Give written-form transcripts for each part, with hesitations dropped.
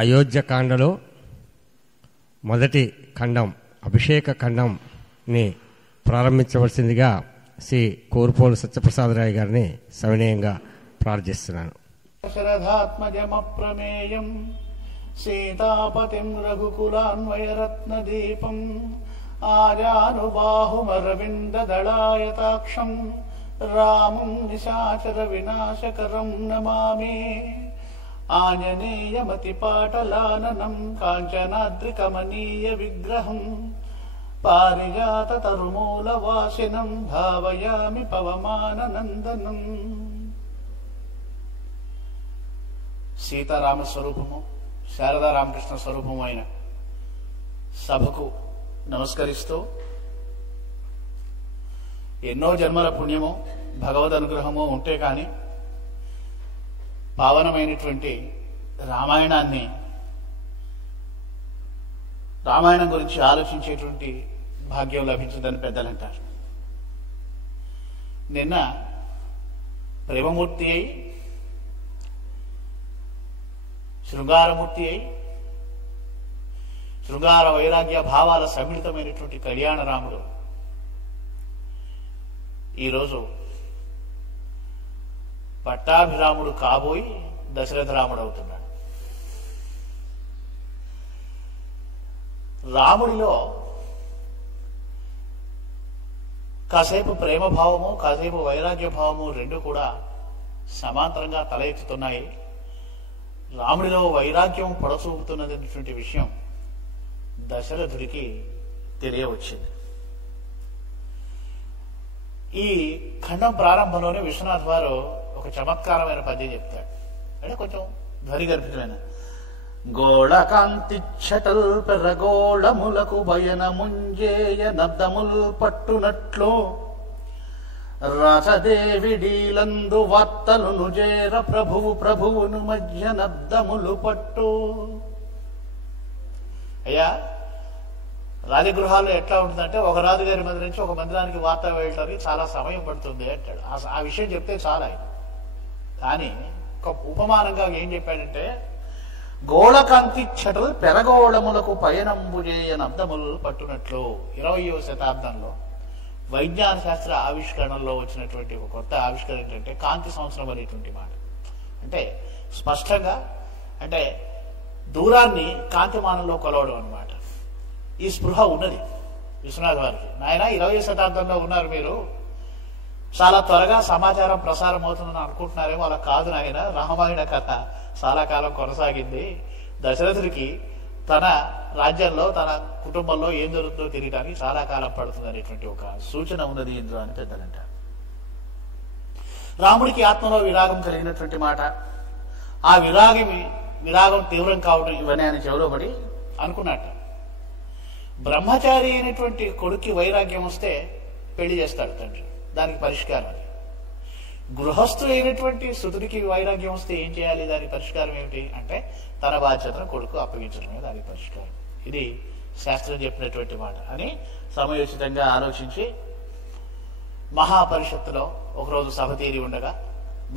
అయోధ్యకాండలో మొదటి ఖండం అభిషేక ఖండంని ప్రారంభించవలసిందిగా శ్రీ కోరుపోలు సత్యప్రసాదరాయ గారిని సవినయంగా ప్రార్థిస్తున్నాను. శరధాత్మజమప్రమేయం సీతాపతిం రఘుకులాన్వయరత్నదీపం ఆజానుబాహుమరవిందదళాయతాక్షం రామం నిశాచర వినాశకరం నమామి. ఆంజనేయమతిపాటలాననం కాంచనాద్రికమనీయ విగ్రహం పారిజాత తరుమూలవాసినం భావయామి పవమాననందనం. సీతారామ స్వరూపము, శారదా రామకృష్ణ స్వరూపము అయిన సభకు నమస్కరిస్తూ, ఎన్నో జన్మల పుణ్యము భగవద్ అనుగ్రహము ఉంటే కానీ పావనమైనటువంటి రామాయణం గురించి ఆలోచించేటువంటి భాగ్యం లభించదని పెద్దలు అంటారు. నిన్న ప్రేమమూర్తి అయి, శృంగారమూర్తి అయి, శృంగార వైరాగ్య భావాల సమ్మిళితమైనటువంటి కళ్యాణ రాముడు ఈరోజు పట్టాభిరాముడు కాబోయి దశరథ రాముడు అవుతున్నాడు. రాముడిలో కాసేపు ప్రేమభావము, కాసేపు వైరాగ్య భావము రెండు కూడా సమాంతరంగా తల ఎత్తుతున్నాయి. రాముడిలో వైరాగ్యం పొడసూపుతున్నటువంటి విషయం దశరథుడికి తెలియవచ్చింది. ఈ ఖండం ప్రారంభంలోనే విశ్వనాథ్ వారు ఒక చమత్కారమైన పద్యం చెప్తాడు. అంటే కొంచెం ధ్వనిగర్భితమైన గోళకాంతిచ్చటల్ పెరగోళములకు భయన ముంజేయ నద్దముల్ పట్టునట్లు రసదేవిడీలందు వార్తలు నుజేర ప్రభువును మధ్య నద్దములు పట్టు. అయ్యా, రాజగృహాల్లో ఎట్లా ఉంటుందంటే ఒక రాజుగారి మందిరం నుంచి ఒక మందిరానికి వార్త వెళ్ళడానికి చాలా సమయం పడుతుంది అంటాడు. ఆ విషయం చెప్తే చాలా. కానీ ఒక ఉపమానంగా ఏం చెప్పాడంటే, గోళకాంతి చెటలు పెరగోళములకు పయనంబుజేయ నబ్దములు పట్టునట్లు. 20వ శతాబ్దంలో వైజ్ఞాన శాస్త్ర ఆవిష్కరణలో వచ్చినటువంటి ఒక కొత్త ఆవిష్కరణ ఏంటంటే కాంతి సంవత్సరం అనేటువంటి మాట. అంటే స్పష్టంగా, అంటే దూరాన్ని కాంతిమానంలో కొలవడం అనమాట. ఈ స్పృహ ఉన్నది విశ్వనాథ్ వారికి. నాయన 20వ శతాబ్దంలో ఉన్నారు మీరు, చాలా త్వరగా సమాచారం ప్రసారం అవుతుందని అనుకుంటున్నారేమో. అలా కాదు నాయన, రామాయణ కథ చాలా కాలం కొనసాగింది. దశరథుడికి తన రాజ్యంలో, తన కుటుంబంలో ఏం జరుగుతుందో తెలియడానికి చాలా కాలం పడుతుంది అనేటువంటి ఒక సూచన ఉన్నది ఇందులో అని పెద్దలంటారు. రాముడికి ఆత్మలో విరాగం కలిగినటువంటి మాట, ఆ విరాగం తీవ్రం కావడం ఇవన్నీ ఆయన చెవిలో పడి అనుకున్నట్ట. బ్రహ్మచారి అయినటువంటి కొడుక్కి వైరాగ్యం వస్తే పెళ్లి చేస్తాడు తండ్రి, దానికి పరిష్కారం అది. గృహస్థు అయినటువంటి సుతుడికి వైరాగ్యం వస్తే ఏం చేయాలి, దానికి పరిష్కారం ఏమిటి అంటే తన బాధ్యతను కొడుకు అప్పగించడమే దానికి పరిష్కారం. ఇది శాస్త్రం చెప్పినటువంటి మాట అని సమయోచితంగా ఆలోచించి మహాపరిషత్తులో ఒకరోజు సభ తీరి ఉండగా,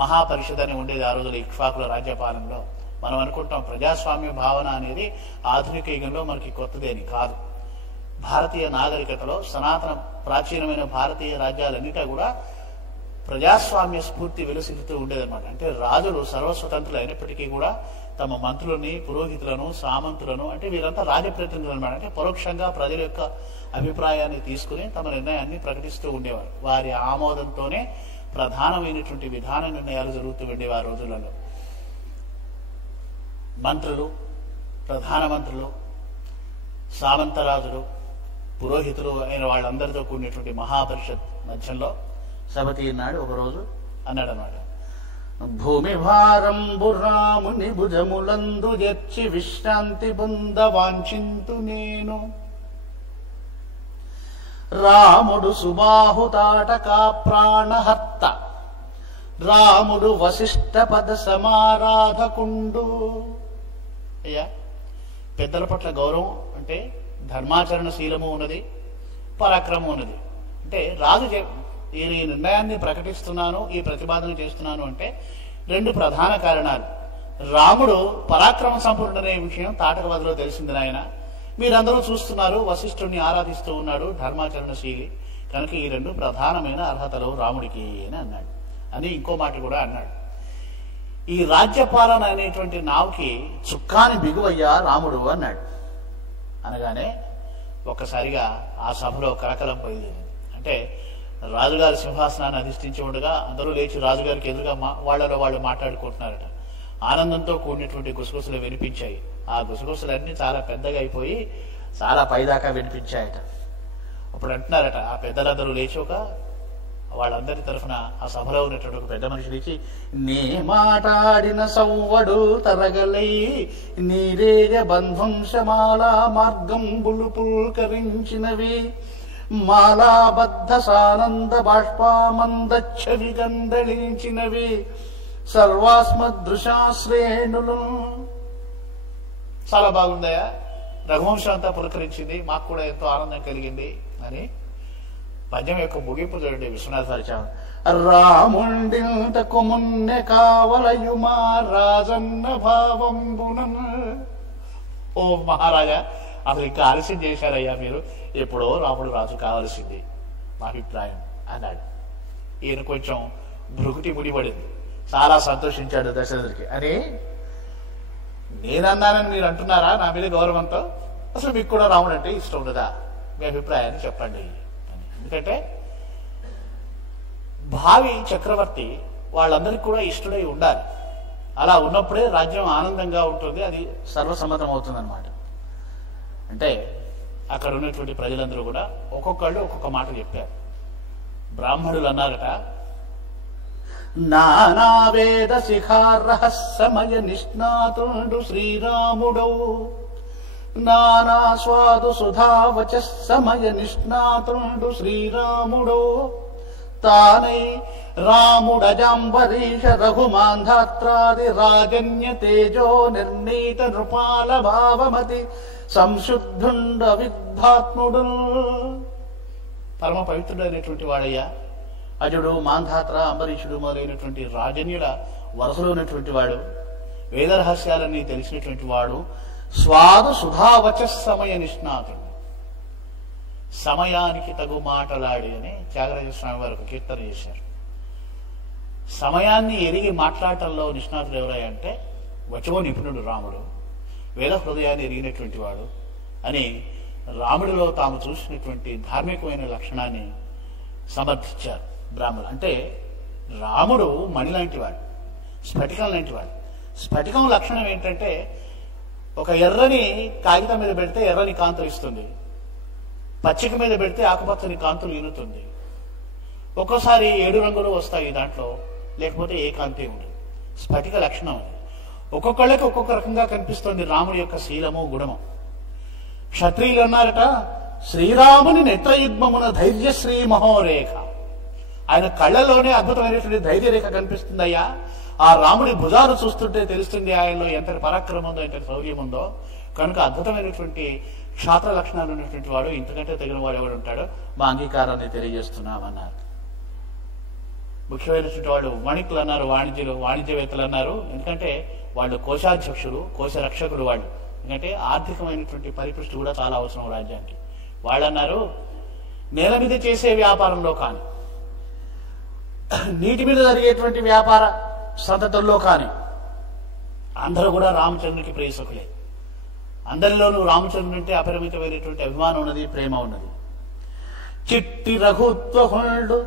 మహాపరిషత్ అని ఉండేది ఆ రోజుల్లో ఇక్ష్వాకుల రాజ్యపాలనలో. మనం అనుకుంటాం ప్రజాస్వామ్య భావన అనేది ఆధునిక యుగంలో మనకి కొత్తదేని కాదు. భారతీయ నాగరికతలో సనాతన ప్రాచీనమైన భారతీయ రాజ్యాలన్నిటా కూడా ప్రజాస్వామ్య స్ఫూర్తి విలసిల్లుతూ ఉండేదన్నమాట. అంటే రాజులు సర్వస్వతంత్రులు అయినప్పటికీ కూడా తమ మంత్రులని, పురోహితులను, సామంతులను, అంటే వీరంతా రాజప్రతినిధులు అనమాట. అంటే పరోక్షంగా ప్రజల యొక్క అభిప్రాయాన్ని తీసుకుని తమ నిర్ణయాన్ని ప్రకటిస్తూ ఉండేవారు. వారి ఆమోదంతోనే ప్రధానమైనటువంటి విధాన నిర్ణయాలు జరుగుతూ ఉండేవి ఆ రోజులలో. మంత్రులు, ప్రధానమంత్రులు, సామంతరాజులు, పురోహితులు అయిన వాళ్ళందరితో కూడినటువంటి మహాపరిషత్ మధ్యంలో సభ తీరినాడు ఒకరోజు అన్నాడు అన్నమాట. భూమి భారంబు రాముని భుజములందు ఎర్చి విశ్రాంతి బొంద వాంఛింతు నేను, రాముడు సుబాహుతాటకా ప్రాణహర్త, రాముడు వశిష్ఠ పద సమారాధకుండు. అయ్యా, పెద్దల పట్ల గౌరవం అంటే ధర్మాచరణ శీలము ఉన్నది, పరాక్రమం ఉన్నది. అంటే రాజు ఈ నిర్ణయాన్ని ప్రకటిస్తున్నాను, ఈ ప్రతిపాదన చేస్తున్నాను అంటే రెండు ప్రధాన కారణాలు. రాముడు పరాక్రమ సంపన్నుడనే విషయం తాటకవదిలో తెలిసింది నాయన. మీరందరూ చూస్తున్నారు, వశిష్ఠుడిని ఆరాధిస్తూ ఉన్నాడు, ధర్మాచరణశీలి, కనుక ఈ రెండు ప్రధానమైన అర్హతలు రాముడికి అని అన్నాడు. అని ఇంకో మాట కూడా అన్నాడు, ఈ రాజ్యపాలన అనేటువంటి నావుకి చుక్కాని బిగువయ్యా రాముడు అన్నాడు. అనగానే ఒక్కసారిగా ఆ సభలో కలకలం బయలుదేరింది. అంటే రాజుగారి సింహాసనాన్ని అధిష్ఠించి ఉండగా అందరూ లేచి రాజుగారికి ఎదురుగా వాళ్ళలో వాళ్ళు మాట్లాడుకుంటున్నారట. ఆనందంతో కూడినటువంటి గుసగుసలు వినిపించాయి. ఆ గుసగుసలన్నీ చాలా పెద్దగా అయిపోయి చాలా పైదాకా వినిపించాయట. అప్పుడు అంటున్నారట, ఆ పెద్దలందరూ లేచి వాళ్ళందరి తరఫున ఆ సభలో ఉన్నటువంటి ఒక పెద్ద మనిషి లేచి, నే మాటాడిన సవ్వడు తరగలై నీరేగ బంధ్వంశమాలా మార్గం పుల్కరించినవి మాలాబద్ధ సానంద బాష్పామందచ్చవి గందళించినవి సర్వాస్మదృశాశ్రేణులు. చాలా బాగుందయా, రఘువంశం అంతా పులకరించింది, మాకు కూడా ఎంతో ఆనందం కలిగింది అని పద్యం యొక్క ముగింపు చూడండి. విశ్వనాథాచార్య రాముండింతకు మున్నె కావలయుమా రాజన్న భావంబునన్. ఓ మహారాజా, అసలు ఇంకా ఆలస్యం చేశారయ్యా మీరు, ఎప్పుడో రాముడు రాజు కావలసింది మా అభిప్రాయం అన్నాడు. ఈయన కొంచెం భృగుటి ముడిపడింది. చాలా సంతోషించాడు దశరథుడికి. అని నేనన్నానని మీరు అంటున్నారా నా మీద గౌరవంతో? అసలు మీకు కూడా రాముడు అంటే ఇష్టం ఉండదా? మీ అభిప్రాయాన్ని చెప్పండి. ఎందుకంటే భావి చక్రవర్తి వాళ్ళందరికీ కూడా ఇష్టడై ఉండాలి. అలా ఉన్నప్పుడే రాజ్యం ఆనందంగా ఉంటుంది, అది సర్వసమ్మతం అవుతుంది అన్నమాట. అంటే అక్కడ ఉన్నటువంటి ప్రజలందరూ కూడా ఒక్కొక్కళ్ళు ఒక్కొక్క మాట చెప్పారు. బ్రాహ్మణులు అన్నారట, నానా వేద శిఖారహస్యమయ నిష్ణాతుడు శ్రీరాముడవు, నానా స్వాదు సుధావచ సమయ నిష్ణాతుడు శ్రీరాముడో, తానై రాముడజాంబరీష రఘుమాంధాత్రాది రాజన్య తేజో నిర్ణీత నృపాల భావమతి సంశుద్ధుండ విద్ధాత్ముడు. పరమ పవిత్రుడైనటువంటి వాడయ్యా, అజుడు మాంధాత్ర అంబరీషుడు మొదలైనటువంటి రాజన్యుల వరసలో ఉన్నటువంటి వాడు, వేద రహస్యాలన్నీ తెలిసినటువంటి వాడు, స్వాదు సుధావచ సమయ నిష్ణాతుడు, సమయానికి తగు మాటలాడి అని త్యాగరాజ స్వామి వారు ఒక కీర్తన చేశారు. సమయాన్ని ఎరిగి మాట్లాడటంలో నిష్ణాతుడు ఎవరంటే వచో నిపుణుడు రాముడు, వేద హృదయాన్ని ఎరిగినటువంటి వాడు అని రాముడిలో తాము చూసినటువంటి ధార్మికమైన లక్షణాన్ని సమర్థించారు బ్రాహ్మణులు. అంటే రాముడు మణి లాంటి వాడు, స్ఫటికం లాంటి వాడు. స్ఫటికం లక్షణం ఏంటంటే ఒక ఎర్రని కాగితం మీద పెడితే ఎర్రని కాంతులు ఇస్తుంది, పచ్చిక మీద పెడితే ఆకుపచ్చని కాంతులు ఈనుతుంది. ఒక్కోసారి 7 రంగులు వస్తాయి దాంట్లో, లేకపోతే ఏ కాంతి ఉండదు. స్ఫటిక లక్షణం అది. ఒక్కొక్కళ్ళకి ఒక్కొక్క రకంగా కనిపిస్తుంది రాముడి యొక్క శీలము గుణము. క్షత్రియులు అన్నారట, శ్రీరాముని నేత్రయుగ్మమున ధైర్యశ్రీ మహోరేఖ, ఆయన కళ్ళలోనే అద్భుతమైనటువంటి ధైర్యరేఖ కనిపిస్తుందయ్యా. ఆ రాముడి భుజాలు చూస్తుంటే తెలుస్తుంది ఆయనలో ఎంతటి పరాక్రమం ఉందో, ఎంతటి శౌర్యం ఉందో. కనుక అద్భుతమైనటువంటి క్షాత్ర లక్షణాలు ఉన్నటువంటి వాడు, ఇంతకంటే తగిన వాడు ఎవడు ఉంటాడో మా అంగీకారాన్ని తెలియజేస్తున్నామన్నారు. ముఖ్యమైనటువంటి వాళ్ళు వణికులు అన్నారు, వాణిజ్యవేత్తలు అన్నారు. ఎందుకంటే వాళ్ళు కోశాధ్యక్షులు, కోశ రక్షకులు వాళ్ళు. ఎందుకంటే ఆర్థికమైనటువంటి పరిపుష్టి కూడా చాలా అవసరం రాజ్యానికి. వాళ్ళు అన్నారు, నేల మీద చేసే వ్యాపారంలో కానీ, నీటి మీద జరిగేటువంటి వ్యాపార సంతతుల్లో కానీ అందరూ కూడా రామచంద్రునికి ప్రేయసకులే. అందరిలోనూ రామచంద్రుని అంటే అపరిమితమైనటువంటి అభిమానం ఉన్నది, ప్రేమ ఉన్నది. చిట్టి రఘుత్వహుండు,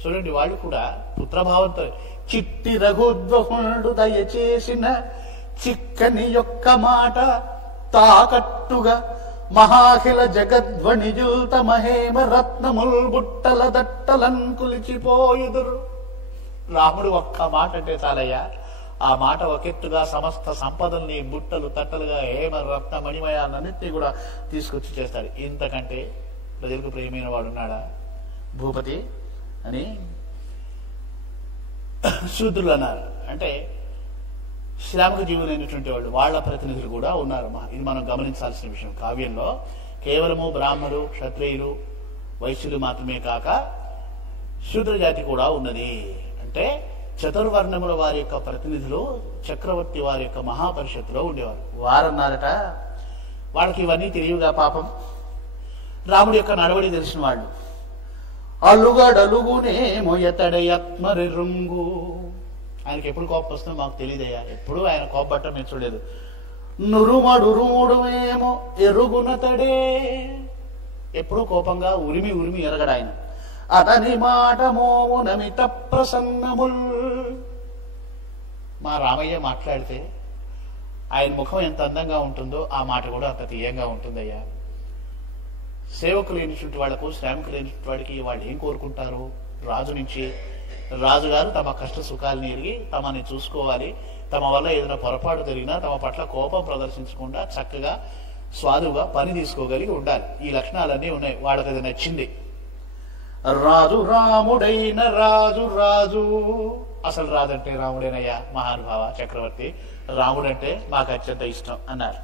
చూడండి వాళ్ళు కూడా పుత్రభావంతో, చిట్టి రఘుద్వహుండు దయచేసిన చిక్కని యొక్క మాట తాకట్టుగా మహాఖిల జగద్వణిజూత మహేమ రత్నముల్ బుట్టల దట్టలన్ కులిచిపోయుదురు. రాముడు ఒక్క మాట అంటే చాలయ్యా, ఆ మాట ఒకెత్తుగా సమస్త సంపదల్ని బుట్టలు తట్టలుగా హేమ రత్న మణిమయాలన్నింటినీ కూడా తీసుకొచ్చి చేస్తాడు. ఇంతకంటే ప్రజలకు ప్రియమైన వాడు ఉన్నాడా? భూపతి అని శూద్రులు అన్నారు. అంటే శ్రామిక జీవులైనటువంటి వాళ్ళు, వాళ్ళ ప్రతినిధులు కూడా ఉన్నారు. ఇది మనం గమనించాల్సిన విషయం. కావ్యంలో కేవలము బ్రాహ్మణులు, క్షత్రియులు, వైశ్యులు మాత్రమే కాక శూద్ర జాతి కూడా ఉన్నది. అంటే చతుర్వర్ణముల వారి యొక్క ప్రతినిధులు చక్రవర్తి వారి యొక్క మహాపరిషత్తులో ఉండేవారు. వారన్నారట, వాళ్ళకి ఇవన్నీ తెలియగా పాపం రాముడి యొక్క నడవడి తెలిసిన వాళ్ళు. అలుగడలుగునే మొయతడయత్మరి రుంగు. ఆయనకి ఎప్పుడు కోపం వస్తుందో మాకు తెలియదయ్యా, ఎప్పుడు ఆయన కోపపట్టం మేము చూడలేదు. నురుమడురుముడుమేమో ఎరుగునతడే, ఎప్పుడు కోపంగా ఉరిమి ఉరిమి ఎరగడు ఆయన. అతని మాట మోము నమిత ప్రసన్నముల్. మా రామయ్య మాట్లాడితే ఆయన ముఖం ఎంత అందంగా ఉంటుందో ఆ మాట కూడా అంత తీయంగా ఉంటుందయ్యా. సేవకు లేనిటువంటి వాళ్లకు, శ్రామికు లేనిటువంటి వాడికి వాళ్ళు ఏం కోరుకుంటారు? రాజు నుంచి రాజుగారు తమ కష్ట సుఖాలను ఎరిగి తమని చూసుకోవాలి, తమ వల్ల ఏదైనా పొరపాటు జరిగినా తమ పట్ల కోపం ప్రదర్శించకుండా చక్కగా స్వాదుగా పని తీసుకోగలిగి ఉండాలి. ఈ లక్షణాలన్నీ ఉన్నాయి. వాళ్ళకి అది నచ్చింది. రాజు రాముడైన రాజు రాజు, అసలు రాజంటే రాముడేనయ్యా మహానుభావ చక్రవర్తి, రాముడంటే మాకు అత్యంత ఇష్టం అన్నారు.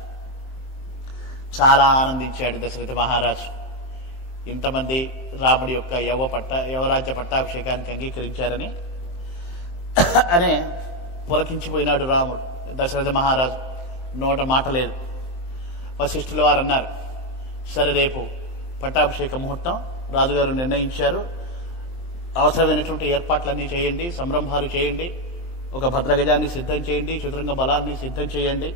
చాలా ఆనందించాడు దశరథ మహారాజు. ఇంతమంది రాముడి యొక్క యవరాజ్య పట్టాభిషేకానికి అంగీకరించారని అనే పులకించిపోయినాడు రాముడు. దశరథ మహారాజు నోట మాట లేదు. వశిష్ఠుల వారు అన్నారు, సరే రేపు పట్టాభిషేక ముహూర్తం రాజుగారు నిర్ణయించారు, అవసరమైనటువంటి ఏర్పాట్లన్నీ చేయండి, సంరంభాలు చేయండి, ఒక భద్రగజాన్ని సిద్ధం చేయండి, చతురంగ బలాన్ని సిద్ధం చేయండి,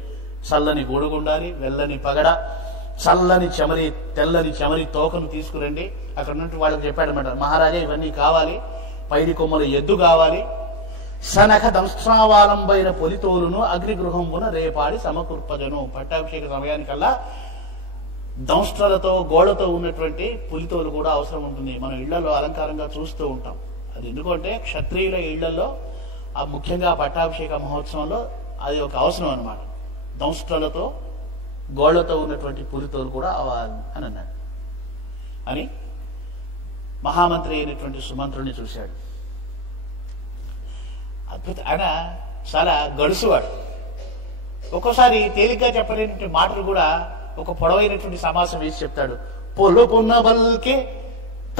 చల్లని గూడుగుండాలి, వెల్లని పగడ, చల్లని చెమరి తెల్లని చెమరి తోకను తీసుకురండి. అక్కడ నుండి వాళ్ళకి చెప్పాడన్నమాట, మహారాజా ఇవన్నీ కావాలి, పైడి కొమ్మలు ఎద్దు కావాలి, సనక దంస్ట్రావాలంబైన పొలితోలును అగ్నిగృహంబున రేపాడి సమకూర్పజను. పట్టాభిషేక సమయానికల్లా దంస్ట్రలతో గోడతో ఉన్నటువంటి పులితోలు కూడా అవసరం ఉంటుంది. మనం ఇళ్లలో అలంకారంగా చూస్తూ ఉంటాం. అది ఎందుకంటే క్షత్రియుల ఇళ్లలో ఆ ముఖ్యంగా పట్టాభిషేక మహోత్సవంలో అది ఒక అవసరం అన్నమాట. దంస్ట్రలతో గోళ్లతో ఉన్నటువంటి పులితోలు కూడా అవ్వాలి అని అన్నాడు. అని మహామంత్రి అయినటువంటి సుమంత్రుడిని చూశాడు. అద్భుత, ఆయన చాలా గడుసువాడు. ఒక్కోసారి తేలిగ్గా చెప్పలేనటువంటి మాటలు కూడా ఒక పొడవైనటువంటి సమాసం వేసి చెప్తాడు. పొలుపున్న బల్కే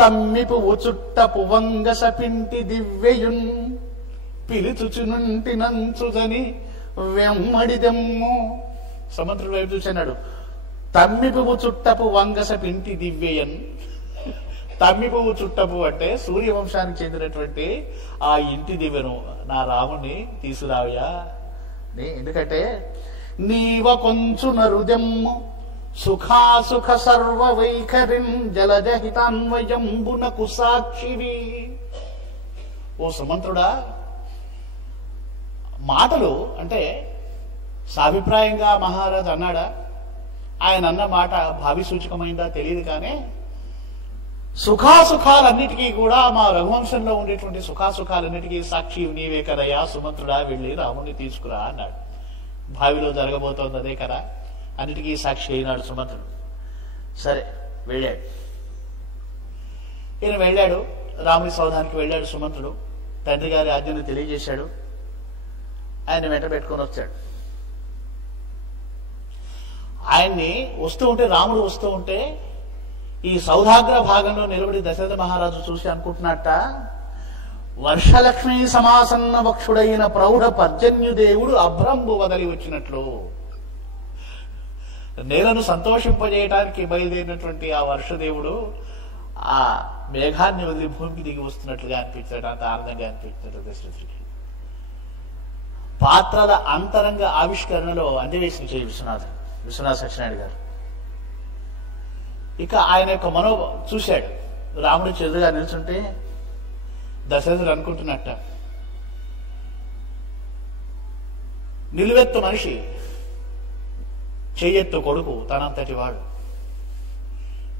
తమ్మిపు చుట్టపు వంగస పింటి దివ్యయున్ పిలుచుచునుంటి నంచుదని వెమ్మడిదెమ్ము. సముద్రుడు వైపు చూసినాడు. తమ్మి పువ్వు చుట్టపు వంగస పింటి దివ్యయన్. తమ్మి పువ్వు చుట్టపు అంటే సూర్యవంశానికి చెందినటువంటి ఆ ఇంటి దివ్యను నా రాముణ్ణి తీసుకురావయా. ఎందుకంటే నీవ కొంచు నరుదెమ్ము సుఖాసుఖ సర్వ వైఖరిం జలజహితాన్వయంబునకు సాక్షివి. ఓ సుమంత్రుడా, మాటలు అంటే సాభిప్రాయంగా మహారాజు అన్నాడా, ఆయన అన్న మాట భావి సూచకమైందా తెలియదు, కానీ సుఖాసుఖాలన్నిటికీ కూడా మా రఘువంశంలో ఉండేటువంటి సుఖాసుఖాలన్నిటికీ సాక్షి నీవే కదయా సుమంత్రుడా, వెళ్ళి రాముణ్ణి తీసుకురా అన్నాడు. భావిలో జరగబోతోంది అదే కదా, అన్నిటికీ సాక్షి అయినాడు సుమంత్రుడు. సరే వెళ్ళాడు. ఈయన వెళ్ళాడు, రాముడి సౌధానికి వెళ్ళాడు సుమంత్రుడు. తండ్రి గారి ఆజ్ఞను తెలియజేశాడు. ఆయన వెంట పెట్టుకొని వచ్చాడు. ఆయన్ని వస్తూ ఉంటే, రాముడు వస్తూ ఉంటే ఈ సౌధాగ్ర భాగంలో నిలబడి దశరథ మహారాజు చూసి అనుకుంటున్నట్ట, వర్షలక్ష్మి సమాసన్న వక్షుడైన ప్రౌఢ పర్జన్యుదేవుడు అభ్రంబు వదలి వచ్చినట్లు, నేలను సంతోషింపజేయడానికి బయలుదేరినటువంటి ఆ వర్షదేవుడు ఆ మేఘాన్ని వదిలి భూమికి దిగి వస్తున్నట్లుగా అనిపించాడు. అంత ఆనందంగా అనిపించాడు దశరథుడికి. పాత్రల అంతరంగ ఆవిష్కరణలో అన్వేషణ చేయ విశ్వనాథ సత్యనారాయణ గారు. ఇక ఆయన యొక్క చూశాడు. రాముడు చెదురుగా నిల్చుంటే దశరథుడు అనుకుంటున్నట్ట, నిలువెత్తు మనిషి, చెయ్యెత్తు కొడుకు, తనంతటి వాడు.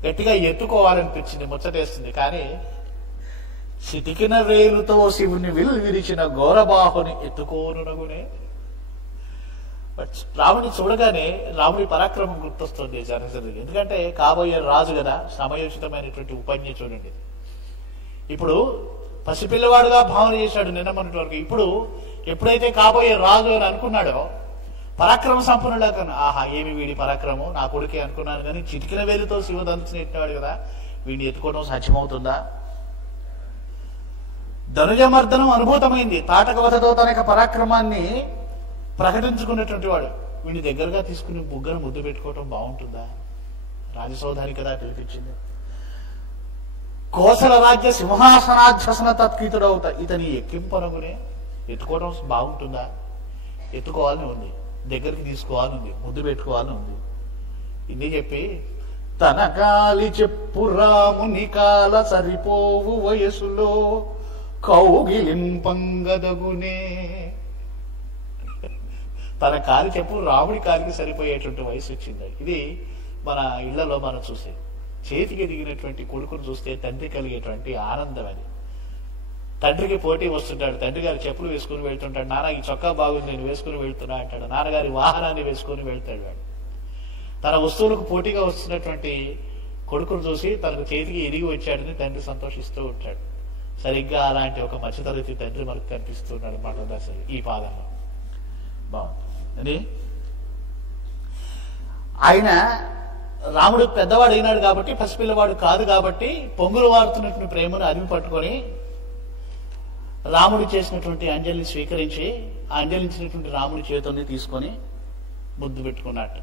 గట్టిగా ఎత్తుకోవాలనిపించింది, ముచ్చటేస్తుంది. కానీ చిటికిన వేలుతో శివుని విరిచిన ఘోరబాహుని ఎత్తుకోనునగునే. రాముని చూడగానే రాముడి పరాక్రమం గుర్తొస్తుంది జనసరికి. ఎందుకంటే కాబోయే రాజు కదా, సమయోచితమైనటువంటి ఉపన్య చూడండి. ఇప్పుడు పసిపిల్లవాడుగా భావన చేశాడు నిన్న మొన్నటి వరకు. ఇప్పుడు ఎప్పుడైతే కాబోయే రాజు అని అనుకున్నాడో, పరాక్రమ సంపన్నుడా కన్నా, ఆహా ఏమి వీడి పరాక్రమం, నా కొడుకే అనుకున్నాను. కానీ చిటికిన వేలుతో శివధనుసుని ఎట్టినాడు కదా, వీడిని ఎత్తుకోవడం సాధ్యమవుతుందా? ధనుజమర్దనం అనుభూతమైంది. తాటకవధతో తన యొక్క పరాక్రమాన్ని ప్రకటించుకున్నటువంటి వాడు. వీడిని దగ్గరగా తీసుకుని బుగ్గను ముద్దు పెట్టుకోవటం బాగుంటుందా? రాజసౌధారి కదా పిలిపించింది. కోసల రాజ్య సింహాసనాధ్యసన తత్కృతుడవుతా. ఇతని ఎక్కింపనగునే ఎత్తుకోవడం బాగుంటుందా? ఎత్తుకోవాలని ఉంది, దగ్గరికి తీసుకోవాలని ఉంది, ముద్దు పెట్టుకోవాలని ఉంది. ఇన్ని చెప్పి తన కాలి చెప్పు రాముని కాల సరిపోవు వయసులో కౌగిలింపంగదగునే. తన కాలి చెప్పు రాముడి కాలికి సరిపోయేటువంటి వయసు వచ్చింది. ఇది మన ఇళ్లలో మనం చూసే చేతికి ఎదిగినటువంటి కొడుకును చూస్తే తండ్రి కలిగేటువంటి ఆనందం అది. తండ్రికి పోటీ వస్తుంటాడు, తండ్రి గారి చెప్పులు వేసుకుని వెళ్తుంటాడు. నాన్న ఈ చొక్కా బాగుంది నేను వేసుకుని వెళ్తున్నా అంటాడు. నాన్నగారి వాహనాన్ని వేసుకుని వెళ్తాడు. వాడు తన వస్తువులకు పోటీగా వస్తున్నటువంటి కొడుకును చూసి తనకు చేతికి ఎదిగి వచ్చాడని తండ్రి సంతోషిస్తూ ఉంటాడు. సరిగ్గా అలాంటి ఒక మధ్యతరగతి తండ్రి మనకు కనిపిస్తున్నాడు మాటదాసరి ఈ పాదంలో. బాగుంది. ఆయన రాముడు పెద్దవాడు అయినాడు కాబట్టి, పసిపిల్లవాడు కాదు కాబట్టి, పొంగులు వారుతున్నటువంటి ప్రేమను అదిమి పట్టుకొని రాముడు చేసినటువంటి అంజలిని స్వీకరించి ఆ అంజలించినటువంటి రాముడి చేతుల్ని తీసుకొని ముద్దు పెట్టుకున్నాడు.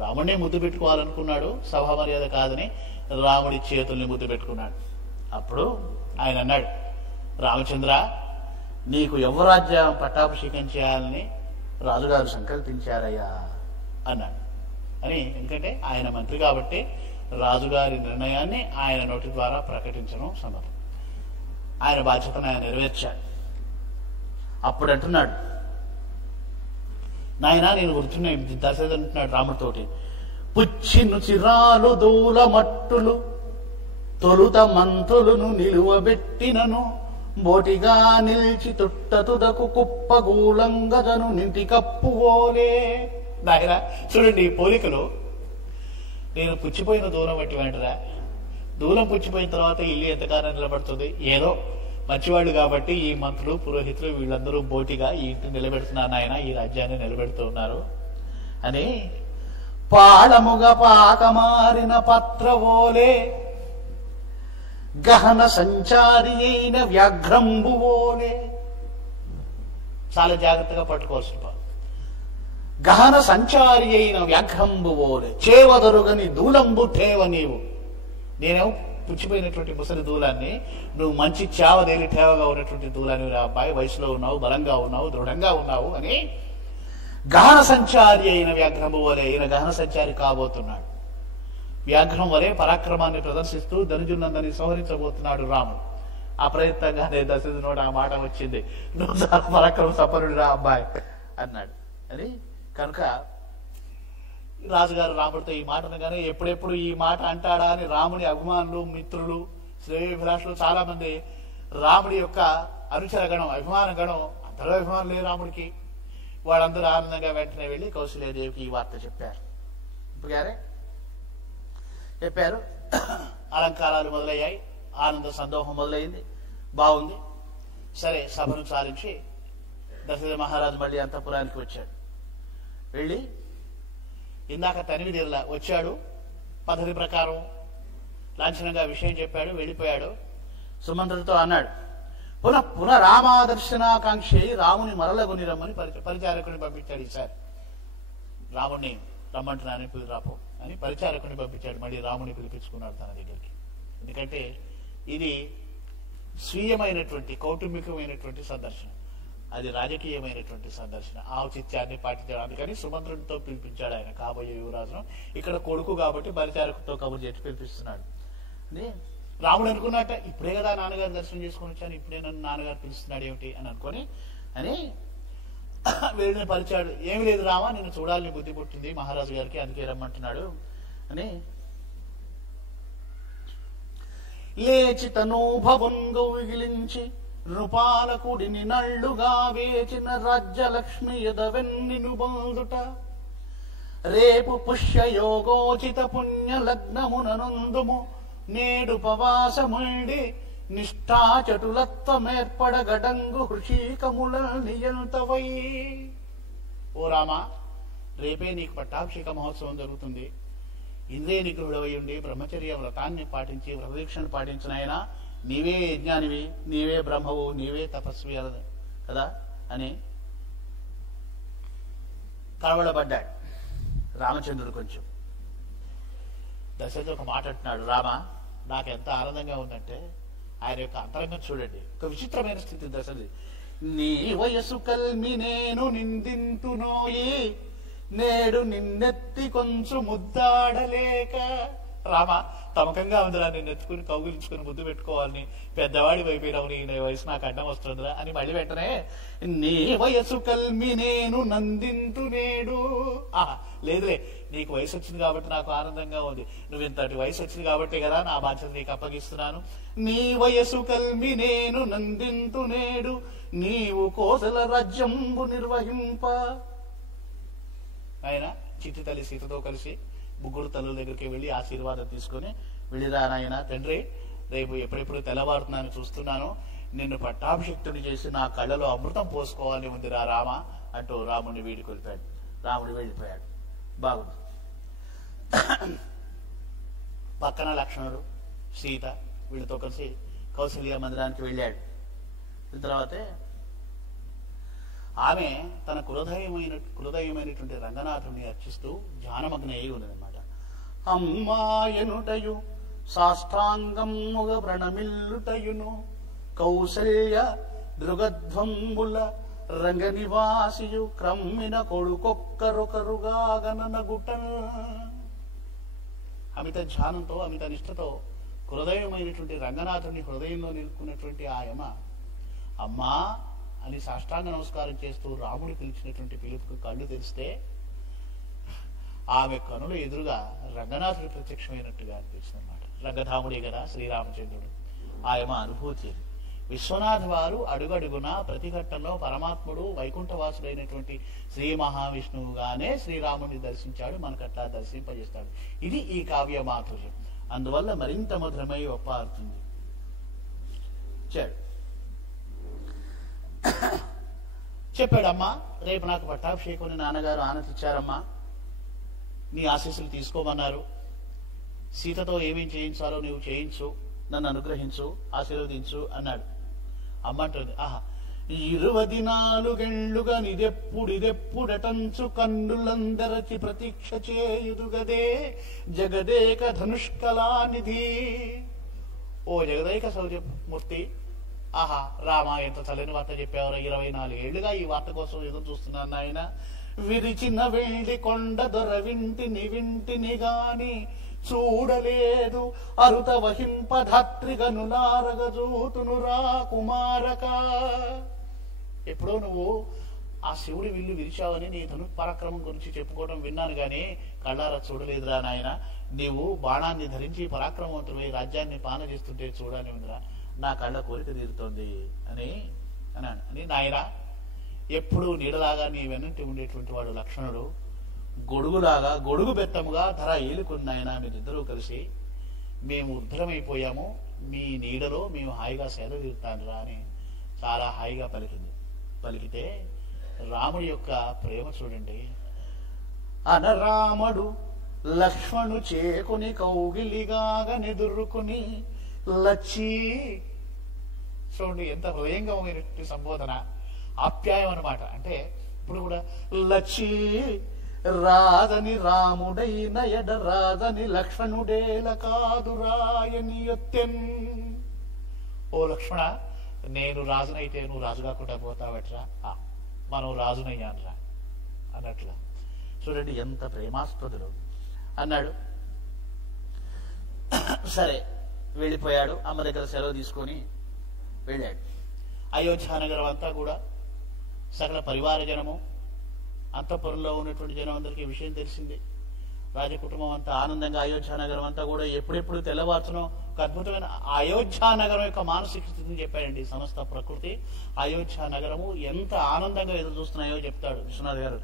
రాముడిని ముద్దు పెట్టుకోవాలనుకున్నాడు, సభా మర్యాద కాదని రాముడి చేతుల్ని ముద్దు పెట్టుకున్నాడు. అప్పుడు ఆయన అన్నాడు, రామచంద్ర, నీకు యువరాజ్యం పట్టాభిషేకం చేయాలని రాజుగారు సంకల్పించారయ్యా అన్నాడు. అని ఎందుకంటే ఆయన మంత్రి కాబట్టి రాజుగారి నిర్ణయాన్ని ఆయన నోటి ద్వారా ప్రకటించడం సమ్మతం. ఆయన బాధ్యతను ఆయన నెరవేర్చాడు. అప్పుడు అంటున్నాడు, నాయన నేను వృద్ధున్నా. దశరథుడు అంటున్నాడు రాముడితోటి, పుచ్చిను చిరాలు దూల మట్టులు తొలుత మంత్రులను నిలువబెట్టినను బోటిగా నిలిచి తుట్టతుదకు కుప్పగూలంగజను నింటి కప్పువోలే. నాయన చూడండి ఈ పోలికలు. నేను పుచ్చిపోయిన దూలం బట్టి వెంటరా, దూలం పుచ్చిపోయిన తర్వాత ఇల్లు ఎంతకాలం నిలబడుతుంది? ఏదో మంచివాళ్ళు కాబట్టి ఈ మంత్రులు పురోహితులు వీళ్ళందరూ బోటిగా ఈ ఇంటిని నిలబెడుతున్నారు నాయన, ఈ రాజ్యాన్ని నిలబెడుతూ ఉన్నారు అని పాళముగా పాకమారిన పత్రవోలే గహన సంచారి అయిన వ్యాఘ్రంబువోలే. చాలా జాగ్రత్తగా పట్టుకోవాల్సిన పాలు. గహన సంచారి అయిన వ్యాఘ్రంబువోలే చేవదరుగని దూలంబు ఠేవ నీవు. నేనేమో పుచ్చిపోయినటువంటి ముసలి దూలాన్ని, నువ్వు మంచి చావదేలి ఠేవగా ఉన్నటువంటి దూలాన్ని రా అబ్బాయి, వయసులో ఉన్నావు, బలంగా ఉన్నావు, దృఢంగా ఉన్నావు అని గహన సంచారి అయిన వ్యాఘ్రంబు వలె ఈయన గహన సంచారి కాబోతున్నాడు. వ్యాఘ్రం వలె పరాక్రమాన్ని ప్రదర్శిస్తూ ధనుజునందని సంహరించబోతున్నాడు రాముడు. ఆ ప్రయత్నంగానే దశరథుడు ఆ మాట వచ్చింది, నువ్వు చాలా పరాక్రమ సంపన్నుడు రా అబ్బాయి అన్నాడు అని. కనుక రాజుగారు రాముడితో ఈ మాట అనగానే ఎప్పుడెప్పుడు ఈ మాట అంటాడా అని రాముడి అభిమానులు, మిత్రులు, శ్రేయోభిలాషులు చాలా మంది రాముడి యొక్క అనుచర గణం, అభిమాన గణం, అందరూ అభిమానులే రాముడికి. వాళ్ళందరూ ఆనందంగా వెంటనే వెళ్ళి కౌశల్యాదేవికి ఈ వార్త చెప్పారు. చెప్పారు. అలంకారాలు మొదలయ్యాయి, ఆనంద సందోహం మొదలైంది, బాగుంది. సరే సభను సారించి దశరథ మహారాజు మళ్ళీ అంతఃపురానికి వచ్చాడు. వెళ్ళి ఇందాక తనివి తీరలా వచ్చాడు, పద్ధతి ప్రకారం లాంఛనంగా విషయం చెప్పాడు, వెళ్ళిపోయాడు. సుమంత్రుడితో అన్నాడు, పునరామాదర్శనాకాంక్ష రాముని మరలగొని రమ్మని పరిచారకుని పంపించాడు. ఈసారి రాముడిని రమ్మంటున్నానని రాపో అని పరిచారకుని పంపించాడు. మళ్ళీ రాముని పిలిపించుకున్నాడు తన దగ్గరికి. ఎందుకంటే ఇది స్వీయమైనటువంటి కౌటుంబికమైనటువంటి సందర్శన, అది రాజకీయమైనటువంటి సందర్శన, ఔచిత్యాన్ని పాటించాడు. అందుకని సుమంత్రుడితో పిలిపించాడు ఆయన కాబోయే యువరాజును. ఇక్కడ కొడుకు కాబట్టి పరిచారకుతో కబురు చేసి పిలిపిస్తున్నాడు అని రాముడు అనుకున్నట్ట, ఇప్పుడే కదా నాన్నగారు దర్శనం చేసుకుని వచ్చాను, ఇప్పుడే నన్ను నాన్నగారు పిలుస్తున్నాడు ఏమిటి అని అనుకొని అని వెళ్ళిన పరిచాడు. ఏమి లేదు రామా, నిన్ను చూడాలని బుద్ధి పుట్టింది మహారాజు గారికి, అందుకే రమ్మంటున్నాడు అని లేచి తనూభవంగౌగిలించి నృపాలకుడిని నళ్ళుగా వేచిన రాజ్యలక్ష్మి ఎదవెన్నిను బందుట రేపు పుష్యయోగోచిత పుణ్య లగ్నమునందుము నేడు పవాసముండి నిష్ఠాచటులత్వమేర్పడ గడంగు హృషీకముల నియంతవై. ఓ రామా, రేపే నీకు పట్టాభిషేక మహోత్సవం జరుగుతుంది. ఇంద్రియ నిగ్రహుడవై ఉండి బ్రహ్మచర్య వ్రతాన్ని పాటించి వ్రతదీక్షను పాటించిన ఆయన నీవే యజ్ఞానివి, నీవే బ్రహ్మవు, నీవే తపస్వి అన్నది కదా అని కలవడబడ్డాడు రామచంద్రుడు. కొంచెం దశరథుడు ఒక మాట అంటున్నాడు, రామ నాకు ఎంత ఆనందంగా ఉందంటే ఆయన యొక్క అంతరంగం చూడండి. ఒక విచిత్రమైన స్థితి దశరథుడి. నీ వయసు కల్మి నేను నిందింతునోయి, నేడు నిన్నెత్తి కొంచెం ముద్దాడలేక. రామ తమకంగా ఉందిరా, నిన్ను ఎత్తుకుని కౌగిలించుకుని ముద్దు పెట్టుకోవాలని, పెద్దవాడి అయిపోయినావు, నీ వయసు నాకు అడ్డం వస్తుందిరా అని మళ్ళీ వెంటనే నీ వయసు కల్మి నేను నందింతు నేడు. లేదులే, నీకు వయసు వచ్చింది కాబట్టి నాకు ఆనందంగా ఉంది, నువ్వు ఇంతటి వయసు వచ్చింది కాబట్టి కదా నా బాధ్యత నీకు అప్పగిస్తున్నాను. నీ వయసు కల్మి నేను నందింతు నేడు, నీవు కోసల రాజ్యంబు నిర్వహింప. ఆయన చిట్టి తల్లి సీతతో కలిసి ముగ్గురు తల్లుల దగ్గరికి వెళ్ళి ఆశీర్వాదం తీసుకుని, వెళ్ళిరా నాయన తండ్రి, రేపు ఎప్పుడెప్పుడు తెల్లవారుతున్నాను చూస్తున్నాను, నిన్ను పట్టాభిషిక్తుని చేసి నా కళ్ళలో అమృతం పోసుకోవాలని ఉందిరా రామ అంటూ రాముడిని వీడుకొలిపాడు. రాముడు వెళ్ళిపోయాడు. బాగుంది. పక్కన లక్ష్మణుడు, సీత వీళ్ళతో కలిసి కౌసల్య మందిరానికి వెళ్ళాడు. తర్వాతే ఆమె తన కులదైవమైనటువంటి రంగనాథుని అర్చిస్తూ ధ్యానమగ్న అయి ఉన్నదన్నమాట. అమ్మాయనుటయు సాష్టాంగముగ వ్రణమిల్లుటయును కౌసల్య దృగధ్వంబుల రంగ నివాసియు క్రమ్మిన కొడుకొక్కరొకరుగా గణనగుటన్. అమిత ధ్యానంతో అమిత నిష్ఠతో కులదైవమైనటువంటి రంగనాథుని హృదయంలో నిలుపుకున్నటువంటి ఆయమ అమ్మా అని సాష్టాంగ నమస్కారం చేస్తూ రాముడు పిలిచినటువంటి పిలుపుకు కళ్ళు తెరిస్తే ఆమె కనుల ఎదురుగా రంగనాథుడు ప్రత్యక్షమైనట్టుగా అనిపిస్తుంది అన్నమాట. రంగధాముడే కదా శ్రీరామచంద్రుడు. ఆయమ అనుభూతి. విశ్వనాథ్ వారు అడుగడుగున ప్రతి ఘట్టంలో పరమాత్ముడు వైకుంఠవాసుడైనటువంటి శ్రీ మహావిష్ణువుగానే శ్రీరాముడిని దర్శించాడు, మనకట్లా దర్శింపజేస్తాడు. ఇది ఈ కావ్య మాధుర్యం. అందువల్ల మరింత మధురమై ఒప్పారుతుంది. చెప్పాడమ్మా, రేపు నాకు పట్టాభిషేకం నాన్నగారు ఆనందించారమ్మా, నీ ఆశీస్సులు తీసుకోమన్నారు, సీతతో ఏమేం చేయించాలో నీవు చేయించు, నన్ను అనుగ్రహించు, ఆశీర్వదించు అన్నాడు. అమ్మ అంటుంది, 24 గేళ్లుగా నిదెప్పుడటంచు కన్నులందరచి ప్రతీక్ష చేయుదుగదే జగదేక ధనుష్కళానిధి. ఓ జగదేక శౌర్యమూర్తి, రామ ఎంత చల్లని వార్త చెప్పేవారు. 24 ఏళ్లుగా ఈ వార్త కోసం ఎదురు చూస్తున్నాను నాయన. విరిచిన వెండి కొండ దొర వింటిని గాని చూడలేదు, అరుత వహింప ధాత్రిగనులారగజూతును రా కుమారక. ఎప్పుడో నువ్వు ఆ శివుడి విల్లు విరిచావని నీ ధను పరాక్రమం గురించి చెప్పుకోవడం విన్నాను గాని కళ్ళారా చూడలేదురా నాయన. నీవు బాణాన్ని ధరించి పరాక్రమవంతుడై రాజ్యాన్ని పాలన చేస్తుంటే చూడాలని ఉందిరా, నా కళ్ళ కోరిక తీరుతోంది అని అన్నాను. అని నాయన, ఎప్పుడు నీడలాగా నీ వెన్నంటి ఉండేటువంటి వాడు లక్ష్మణుడు గొడుగులాగా గొడుగు బెత్తముగా ధర ఏలుకున్నాయన. మీరిద్దరూ కలిసి మేము ఉద్ధరమైపోయాము, మీ నీడలో మేము హాయిగా సేద తీరుతాను రా అని చాలా హాయిగా పలికితే రాముడి యొక్క ప్రేమ చూడండి. అనరాముడు లక్ష్మణు చేకుని కౌగిలిగాగా నెదురుకుని లచ్చి. చూడండి ఎంత హృదయంగమైనటువంటి సంబోధన, ఆప్యాయం అన్నమాట. అంటే ఇప్పుడు కూడా లచ్చి రాదని రాముడైన ఎడ రాదని లక్ష్మణుడేల కాదు రాయని యొత్తెన్. ఓ లక్ష్మణ, నేను రాజునైతే నువ్వు రాజు కాకుండా పోతావట్రా, మనం రాజునయ్యానురా అన్నట్లా. చూడండి ఎంత ప్రేమాస్పదులు అన్నాడు. సరే వెళ్ళిపోయాడు. అమ్మ దగ్గర సెలవు తీసుకొని వెళ్ళాడు. అయోధ్యానగరం అంతా కూడా సకల పరివార జనము, అంతఃపురంలో ఉన్నటువంటి జనం అందరికీ విషయం తెలిసింది. రాజకుటుంబం అంతా ఆనందంగా అయోధ్యానగరం అంతా కూడా ఎప్పుడెప్పుడు తెల్లవారుతునో ఒక అద్భుతమైన అయోధ్యానగరం యొక్క మానసిక స్థితిని చెప్పాడండి సమస్త ప్రకృతి. అయోధ్యానగరము ఎంత ఆనందంగా ఎదురు చూస్తున్నాయో చెప్తాడు విశ్వనాథ్ గారు.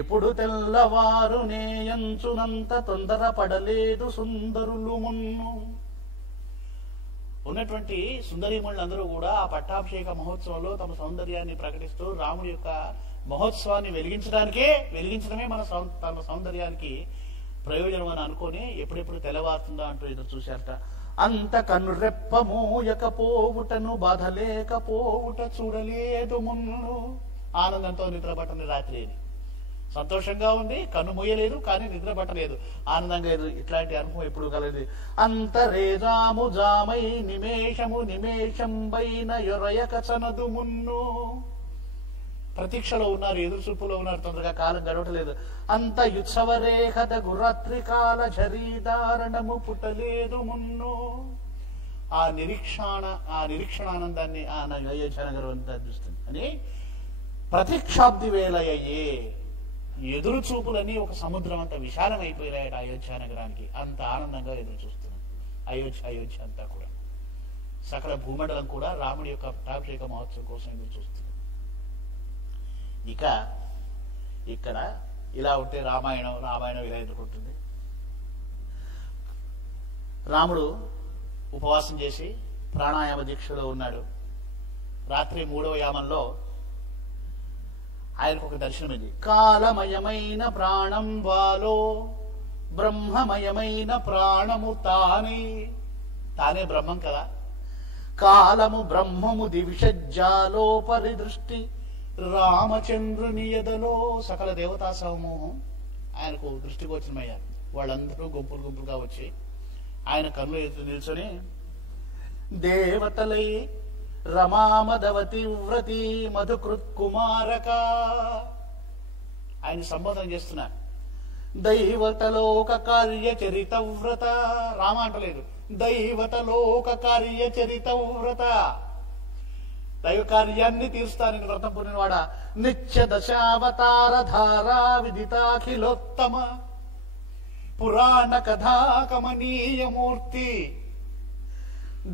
ఎప్పుడు తెల్లవారు నేయంచునంత తొందర పడలేదు సుందరులు మున్ను. ఉన్నటువంటి సుందరీమణులందరూ కూడా ఆ పట్టాభిషేక మహోత్సవంలో తమ సౌందర్యాన్ని ప్రకటిస్తూ రాముడి యొక్క మహోత్సవాన్ని వెలిగించడమే తమ సౌందర్యానికి ప్రయోజనం అని అనుకొని ఎప్పుడెప్పుడు తెల్లవారుతుందా అంటూ ఎదురు చూశారట. అంత కనురెప్పమూయకపోవుటను బాధలేకపోవుట చూడలేదు మున్ను. ఆనందంతో నిద్రపట్టని రాత్రి ఇది. సంతోషంగా ఉంది, కన్ను మూయలేదు, కానీ నిద్ర పట్టలేదు. ఆనందంగా ఇట్లాంటి అనుభవం ఎప్పుడు కలదు. అంతరేజాము జామై నిమేషము నిమేషంబైన యొరయక చనదు మున్ను. ప్రతీక్షలో ఉన్నారు, ఎదురు చూపులో ఉన్నారు, తొందరగా కాలం గడవటలేదు. అంత యుత్సవరేఖత గురాత్రికాల ఝరీదారణము పుట్టలేదు మున్ను. ఆ నిరీక్షణానందాన్ని ఆ అయోధ్యానగరం అంతా చూస్తుంది అని ప్రతీక్షాబ్ది వేలయ్యే ఎదురు చూపులని ఒక సముద్రం అంత విశాలమైపోయాయట అయోధ్య నగరానికి. అంత ఆనందంగా ఎదురు చూస్తున్నాం అయోధ్య అంతా కూడా. సకల భూమండలం కూడా రాముడి యొక్క పట్టాభిషేక మహోత్సవం కోసం ఎదురు చూస్తుంది. ఇక ఇక్కడ ఇలా ఉంటే రామాయణం ఇలా ఎదుర్కొంటుంది. రాముడు ఉపవాసం చేసి ప్రాణాయామ దీక్షలో ఉన్నాడు. రాత్రి 3వ యామంలో ఆయనకు ఒక దర్శనమైంది. కాలమయమైన ప్రాణం వాలో బ్రహ్మమయమైన ప్రాణము తానే బ్రహ్మం కదా. కాలము బ్రహ్మము దివిషజ్జాలో పరిదృష్టి రామచంద్రుని ఎదలో. సకల దేవతా సమూహం ఆయనకు దృష్టిగోచరమయ్యారు. వాళ్ళందరూ గుంపులుగా వచ్చి ఆయన కన్నులు ఎదురు నిల్చొని దేవతలై రమామదవతి వ్రతి మధుకృత్ కుమారక ఆయన సంబోధన చేస్తున్నారు. దైవతలోక కార్యచరిత వ్రత. రామ అంటలేదు, దైవతలోక కార్యచరిత వ్రత. దైవ కార్యాన్ని తీరుస్తానని వ్రతం పుణ్యవాడ. నిత్య దశావతార ధారా విదితాఖిలోత్తమ పురాణ కథా కమనీయమూర్తి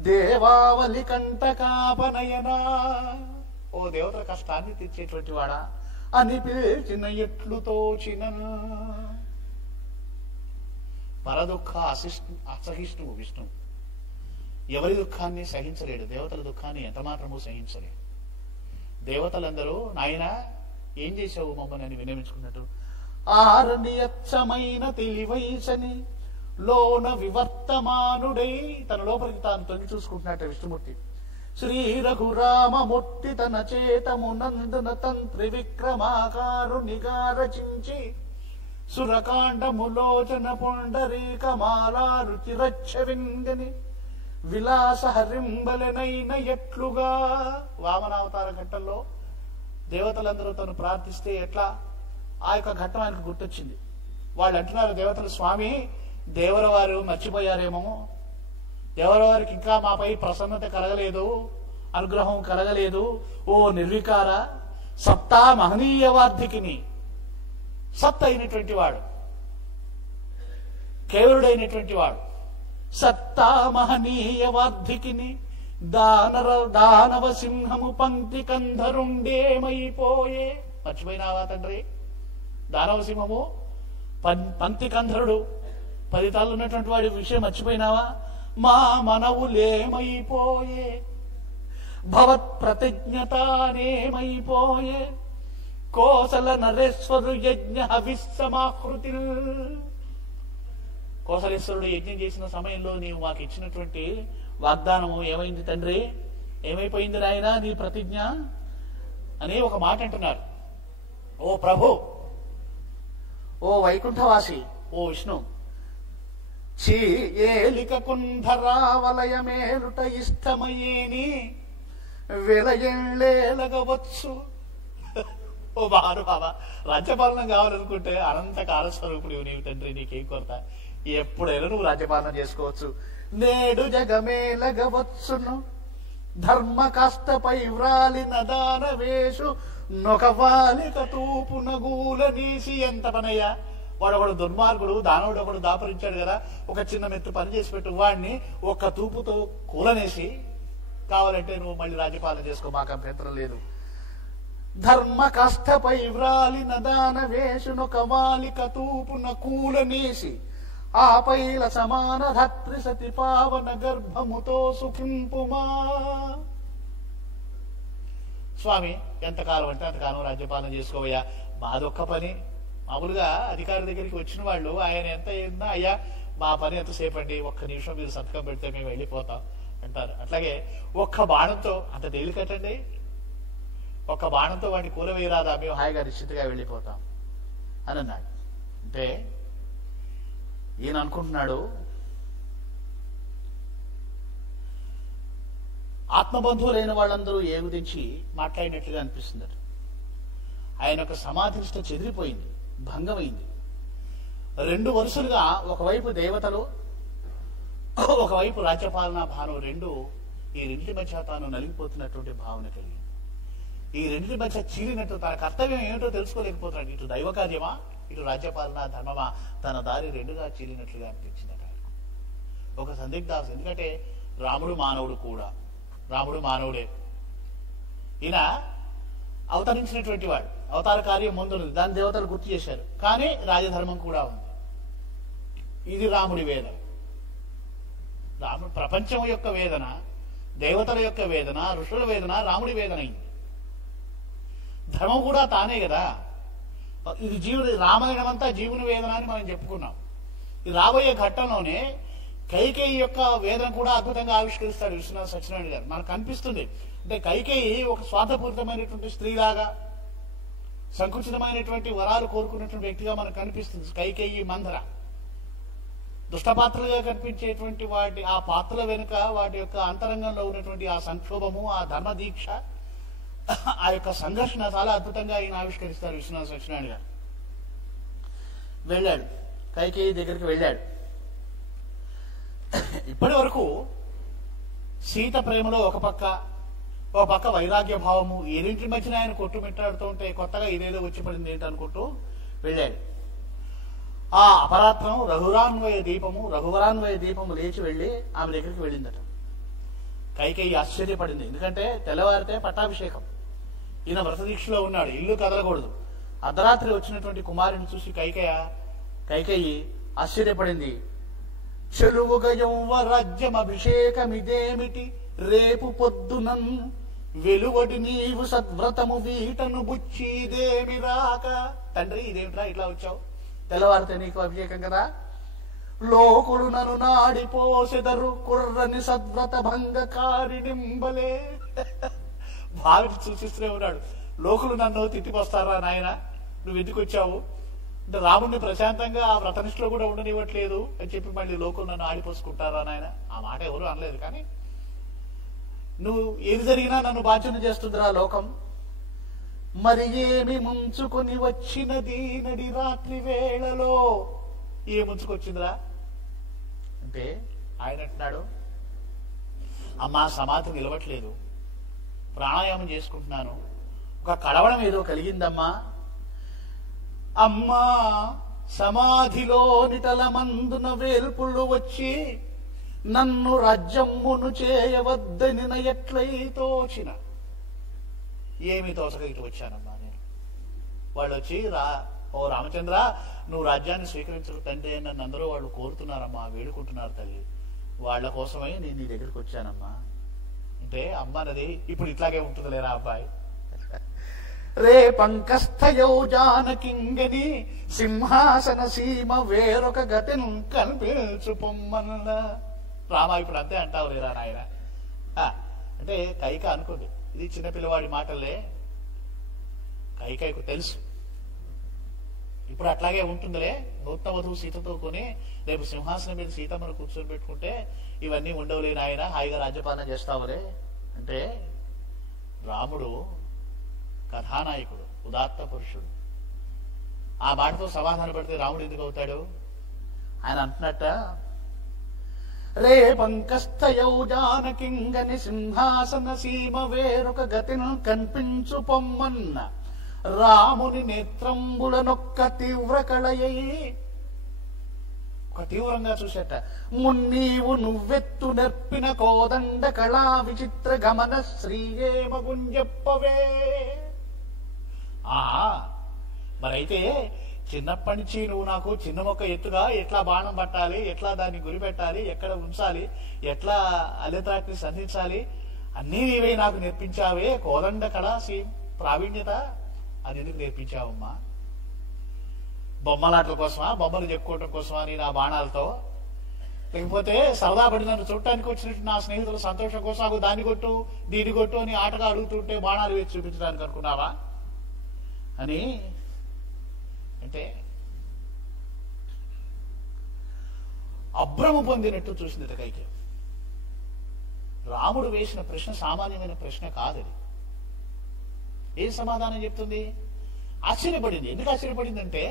దేవావలి కంటకాపనయనా. ఓ దేవతల కష్టాన్ని తీర్చేటువంటి వాడా అని పిలిచిన ఎట్లు తోచిన. పరదుఃఖ అసహిష్ణువు విష్ణువు. ఎవరి దుఃఖాన్ని సహించలేడు, దేవతల దుఃఖాన్ని ఎంత మాత్రమూ సహించలేడు. దేవతలందరూ నాయన ఏం చేశావు మమ్మల్ని అని వినమించుకున్నట్టు. ఆరనియచ్చమైన తెలివైసని లోన వివర్తమానుడై తన లోపలికి తాను తొంగి చూసుకుంటున్నట్టు విష్ణుమూర్తి. శ్రీ రఘురామమూర్తి తన చేతమునందున తంత్రి విక్రమాకారు నిగారచించి సురకాండములోచన పుండరీకమాలా రుచిరచ్చ వింగని విలాస హరింబలనైన ఎట్లుగా. వామనావతార ఘట్టంలో దేవతలందరూ తను ప్రార్థిస్తే ఎట్లా ఆ యొక్క ఘట్టం ఆయనకు గుర్తొచ్చింది. వాళ్ళు అంటున్నారు దేవతలు, స్వామి దేవరవారు మర్చిపోయారేమో, దేవరవారికి ఇంకా మాపై ప్రసన్నత కలగలేదు, అనుగ్రహం కలగలేదు. ఓ నిర్వికార సత్తా మహనీయవార్ధికిని, సత్ అయినటువంటి వాడు, కేవలుడైనటువంటి వాడు, సత్తా మహనీయవార్ధికిని దానవ సింహము పంక్తి కంధరుండేమైపోయే. మర్చిపోయినావా తండ్రి? దానవ సింహము పంక్తి కంధరుడు 10 తలలు ఉన్నటువంటి వాడి విషయం మర్చిపోయినావా? మా మనవులేమైపోయే, భవత్ ప్రతిజ్ఞతానేమైపోయే, కోసల నరేశ్వరు యజ్ఞ హవిస్సమాకృతి. కోసలేశ్వరుడు యజ్ఞం చేసిన సమయంలో నీవు మాకు ఇచ్చినటువంటి వాగ్దానము ఏమైంది తండ్రి? ఏమైపోయింది నాయన నీ ప్రతిజ్ఞ అని ఒక మాట అంటున్నారు. ఓ ప్రభు, ఓ వైకుంఠవాసి, ఓ విష్ణు, చీ ఏలిక కుంధరావలయమేలుట ఇష్టమయ్యేని విరయేళ్ళేలగవచ్చు. ఓ బారు బాబా, రాజ్యపాలన కావాలనుకుంటే అనంత కాలస్వరూపుడు నీవు తండ్రి, నీకేం కొరత? ఎప్పుడైనా నువ్వు రాజ్యపాలన చేసుకోవచ్చు. నేడు జగమేలగవచ్చును ధర్మ కష్టపై వ్రాలి నదాన వేషు నొకవాలిక తూపు నగూల నీసి. ఎంత పనయ్యా! వాడొకడు దుర్మార్గుడు, దానవుడు ఒకడు దాపరించాడు కదా, ఒక చిన్న మెత్తు పని చేసి పెట్టు, వాడిని ఒక్క తూపుతో కూలనేసి కావాలంటే నువ్వు మళ్ళీ రాజ్యపాలన చేసుకో, మాకు అభ్యంతరం లేదు. ధర్మ కష్టపై వ్రాలి నదాన వేషును కవాలిక తూపున కూలనేసి ఆపైల సమాన ధత్రి సతి పావన గర్భముతో సుఖింపుమా. స్వామి ఎంతకాలం అంటే అంతకాలం రాజ్యపాలన చేసుకోవయ్యా, మాదొక్క పని. మామూలుగా అధికారి దగ్గరికి వచ్చిన వాళ్ళు ఆయన ఎంత అయ్యా మా పని ఎంతసేపు అండి, ఒక్క నిమిషం మీరు సంతకం పెడితే మేము వెళ్ళిపోతాం అంటారు. అట్లాగే ఒక్క బాణంతో అంత తేలికటండి, ఒక్క బాణంతో వాడిని కూలవేయరాదా, మేము హాయిగా నిశ్చితగా వెళ్ళిపోతాం అని అన్నాడు. అంటే ఈయన అనుకుంటున్నాడు ఆత్మబంధువులైన వాళ్ళందరూ ఏగుదించి మాట్లాడినట్లుగా అనిపిస్తుంది. ఆయన యొక్క సమాధిష్ట చెదిరిపోయింది, భంగమైంది. 2 వరుసలుగా ఒకవైపు దేవతలు, ఒకవైపు రాజ్యపాలనా భావం, ఈ రెండింటి మధ్య తాను నలిగిపోతున్నటువంటి భావన కలిగి, ఈ రెండింటి మధ్య చీలినట్టు తన కర్తవ్యం ఏమిటో తెలుసుకోలేకపోతున్నాడు. ఇటు దైవ కార్యమా, ఇటు రాజ్యపాలనా ధర్మమా, తన దారి 2గా చీలినట్లుగా అనిపించిందట. ఒక సందిగ్ధావస్థ. ఎందుకంటే రాముడు మానవుడు కూడా, రాముడు మానవుడే. ఈయన అవతరించినటువంటి వాడు, అవతార కార్యం ముందున్నది, దాని దేవతలు గుర్తు చేశారు. కానీ రాజధర్మం కూడా ఉంది. ఇది రాముడి వేదన. రాముడు ప్రపంచం యొక్క వేదన, దేవతల యొక్క వేదన, ఋషుల వేదన రాముడి వేదన అయింది. ధర్మం కూడా తానే కదా. ఇది జీవుడి, రామాయణం అంతా జీవుని వేదన అని మనం చెప్పుకున్నాం. ఈ రాబోయే ఘట్టంలోనే కైకేయి యొక్క వేదన కూడా అద్భుతంగా ఆవిష్కరిస్తాడు విశ్వనాథ సత్యనారాయణ గారు. మనకు కనిపిస్తుంది. అంటే కైకేయి ఒక స్వార్థపూరితమైనటువంటి స్త్రీలాగా, సంకుచితమైనటువంటి వరాలు కోరుకున్నటువంటి వ్యక్తిగా మనకు కనిపిస్తుంది. కైకేయి మందర దుష్టపాత్రలుగా కనిపించేటువంటి వాటి, ఆ పాత్రల వెనుక వాటి యొక్క అంతరంగంలో ఉన్నటువంటి ఆ సంక్షోభము, ఆ ధర్మ దీక్ష, ఆ యొక్క సంఘర్షణ చాలా అద్భుతంగా ఆయన ఆవిష్కరిస్తారు విశ్వనాథ సత్యనారాయణ గారు. వెళ్ళాడు, కైకేయి దగ్గరికి వెళ్ళాడు. ఇప్పటి వరకు సీత ప్రేమలో ఒక పక్క వైరాగ్య భావము, ఈ రెండింటి మధ్యన ఆయన కొట్టుమిట్టాడుతూ ఉంటే కొత్తగా ఇదేదో వచ్చి పడింది ఏంటి అనుకుంటూ వెళ్ళాడు. ఆ అపరాత్రం రఘువరాన్వయ దీపము లేచి వెళ్ళి ఆమె దగ్గరికి వెళ్ళిందట. కైకేయి ఆశ్చర్యపడింది. ఎందుకంటే తెల్లవారితే పట్టాభిషేకం, ఈయన వ్రతదీక్షలో ఉన్నాడు, ఇల్లు కదలకూడదు. అర్ధరాత్రి వచ్చినటువంటి కుమారుని చూసి కైకేయి ఆశ్చర్యపడింది. చెలువుగా యౌవరాజ్యం అభిషేకమిదేమిటి, రేపు పొద్దునన్ వెలువడి నీవు సద్వ్రతము వీటను బుచ్చిదేమి రాక. తండ్రి ఇదేమిట్రా ఇట్లా వచ్చావు, తెల్లవారితే నీకు అభిషేకం కదా. లోకులు నన్ను నాడిపోసెదరు కుర్రని సద్వ్రత భంగకారినింబలే. భావిని సూచిస్తూనే ఉన్నాడు. లోకులు నన్ను తిట్టిపోస్తారా నాయన, నువ్వు ఎందుకు వచ్చావు అంటే రాముడిని ప్రశాంతంగా ఆ వ్రతనిష్టలో కూడా ఉండనివ్వట్లేదు అని చెప్పి మళ్ళీ లోకులు నన్ను ఆడిపోసుకుంటారా నాయన. ఆ మాట ఎవరు అనలేదు, కానీ నువ్వు ఏది జరిగినా నన్ను బాధ్యత చేస్తుందిరా లోకం. మరి ఏమి ముంచుకొని వచ్చినది నడి రాత్రి వేళలో, ఏ ముంచుకొచ్చిందిరా అంటే ఆయన అంటున్నాడు, అమ్మా సమాధి నిలవట్లేదు, ప్రాణాయామం చేసుకుంటున్నాను, ఒక కలవడం ఏదో కలిగిందమ్మా. అమ్మా సమాధిలో నిటల మందున వేల్పుళ్ళు వచ్చి నన్ను రాజ్యమ్మును చేయవద్దని ఎట్లయితోచిన. ఏమి తోచక ఇటు వచ్చానమ్మా నేను. వాళ్ళు వచ్చి ఓ రామచంద్ర నువ్వు రాజ్యాన్ని స్వీకరించరు తండ్రి, నన్ను అందరూ వాళ్ళు కోరుతున్నారమ్మా, వేడుకుంటున్నారు తల్లి, వాళ్ళ కోసమే నేను నీ దగ్గరికి వచ్చానమ్మా అంటే, అమ్మ అన్నది ఇప్పుడు ఇట్లాగే ఉంటుంది లేరా అబ్బాయి. రే పంకస్థయౌ జానకింగని సింహాసన సీమ వేరొక గతిని కనిపించు పొమ్మన్న. రామా ఇప్పుడు అంతే అంటావు లేరా నాయన అంటే కైక అనుకుంది, ఇది చిన్నపిల్లవాడి మాటలే, కైకకు తెలుసు ఇప్పుడు అట్లాగే ఉంటుందిలే. నూతన వధువు సీతతో కొని రేపు సింహాసనం మీద సీతమ్మను కూర్చొని పెట్టుకుంటే ఇవన్నీ ఉండవులే నాయన, హాయిగా రాజ్యపాలన చేస్తావులే అంటే. రాముడు కథానాయకుడు, ఉదాత్త పురుషుడు. ఆ మాటతో సమాధానం పెడితే రాముడు ఎందుకు అవుతాడు? ఆయన అంటున్నట్ట, రే పంకస్థయౌ జానకింగని సింహాసన సీమ వేరొక గతిని కనిపించు పొమ్మన్న రాముని నేత్రంబులనొక్క తీవ్ర కళయై. ఒక తీవ్రంగా చూసేట, మున్నీవు నువ్వెత్తు నెర్పిన కోదండ కళా విచిత్ర గమన శ్రీయేమగుంజెప్పవే. మరైతే చిన్నప్పటి నుంచి నువ్వు నాకు చిన్న మొక్క ఎత్తుగా ఎట్లా బాణం పట్టాలి, ఎట్లా దాన్ని గురి పెట్టాలి, ఎక్కడ ఉంచాలి, ఎట్లా అల్లెతాటిని సంధించాలి, అన్నీ నీవే నాకు నేర్పించావే. కోదండ కళా ప్రావీణ్యత అది ఎందుకు నేర్పించావమ్మా? బొమ్మలాటల కోసమా, బొమ్మలు చెప్పుకోవటం కోసమా నేను ఆ బాణాలతో లేకపోతే సరదా పడి నన్ను చూడటానికి వచ్చినట్టు నా స్నేహితులు సంతోషం కోసం దాన్ని కొట్టు దీన్ని కొట్టు అని ఆటగా అడుగుతుంటే బాణాలు వేసి చూపించడానికి అనుకున్నావా అని అంటే అభ్రమ పొందినట్టు చూసిందట కైకేయి. రాముడు వేసిన ప్రశ్న సామాన్యమైన ప్రశ్న కాదది. ఏం సమాధానం చెప్తుంది? ఆశ్చర్యపడింది. ఎందుకు ఆశ్చర్యపడిందంటే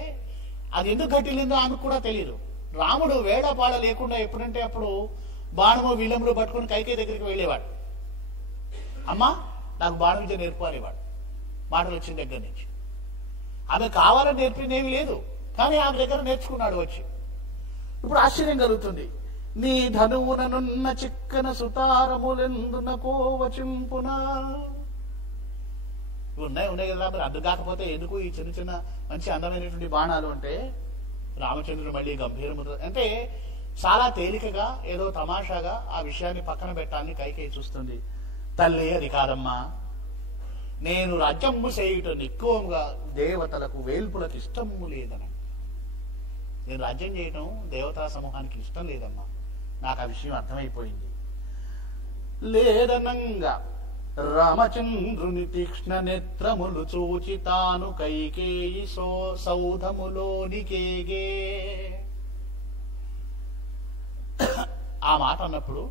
అది ఎందుకు గట్టిల్లిందో ఆమెకు కూడా తెలియదు. రాముడు వేడపాడ లేకుండా ఎప్పుడంటే అప్పుడు బాణము విలంబులు పట్టుకుని కైకేయి దగ్గరికి వెళ్ళేవాడు. అమ్మా నాకు బాణ విద్య నేర్పాలేవాడు మాటలు వచ్చిన దగ్గర నుంచి. ఆమె కావాలని నేర్పిందేమీ లేదు, కానీ ఆమె దగ్గర నేర్చుకున్నాడు వచ్చి. ఇప్పుడు ఆశ్చర్యం కలుగుతుంది. నీ ధనువుననున్న చిక్కన సుతారములెందున కోవచింపునా. ఉన్నాయి కదా, మరి అడ్డు కాకపోతే ఎందుకు ఈ చిన్న చిన్న మంచి అందమైనటువంటి బాణాలు అంటే రామచంద్రుడు మళ్ళీ గంభీరము అంటే చాలా తేలికగా ఏదో తమాషాగా ఆ విషయాన్ని పక్కన పెట్టాలని కైకేయి చూస్తుంది. తల్లి అది కాదమ్మా, నేను రాజ్యము చేయుట ఎక్కువగా దేవతలకు వేల్పులకు ఇష్టము లేదన. నేను రాజ్యం చేయటం దేవతా సమూహానికి ఇష్టం లేదమ్మా, నాకు ఆ విషయం అర్థమైపోయింది. లేదనంగా రామచంద్రుని తీక్ష్ణ నేత్రములు చూచి తాను కైకేయి సౌధములోనికేగే. ఆ మాట అన్నప్పుడు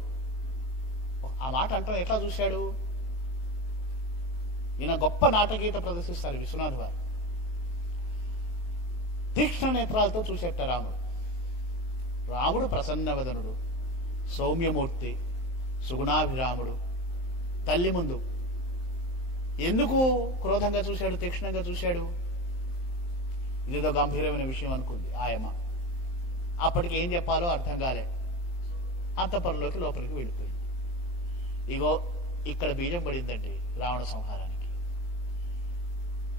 ఆ మాట అంటాం ఎట్లా చూశాడు? ఈయన గొప్ప నాటకీయత ప్రదర్శిస్తారు విశ్వనాథ్ వారు. తీక్ష్ణ నేత్రాలతో చూసేట రాముడు ప్రసన్నవదనుడు, సౌమ్యమూర్తి, సుగుణాభిరాముడు. తల్లి ముందు ఎందుకు క్రోధంగా చూశాడు, తీక్ష్ణంగా చూశాడు? ఇదేదో గంభీరమైన విషయం అనుకుంది ఆయమ్మ. అప్పటికి ఏం చెప్పాలో అర్థం కాలే. అంతఃపురంలోకి లోపలికి వెళ్ళిపోయింది. ఇగో ఇక్కడ బీజం పడిందండి రావణ సంహారానికి.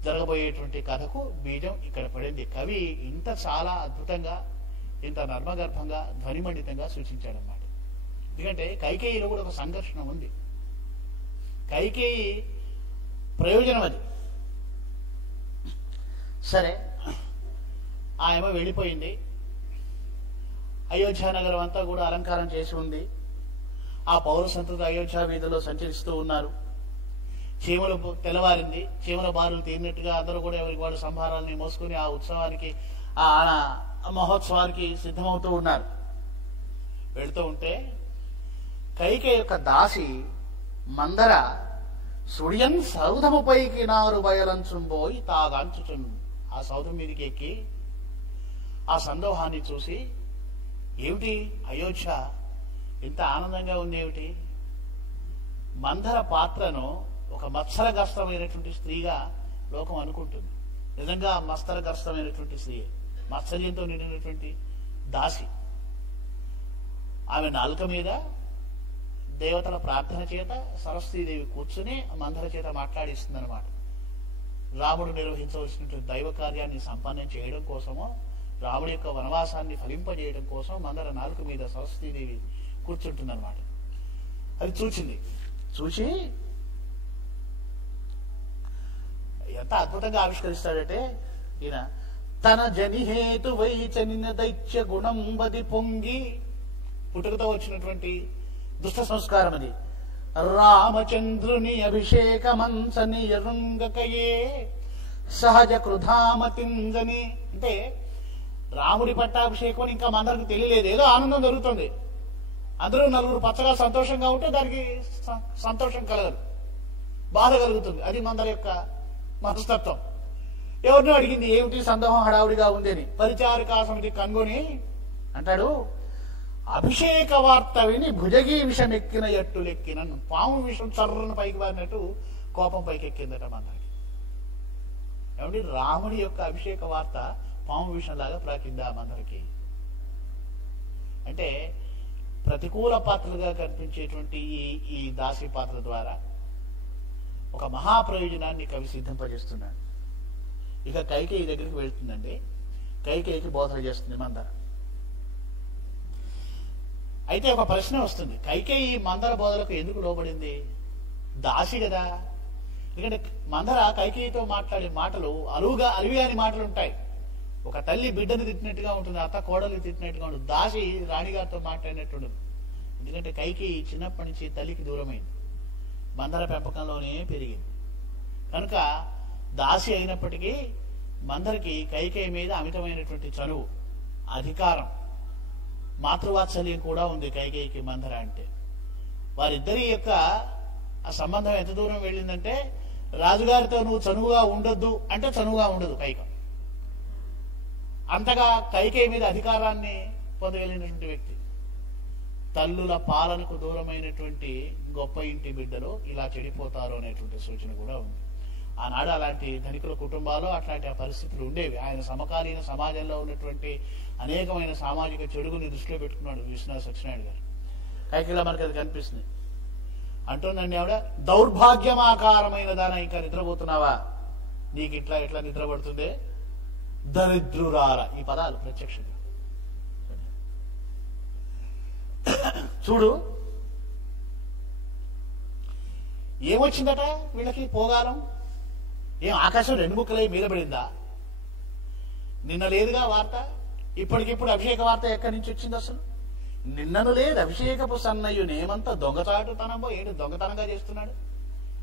జరగబోయేటువంటి కథకు బీజం ఇక్కడ పడింది. కవి ఇంత చాలా అద్భుతంగా, ఇంత నర్మగర్భంగా, ధ్వనిమండితంగా సూచించాడన్నమాట. ఎందుకంటే కైకేయిలో కూడా ఒక సంఘర్షణ ఉంది. కైకేయి ప్రయోజనం అది. సరే, ఆయమ వెళ్ళిపోయింది. అయోధ్య నగరం అంతా కూడా అలంకారం చేసి ఉంది. ఆ పౌర సంతతి అయోధ్య వీధిలో సంచరిస్తూ ఉన్నారు. చీమలు తెల్లవారింది. చీమల బారులు తీరినట్టుగా అందరూ కూడా ఎవరికి వాళ్ళు సంభారాలని మోసుకుని ఆ ఉత్సవానికి, ఆ మహోత్సవానికి సిద్ధమవుతూ ఉన్నారు. వెళుతూ ఉంటే కైకేయి యొక్క దాసి మందర సుడియన్ సౌధముపైకి నారు బయలంచుంబోయి తాగాంచుచున్. ఆ సౌధం మీదకి ఎక్కి ఆ సందోహాన్ని చూసి, ఏమిటి అయోధ్య ఇంత ఆనందంగా ఉంది ఏమిటి? మందర పాత్రను ఒక మత్సరగ్రస్తమైనటువంటి స్త్రీగా లోకం అనుకుంటుంది. నిజంగా మత్సరగ్రస్తమైనటువంటి స్త్రీ, మత్సర్యంతో నిండినటువంటి దాసి. ఆమె నాలుక మీద దేవతల ప్రార్థన చేత సరస్వతీదేవి కూర్చుని మందర చేత మాట్లాడిస్తుంది అనమాట. రాముడు నిర్వహించవలసినటువంటి దైవ కార్యాన్ని సంపన్నం చేయడం కోసమో, రాముడి యొక్క వనవాసాన్ని ఫలింపజేయడం కోసం మందర నాలుక మీద సరస్వతీదేవి కూర్చుంటుంది అనమాట. అది చూచింది. చూసి ఎంత అద్భుతంగా ఆవిష్కరిస్తాడంటే ఈయన, తన జనిహేతు వైచనిన దైత్య గుణంబది పొంగి, పుట్టుకతో వచ్చినటువంటి దుష్ట సంస్కారం అది. రామచంద్రుని అభిషేకమంచని ఎరుంగకయే సహజ కృధామతింజని. అంటే రాముడి పట్టాభిషేకం ఇంకా మందరికి తెలియలేదు. ఏదో ఆనందం జరుగుతుంది. అందరూ నలుగురు పచ్చగా సంతోషంగా ఉంటే దానికి సంతోషం కలగదు, బాధ కలుగుతుంది. అది మందర యొక్క మనస్తత్వం. ఎవరినో అడిగింది, ఏమిటి సందేహం హడావుడిగా ఉందని. పరిచారికా సమితి కనుగొని అంటాడు, అభిషేక వార్త విని భుజగీ విషం ఎక్కిన ఎట్టులెక్కిన. పాము విషం చర్రను పైకి వారినట్టు కోపం పైకి ఎక్కిందట మందరికి. ఏమంటే రాముడి యొక్క అభిషేక వార్త పాము విషం లాగా ప్రాకిందా మందరికి. అంటే ప్రతికూల పాత్రలుగా కనిపించేటువంటి ఈ దాసి పాత్ర ద్వారా ఒక మహాప్రయోజనాన్ని కవి సిద్ధింపజేస్తున్నాడు. ఇక కైకేయి దగ్గరికి వెళ్తుందండి. కైకేయికి బోధన చేస్తుంది మందర. అయితే ఒక ప్రశ్న వస్తుంది, కైకేయి మందర బోధలకు ఎందుకు లోబడింది? దాసి కదా. ఎందుకంటే మందర కైకేయితో మాట్లాడే మాటలు అలివిగాని మాటలు ఉంటాయి. ఒక తల్లి బిడ్డను తిట్టినట్టుగా ఉంటుంది, అత్త కోడలు తిట్టినట్టుగా ఉంటుంది, దాసి రాణిగారితో మాట్లాడినట్టు ఉండదు. ఎందుకంటే కైకేయి చిన్నప్పటి నుంచి తల్లికి దూరమైంది, మందర పెంపకంలోనే పెరిగింది. కనుక దాసి అయినప్పటికీ మందరికి కైకేయి మీద అమితమైనటువంటి చనువు, అధికారం, మాతృవాత్సల్యం కూడా ఉంది కైకేయికి మందర అంటే. వారిద్దరి యొక్క ఆ సంబంధం ఎంత దూరం వెళ్ళిందంటే, రాజుగారితో నువ్వు చనువుగా ఉండొద్దు అంటే చనువుగా ఉండదు కైక. అంతగా కైకేయి మీద అధికారాన్ని పొందగలిగినటువంటి వ్యక్తి. తల్లుల పాలనకు దూరమైనటువంటి గొప్ప ఇంటి బిడ్డలు ఇలా చెడిపోతారు అనేటువంటి సూచన కూడా ఉంది. ఆనాడు అలాంటి ధనికుల కుటుంబాలు అట్లాంటి ఆ పరిస్థితులు ఉండేవి. ఆయన సమకాలీన సమాజంలో ఉన్నటువంటి అనేకమైన సామాజిక చెడుగుని దృష్టిలో పెట్టుకున్నాడు విశ్వనాథ సత్యనారాయణ గారు. కైకేయిలో మనకి అది కనిపిస్తుంది. అంటుందండి ఆవిడ, దౌర్భాగ్యమాకారమైన దాన ఇంకా నిద్రపోతున్నావా, నీకు ఇట్లా ఎట్లా నిద్రపడుతుంది, దరిద్రురాల. ఈ పదాలు ప్రత్యక్షంగా చూడు. ఏమొచ్చిందట వీళ్ళకి పోగాలం? ఏం ఆకాశం రెండు ముక్కలై మీద పడిందా? నిన్న లేదుగా వార్త, ఇప్పటికిప్పుడు అభిషేక వార్త ఎక్కడి నుంచి వచ్చింది అసలు? నిన్నను లేదు అభిషేకపు సన్నయ్యునేమంతా దొంగచాటుతనంబో ఏంటి దొంగతనంగా చేస్తున్నాడు.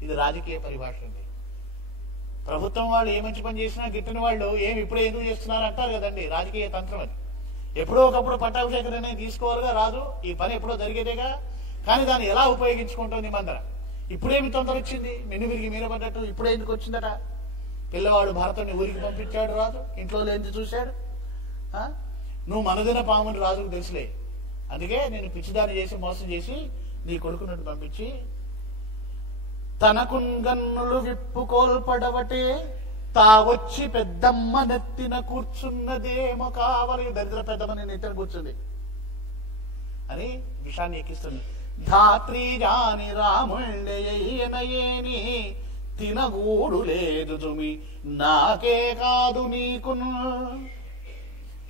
ఇది రాజకీయ పరిభాష అండి. ప్రభుత్వం వాళ్ళు ఏ మంచి పని చేసినా గిట్టిన వాళ్ళు ఏమి ఇప్పుడే ఎందుకు చేస్తున్నారు అంటారు కదండి, రాజకీయ తంత్రం అది. ఎప్పుడో ఒకప్పుడు పట్టాభిషేక నిర్ణయం తీసుకోవాలిగా రాజు, ఈ పని ఎప్పుడో జరిగేదేగా. కానీ దాన్ని ఎలా ఉపయోగించుకుంటుంది మందర? ఇప్పుడేమి తొందర వచ్చింది, మిన్ను విరిగి మీరపడ్డట్టు ఇప్పుడే ఎందుకు వచ్చిందట? పిల్లవాడు భరతుని ఊరికి పంపించాడు రాజు, ఇంట్లో లేని చూశాడు. నువ్వు మనదిన పాముని రాజుకు తెలుసులే, అందుకే నేను పిచ్చిదాన్ని చేసి మోసం చేసి నీ కొడుకున్నట్టు పంపించి, తనకుంగన్నులు విప్పుకోల్పడవటే తావొచ్చి పెద్దమ్మ నెత్తిన కూర్చున్నదేమో కావాలి. దరిద్ర పెద్దమ్మ నేను నెత్తిన కూర్చుంది అని విషాన్ని ఎక్కిస్తుంది. ధాత్రి జాని రాముండేయనయేని తినగూడు లేదు జుమి నాకే కాదు నీకు.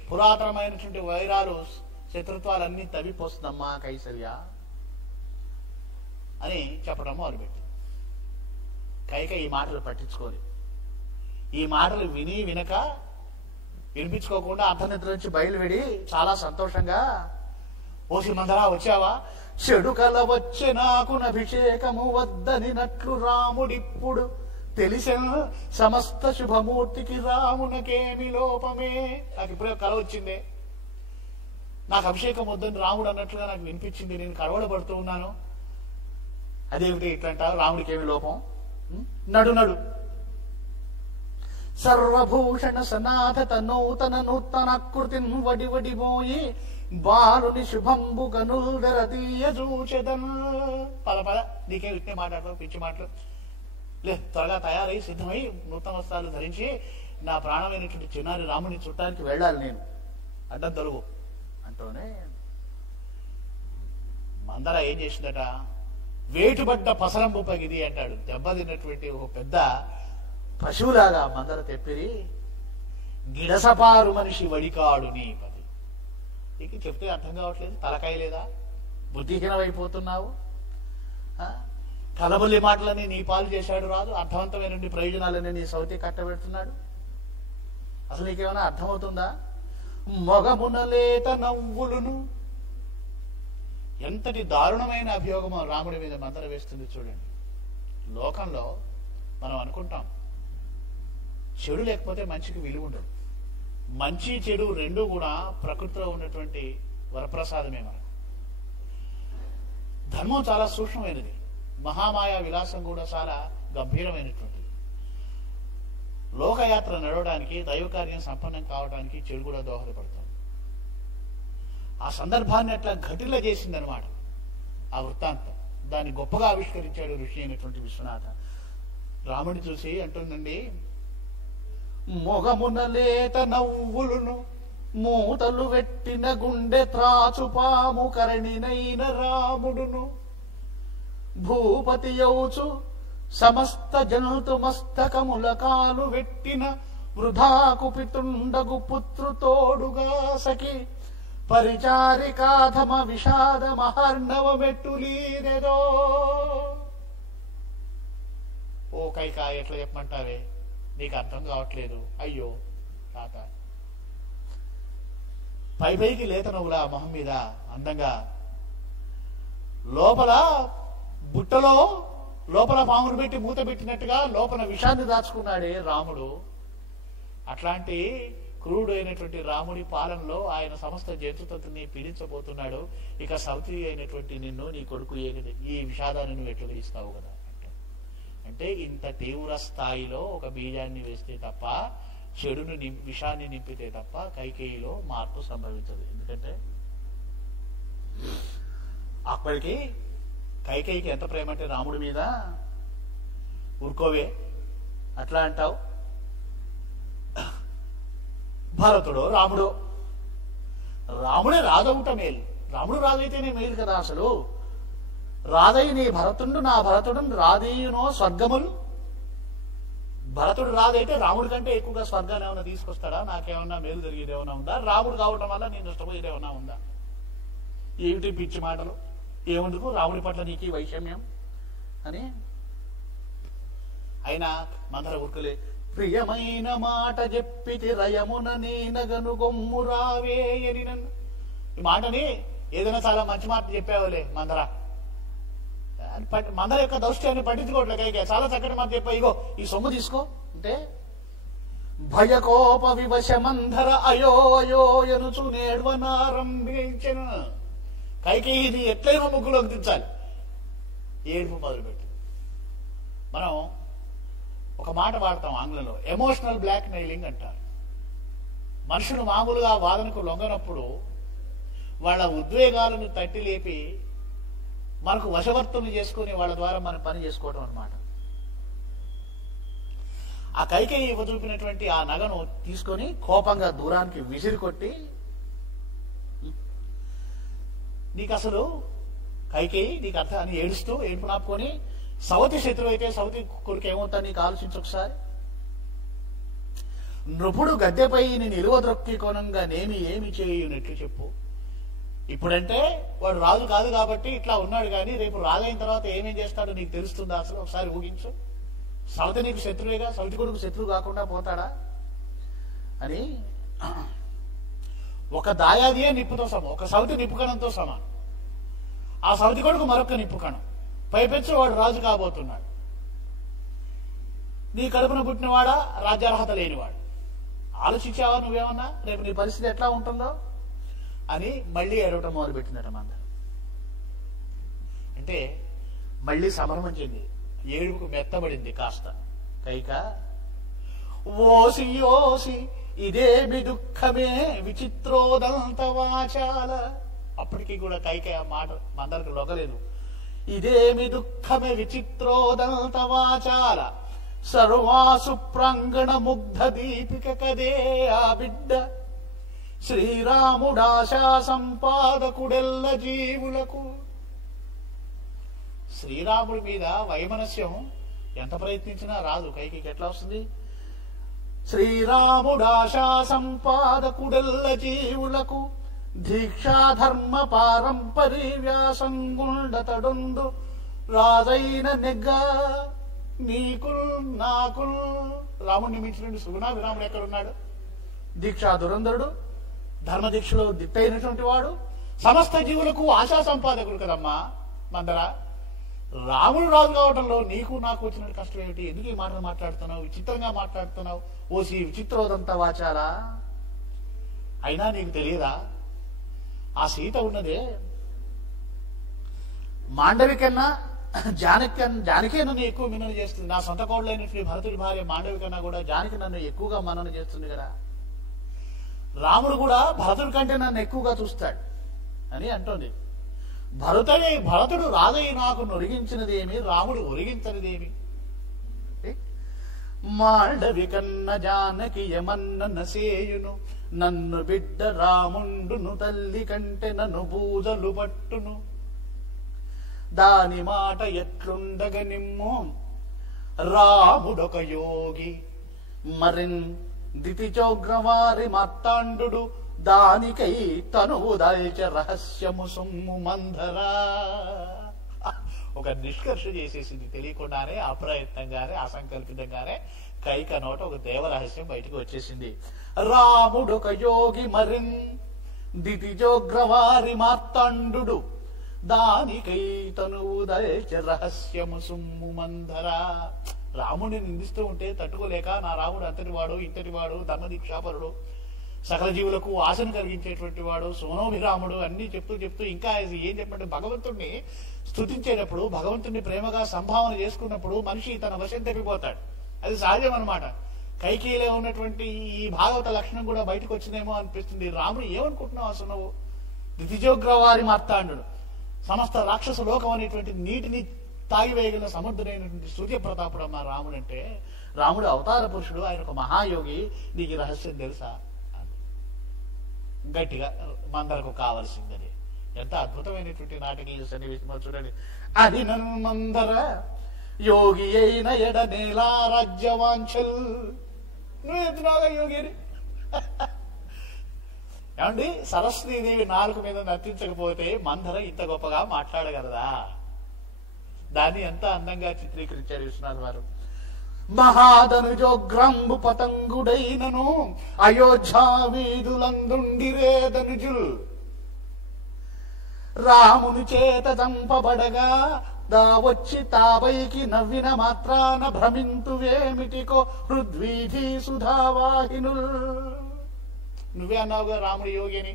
పురాతనమైనటువంటి వైరాలు శత్రుత్వాలన్నీ తవ్విపోస్తుందమ్మా కైసల్య అని చెప్పడం మొదలుపెట్టి, కైక ఈ మాటలు పట్టించుకోలేదు. ఈ మాటలు విని వినక వినిపించుకోకుండా అర్ధనిద్ర నుంచి బయలువెడి చాలా సంతోషంగా, ఓసి మందరా వచ్చావా, చెడు కల వచ్చే నాకు అభిషేకము వద్దనినట్లు రాముడిప్పుడు తెలిసిన సమస్త శుభమూర్తికి రామునకేమి లోపమే. నాకు ఇప్పుడే కల వచ్చిందే, నాకు అభిషేకం వద్దని రాముడు అన్నట్లుగా నాకు వినిపించింది, నేను కలవడబడుతూ ఉన్నాను. అదేమిటి ఇట్లంటావు, రాముడికి ఏమి లోపం? నడు నడు సర్వభూషణ సనాథ నూతన నూతనాకృతిన్ వడి వడిపోయి బాలుని శుభంబు గనుల్దరదీయ చూచెదన్. పద పద, నీకే ఇట్నే మాట్లాడతావు పిచ్చి మాటలు. లే, త్వరగా తయారై సిద్ధమై నూతన వస్త్రాలు ధరించి నా ప్రాణమైనటువంటి చిన్నారి రాముని చుట్టానికి వెళ్ళాలి, నేను అడ్డం తొలగు అంటూనే మందర ఏం చేసిందట, వేటుబడ్డ పసరంబు పగిది అంటాడు. దెబ్బతిన్నటువంటి ఒక పెద్ద పశువులాగా మందర తెప్పిరి, గిడసపారు మనిషి వడికాడు నీ పది. నీకు చెప్తే అర్థం కావట్లేదు, తలకాయ లేదా, బుద్ధిహీనమైపోతున్నావు. కలబల్లి మాటలని నీ పాలు చేశాడు రాదు, అర్థవంతమైన ప్రయోజనాలని నీ సౌతి కట్టబెడుతున్నాడు. అసలు నీకేమైనా అర్థమవుతుందా? మొగమునలేత నవ్వులును. ఎంతటి దారుణమైన అభియోగం రాముడి మీద మందర వేస్తుంది చూడండి. లోకంలో మనం అనుకుంటాం చెడు లేకపోతే మంచికి విలువ ఉండదు. మంచి చెడు రెండూ కూడా ప్రకృతిలో ఉన్నటువంటి వరప్రసాదమే మనకు. ధర్మం చాలా సూక్ష్మమైనది, మహామాయా విలాసం కూడా చాలా గంభీరమైనటువంటిది. లోకయాత్ర నడవడానికి, దైవకార్యం సంపన్నం కావడానికి చెడు కూడా దోహదపడుతుంది. ఆ సందర్భాన్ని అట్లా ఘటిల చేసిందనమాట ఆ వృత్తాంతం. దాన్ని గొప్పగా ఆవిష్కరించాడు ఋషి అయినటువంటి విశ్వనాథ. రాముడిని చూసి అంటుందండి, మొగమునలేత నవ్వులును మూతలు వెట్టిన గుండె త్రాచుపాము కరణినైన రాముడును భూపతి యౌచు సమస్త జంతు మస్తకముల కాలు వెట్టిన వృధా కుపితుండగు పుత్రుతోడుగా సఖి పరిచారికాధమ విషాద మహర్ణవ మెట్టులీరెదో. ఓ కైక, ఎట్లా చెప్పమంటావే, నీకు అర్థం కావట్లేదు. అయ్యో తాత, పైకి లేత నవ్వులా మొహం మీద అందంగా, లోపల బుట్టలో లోపల పామును పెట్టి మూత పెట్టినట్టుగా లోపల విషాన్ని దాచుకున్నాడే రాముడు. అట్లాంటి క్రూరుడు అయినటువంటి రాముడి పాలనలో ఆయన సమస్త జంతుతత్తుని పీడించబోతున్నాడు. ఇక సౌతి అయినటువంటి నిన్ను, నీ కొడుకు ఈ విషాదాన్ని నువ్వు ఎట్లా ఇస్తావు కదా అంటే, ఇంత తీవ్ర స్థాయిలో ఒక బీజాన్ని వేస్తే తప్ప, చెడును విషాన్ని నింపితే తప్ప కైకేయిలో మార్పు సంభవించదు. ఎందుకంటే అప్పటికి కైకేయికి ఎంత ప్రేమ అంటే రాముడి మీద, ఊరుకోవే అట్లా అంటావు, భరతుడు రాముడు, రాముడే రాజవుట మేలు, రాముడు రాజైతేనే మేలు కదా. అసలు రాజై నీ భరతుడు నా భరతుడు రాదీయునో స్వర్గములు. భరతుడు రాజైతే రాముడి కంటే ఎక్కువగా స్వర్గాన్ని ఏమైనా తీసుకొస్తాడా? నాకేమన్నా మేలు జరిగేది ఏమైనా ఉందా? రాముడు కావటం వల్ల నేను నష్టపోయేది ఏమైనా ఉందా? ఏమిటి పిచ్చి మాటలు, ఏముందుకు రాముడి పట్ల నీకు వైషమ్యం అని. అయినా మందర ఊరుకులే, ప్రియమైన మాట చెప్పితి రయమున నేనగను గొమ్ము రావే అని. నన్ను ఈ మాటని ఏదైనా చాలా మంచి మాట చెప్పావులే మందర, మందర యొక్క దౌష్ట్యాన్ని పట్టించుకోవట్లే కైకేయి. చాలా చక్కటి మాట చెప్పావు, ఇగో ఈ సొమ్ము తీసుకో అంటే, భయకోప వివశ మందర అయో అయో ఎనుచు నేడ్వనారంభించెను. కైకేయిని ఎట్లయినా ముగ్గులోకి దించాలి, ఏడుపు మొదలుపెట్టి. మనం ఒక మాట వాడతాం ఆంగ్లంలో, ఎమోషనల్ బ్లాక్ మెయిలింగ్ అంటారు. మనుషులు మామూలుగా వాదనకు లొంగనప్పుడు వాళ్ళ ఉద్వేగాలను తట్టి లేపి మనకు వశవర్తులు చేసుకుని వాళ్ళ ద్వారా మనం పని చేసుకోవడం అన్నమాట. ఆ కైకేయి వదులుకున్నటువంటి ఆ నగను తీసుకొని కోపంగా దూరానికి విసిరి కొట్టి, నీకు అసలు కైకేయి నీకు అర్థం అని ఏడుస్తూ ఏడుపు నాపుకొని, సవతి శత్రువు అయితే సవతి కొడుకు ఏమవుతా నీకు ఆలోచించు ఒకసారి. నృపుడు గద్దెపై నేను నిలువద్రొక్కి కొనంగా నేమి ఏమి చేయునట్లు చెప్పు. ఇప్పుడంటే వాడు రాజు కాదు కాబట్టి ఇట్లా ఉన్నాడు, కానీ రేపు రాజు అయిన తర్వాత ఏమేం చేస్తాడో నీకు తెలుస్తుందా? అసలు ఒకసారి ఊహించు. సవతి నీకు శత్రువేగా, సవతి కొడుకు శత్రువు కాకుండా పోతాడా అని. ఒక దాయాదియే నిప్పుతో సమానం, ఒక సవతి నిప్పుకణంతో సమానం. ఆ సవతి కొడుకు మరొక నిప్పుకణం, పైపెచ్చు వాడు రాజు కాబోతున్నాడు. నీ కడుపున పుట్టినవాడా, రాజ్యార్హత లేనివాడు. ఆలోచించావా నువ్వేమన్నా రేపు నీ పరిస్థితి ఎట్లా ఉంటుందో అని మళ్ళీ ఏడవటం మొదలుపెట్టిందట మంద. అంటే మళ్ళీ సమరం చెంది ఏడుపుకు మెత్తబడింది కాస్త కైక. ఓసి ఓసి ఇదేమి దుఃఖమే విచిత్రోదంత వాచాల. అప్పటికీ కూడా కైక మాట మందరికి లొగలేదు. ఇదేమి దుఃఖమే విచిత్రోదంత వాచాల, సర్వాసు ప్రాంగణ ముగ్ధ దీపిక కదే ఆ బిడ్డ, శ్రీరాముడాశా సంపాదకుడెల్ల జీవులకు. శ్రీరాముడి మీద వైమనస్యం ఎంత ప్రయత్నించినా రాదు కైకేయికి. ఎట్లా వస్తుంది? శ్రీరాముడాశా సంపాదకుడెల్ల జీవులకు, దీక్షాధర్మ పారంపరి వ్యాసంగుండతడుండు రాజైన నెగ్గ నీకుల్ నాకుల్. రాముడిని మించినటువంటి సుగుణ విరాముడు ఎక్కడున్నాడు? దీక్షా దురంధరుడు, ధర్మదీక్షలో దిట్టయినటువంటి వాడు, సమస్త జీవులకు ఆశా సంపాదకుడు కదమ్మా మందర. రాముడు రాజు కావడంలో నీకు నాకు వచ్చిన కష్టం ఏమిటి? ఎందుకు ఈ మాటలు మాట్లాడుతున్నావు? విచిత్రంగా మాట్లాడుతున్నావు. ఓసి విచిత్రోదంతా వాచాలా. అయినా నీకు తెలియదా, ఆ సీత ఉన్నదే మాండవి కన్నా జానకే నన్ను ఎక్కువ మిన్నన చేస్తుంది. నా సొంత కోడలైనటువంటి భరతుడి భార్య మాండవి కన్నా కూడా జానకి నన్ను ఎక్కువగా మనన చేస్తుంది కదా. రాముడు కూడా భరతుడి కంటే నన్ను ఎక్కువగా చూస్తాడు అని అంటోంది. భరతుడు రాజయ్య నాకు నొరిగించినదేమి, రాముడు ఒరిగించనిదేమి. మాండవి కన్న జానకి యమన్న నసేయును, నన్ను బిడ్డ రాముండును తల్లి కంటే నన్ను బూజలు పట్టును. దాని మాట ఎట్లుండగ నిమ్ము, రాముడొక యోగి మరిన్ దితిచోగ్రవారి మార్తాండు, దానికై తనువు దాల్చ రహస్యము సొమ్ము మందరా. ఒక నిష్కర్ష చేసేసింది తెలియకుండానే, అప్రయత్నంగానే, అసంకల్పితంగానే కైక నోట ఒక దేవరహస్యం బయటకు వచ్చేసింది. రాముడొక యోగి మరిన్ దితిజోగ్రవారి మార్తాండు దానికై తనువు దయచ రహస్యము సుమ్ము మంధర. రాముడిని నిందిస్తూ ఉంటే తట్టుకోలేక నా రాముడు అంతటివాడు ఇంతటివాడు ధర్మదీక్షాపరుడు సకల జీవులకు ఆశను కలిగించేటువంటి వాడు సోనోభిరాముడు అన్ని చెప్తూ ఇంకా ఏం చెప్పంటే భగవంతుడిని స్తుతించేటప్పుడు భగవంతుడిని ప్రేమగా సంభావన చేసుకున్నప్పుడు మనిషి తన వశం తప్పిపోతాడు. అది సహజం అన్నమాట. కైకేయిలో ఉన్నటువంటి ఈ భాగవత లక్షణం కూడా బయటకు వచ్చిందేమో అనిపిస్తుంది. రాముడు ఏమనుకుంటున్నావు అసలు నువ్వు? దితిజోగ్రవారి మార్తాండు, సమస్త రాక్షస లోకం అనేటువంటి నీటిని తాగివేయగల సముద్రుడైనటువంటి సూర్యప్రతాపుడు అమ్మా రాముడు అంటే. రాముడు అవతార పురుషుడు, ఆయన ఒక మహాయోగి. నీకు రహస్యం తెలుసా? గట్టిగా మందరకు కావలసిందని. ఎంత అద్భుతమైనటువంటి నాటకీయ సన్నివేశం చూడండి. అది నన్ను మందర యోగి అయిన ఎడనేలా రాజ్యవాంఛల్. నువ్వు ఎత్తున్నావుగా యోగి అని. ఏమండి, సరస్వతీదేవి నాలుగు మీద నర్తించకపోతే మందర ఇంత గొప్పగా మాట్లాడగలదా? దాన్ని ఎంత అందంగా చిత్రీకరించారు విశ్వనాథ్ వారు. మహాధనుజోగ్రంబు పతంగుడైనను అయోధ్యా వీధులందుండిరే ధనుజుల్ రాముని చేత చంపబడగా దావొచ్చి తాపైకి నవ్విన మాత్రాన భ్రమింతువేమిటికో హృద్వీధి సుధావాహినుల్. నువ్వే అన్నావుగా రాముడి యోగి అని,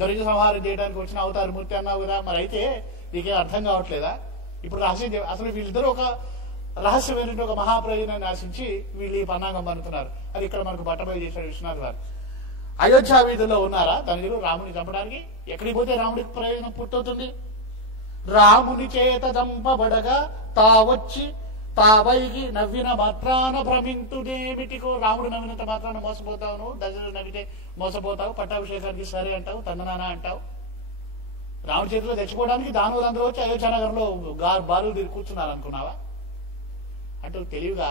ధనుజ సంహారం చేయడానికి వచ్చిన అవతారమూర్తి అన్నావు కదా. మరి అయితే నీకేం అర్థం కావట్లేదా? ఇప్పుడు రహస్యం అసలు వీళ్ళిద్దరూ ఒక రహస్యమైనటువంటి ఒక మహాప్రయోజనాన్ని ఆశించి వీళ్ళు ఈ పన్నాగం పన్నుతున్నారు. అది ఇక్కడ మనకు బట్టబయలు చేశాడు విశ్వనాథ్ గారు. అయోధ్యా వీధుల్లో ఉన్నారా ధనుజులు రాముని చంపడానికి? ఎక్కడికి పోతే రాముడికి ప్రయోజనం పూర్తవుతుంది? రాముని చేత చంపబడగా తావొచ్చి తావైకి నవ్విన మాత్రాన భ్రమింతుడేమిటికో. రాముడు నవ్వినంత మాత్రాన మోసపోతావు నువ్వు, దశరథుడు నవ్వితే మోసపోతావు, పట్టాభిషేకానికి సరే అంటావు, తందనానా అంటావు. రాముడి చేతిలో తెచ్చుకోవడానికి దానవులందరూ వచ్చి అయోధ్య నగరంలో బారులు తిరిగి కూర్చున్నారు అనుకున్నావా? అంటూ తెలివిగా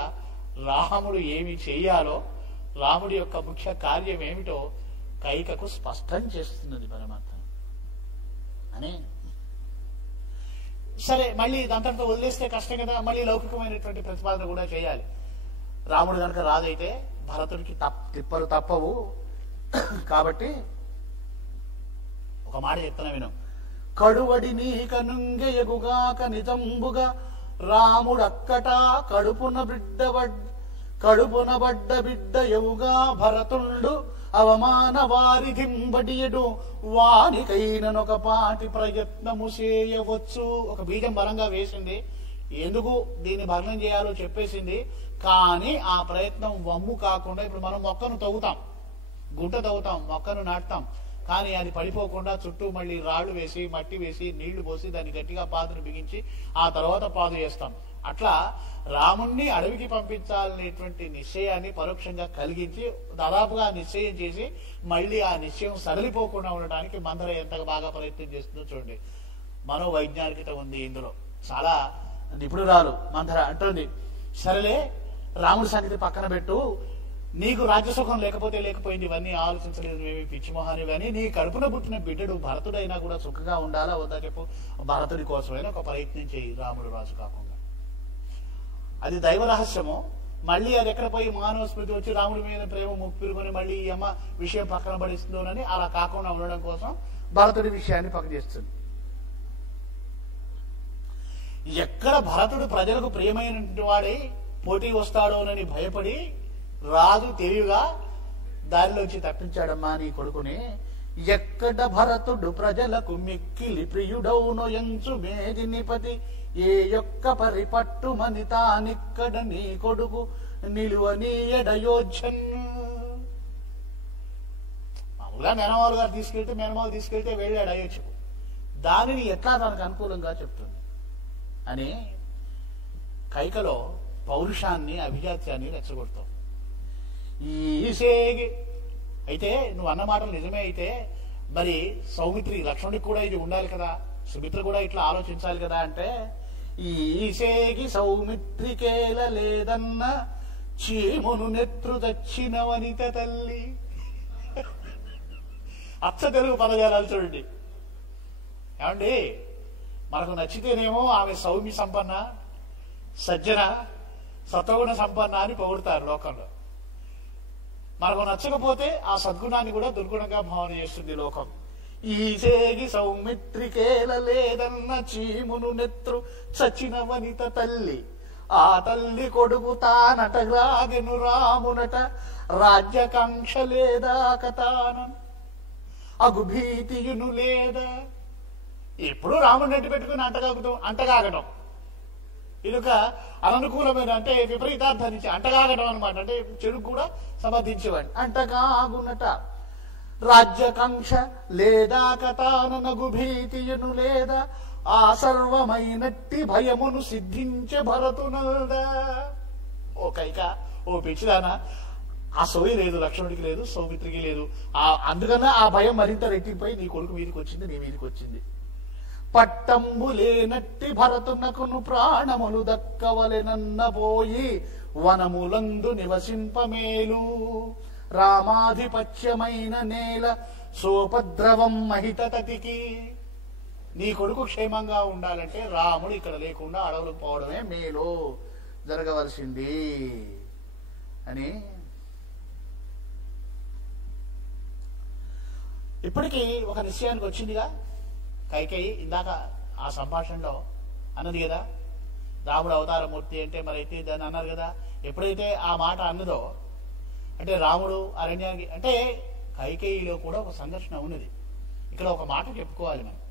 రాముడు ఏమి చెయ్యాలో, రాముడి యొక్క ముఖ్య కార్యం ఏమిటో కైకకు స్పష్టం చేస్తున్నది పరమాత్మ అని. సరే, మళ్ళీ దాంతో వదిలేస్తే కష్టం కదా, మళ్ళీ లౌకికమైనటువంటి ప్రతిపాదన కూడా చేయాలి. రాముడు కనుక రాదైతే భరతుడికి తిప్పలు తప్పవు. కాబట్టి ఒక మాట చెప్తున్నా విను. కడువడి నీక నుంగెయగుగాక నిజంబుగా రాముడక్కట కడుపున బడ్డ బిడ్డ ఎవుగా భరతుండు అవమాన వారిధింబడియడు వానికైననొక పాటి ప్రయత్నము చేయవచ్చు. ఒక బీజం బలంగా వేసింది, ఎందుకు దీన్ని భగ్నం చేయాలో చెప్పేసింది. కానీ ఆ ప్రయత్నం వమ్ము కాకుండా, ఇప్పుడు మనం మొక్కను తవ్వుతాం, గుంట తవ్వుతాం, మొక్కను నాటుతాం, కానీ అది పడిపోకుండా చుట్టూ మళ్ళీ రాళ్లు వేసి మట్టి వేసి నీళ్లు పోసి దాన్ని గట్టిగా పాదును బిగించి ఆ తర్వాత పాదు చేస్తాం. అట్లా రాముణ్ణి అడవికి పంపించాలనేటువంటి నిశ్చయాన్ని పరోక్షంగా కలిగించి దాదాపుగా నిశ్చయం చేసి మళ్ళీ ఆ నిశ్చయం సడలిపోకుండా ఉండడానికి మందర ఎంత బాగా ప్రయత్నం చేస్తుందో చూడండి. మనోవైజ్ఞానికత ఉంది ఇందులో. చాలా నిపుణురాలు మందర అంటుంది, సరేలే రాముడి సంగతి పక్కన పెట్టు, నీకు రాజ్యసుఖం లేకపోతే లేకపోయింది, ఇవన్నీ ఆలోచించలేదు మేమి పిచ్చిమోహాని. కానీ నీ కడుపున పుట్టిన బిడ్డడు భరతుడైనా కూడా సుఖంగా ఉండాలా వద్దా చెప్పు. భరతుడి కోసమైనా ఒక ప్రయత్నం చేయి, రాముడు రాజు కాకుండా. అది దైవ రహస్యము. మళ్ళీ అది ఎక్కడ పోయి మానవ స్మృతి వచ్చి రాముడి మీద ప్రేమ ముప్పిరుకొని మళ్ళీ ఈ అమ్మ విషయం పక్కన పడిస్తుందోనని అలా కాకుండా ఉండడం కోసం భరతుడి విషయాన్ని పక్కన చేస్తుంది. ఎక్కడ భరతుడు ప్రజలకు ప్రియమైనటువంటి వాడై పోటీ వస్తాడోనని భయపడి రాజు తెలివిగా దారిలోంచి తప్పించాడమ్మా నీ కొడుకుని. ఎక్కడ భరతుడు ప్రజలకు మిక్కిలి ప్రియుడౌను ఎంచు మేదినిపతి ఏ యొక్క పరిపట్టు మని తానిక్కడ నీ కొడుకు నిలువని ఎడయోధ్యన్. మామూలుగా మేనమాలు గారు తీసుకెళ్తే మేనమాలు తీసుకెళ్తే వెళ్ళాడు అయోధ్యకు. దానిని ఎట్లా తనకు అనుకూలంగా చెప్తుంది అని కైకలో పౌరుషాన్ని అభిజాత్యాన్ని రెచ్చగొడతావు. ఈసేగి అయితే నువ్వు అన్న మాటలు నిజమే అయితే మరి సౌమిత్రి లక్ష్మణుడికి కూడా ఇది ఉండాలి కదా, సుమిత్ర కూడా ఇట్లా ఆలోచించాలి కదా అంటే, ఈసేగి సౌమిత్రికేల లేదన్న చీమును నెత్రు దచ్చిన వనిత తల్లి. అచ్చ తెలుగు పదజాలాలు చూడండి. ఏమండి, మనకు నచ్చితేనేమో ఆమె సౌమ్య సంపన్న, సజ్జన, సత్వగుణ సంపన్న అని పొగుడతారు లోకంలో. మనకు నచ్చకపోతే ఆ సద్గుణాన్ని కూడా దుర్గుణంగా భావన చేస్తుంది లోకం. ఈసేగి సౌమిత్రికేల లేదన్న చీమును నెత్రు చచిన వనిత తల్లి ఆ తల్లి కొడుకు తానటరాగెను రామునట రాజ్యకాంక్ష లేదా కథాన అగుభీతియును లేదా. ఎప్పుడు రాముడిని నెట్టి పెట్టుకుని అంటగాగటం ఇదొక అననుకూలమైన అంటే విపరీతార్థాన్ని అంటగాగటం అనమాట. అంటే చెడు కూడా సమర్థించేవాడు. అంటగాగునట రాజ్యకాంక్ష లేదా కథానగు భీతియును లేదా ఆ సర్వమైనట్టి భయమును సిద్ధించే భరతునల్దా. ఓ కైక, ఓ పిచ్చిదానా, ఆ సోయి లేదు, లక్ష్మణుడికి లేదు, సౌమిత్రికి లేదు. అందుకన్నా ఆ భయం మరింత రెట్టింపై నీ కొడుకు మీదికి వచ్చింది, నీ మీదికి వచ్చింది. పట్టంబు లేనట్టి భరతునకును ప్రాణములు దక్కవలెనన్నబోయి వనములందు నివసింపమేలు రామాధిపత్యమైన నేల సోపద్రవం మహితతికి. నీ కొడుకు క్షేమంగా ఉండాలంటే రాముడు ఇక్కడ లేకుండా అడవులకు పోవడమే మేలు జరగవలసింది అని. ఇప్పటికీ ఒక నిశ్చయానికి వచ్చిందిగా కైకేయి. ఇందాక ఆ సంభాషణలో అన్నది కదా, రాముడు అవతారమూర్తి అంటే మరి అయితే దాన్ని అన్నారు కదా. ఎప్పుడైతే ఆ మాట అన్నదో అంటే రాముడు అరణ్యానికి అంటే కైకేయిలో కూడా ఒక సంఘర్షణ ఉన్నది. ఇక్కడ ఒక మాట చెప్పుకోవాలి మనం.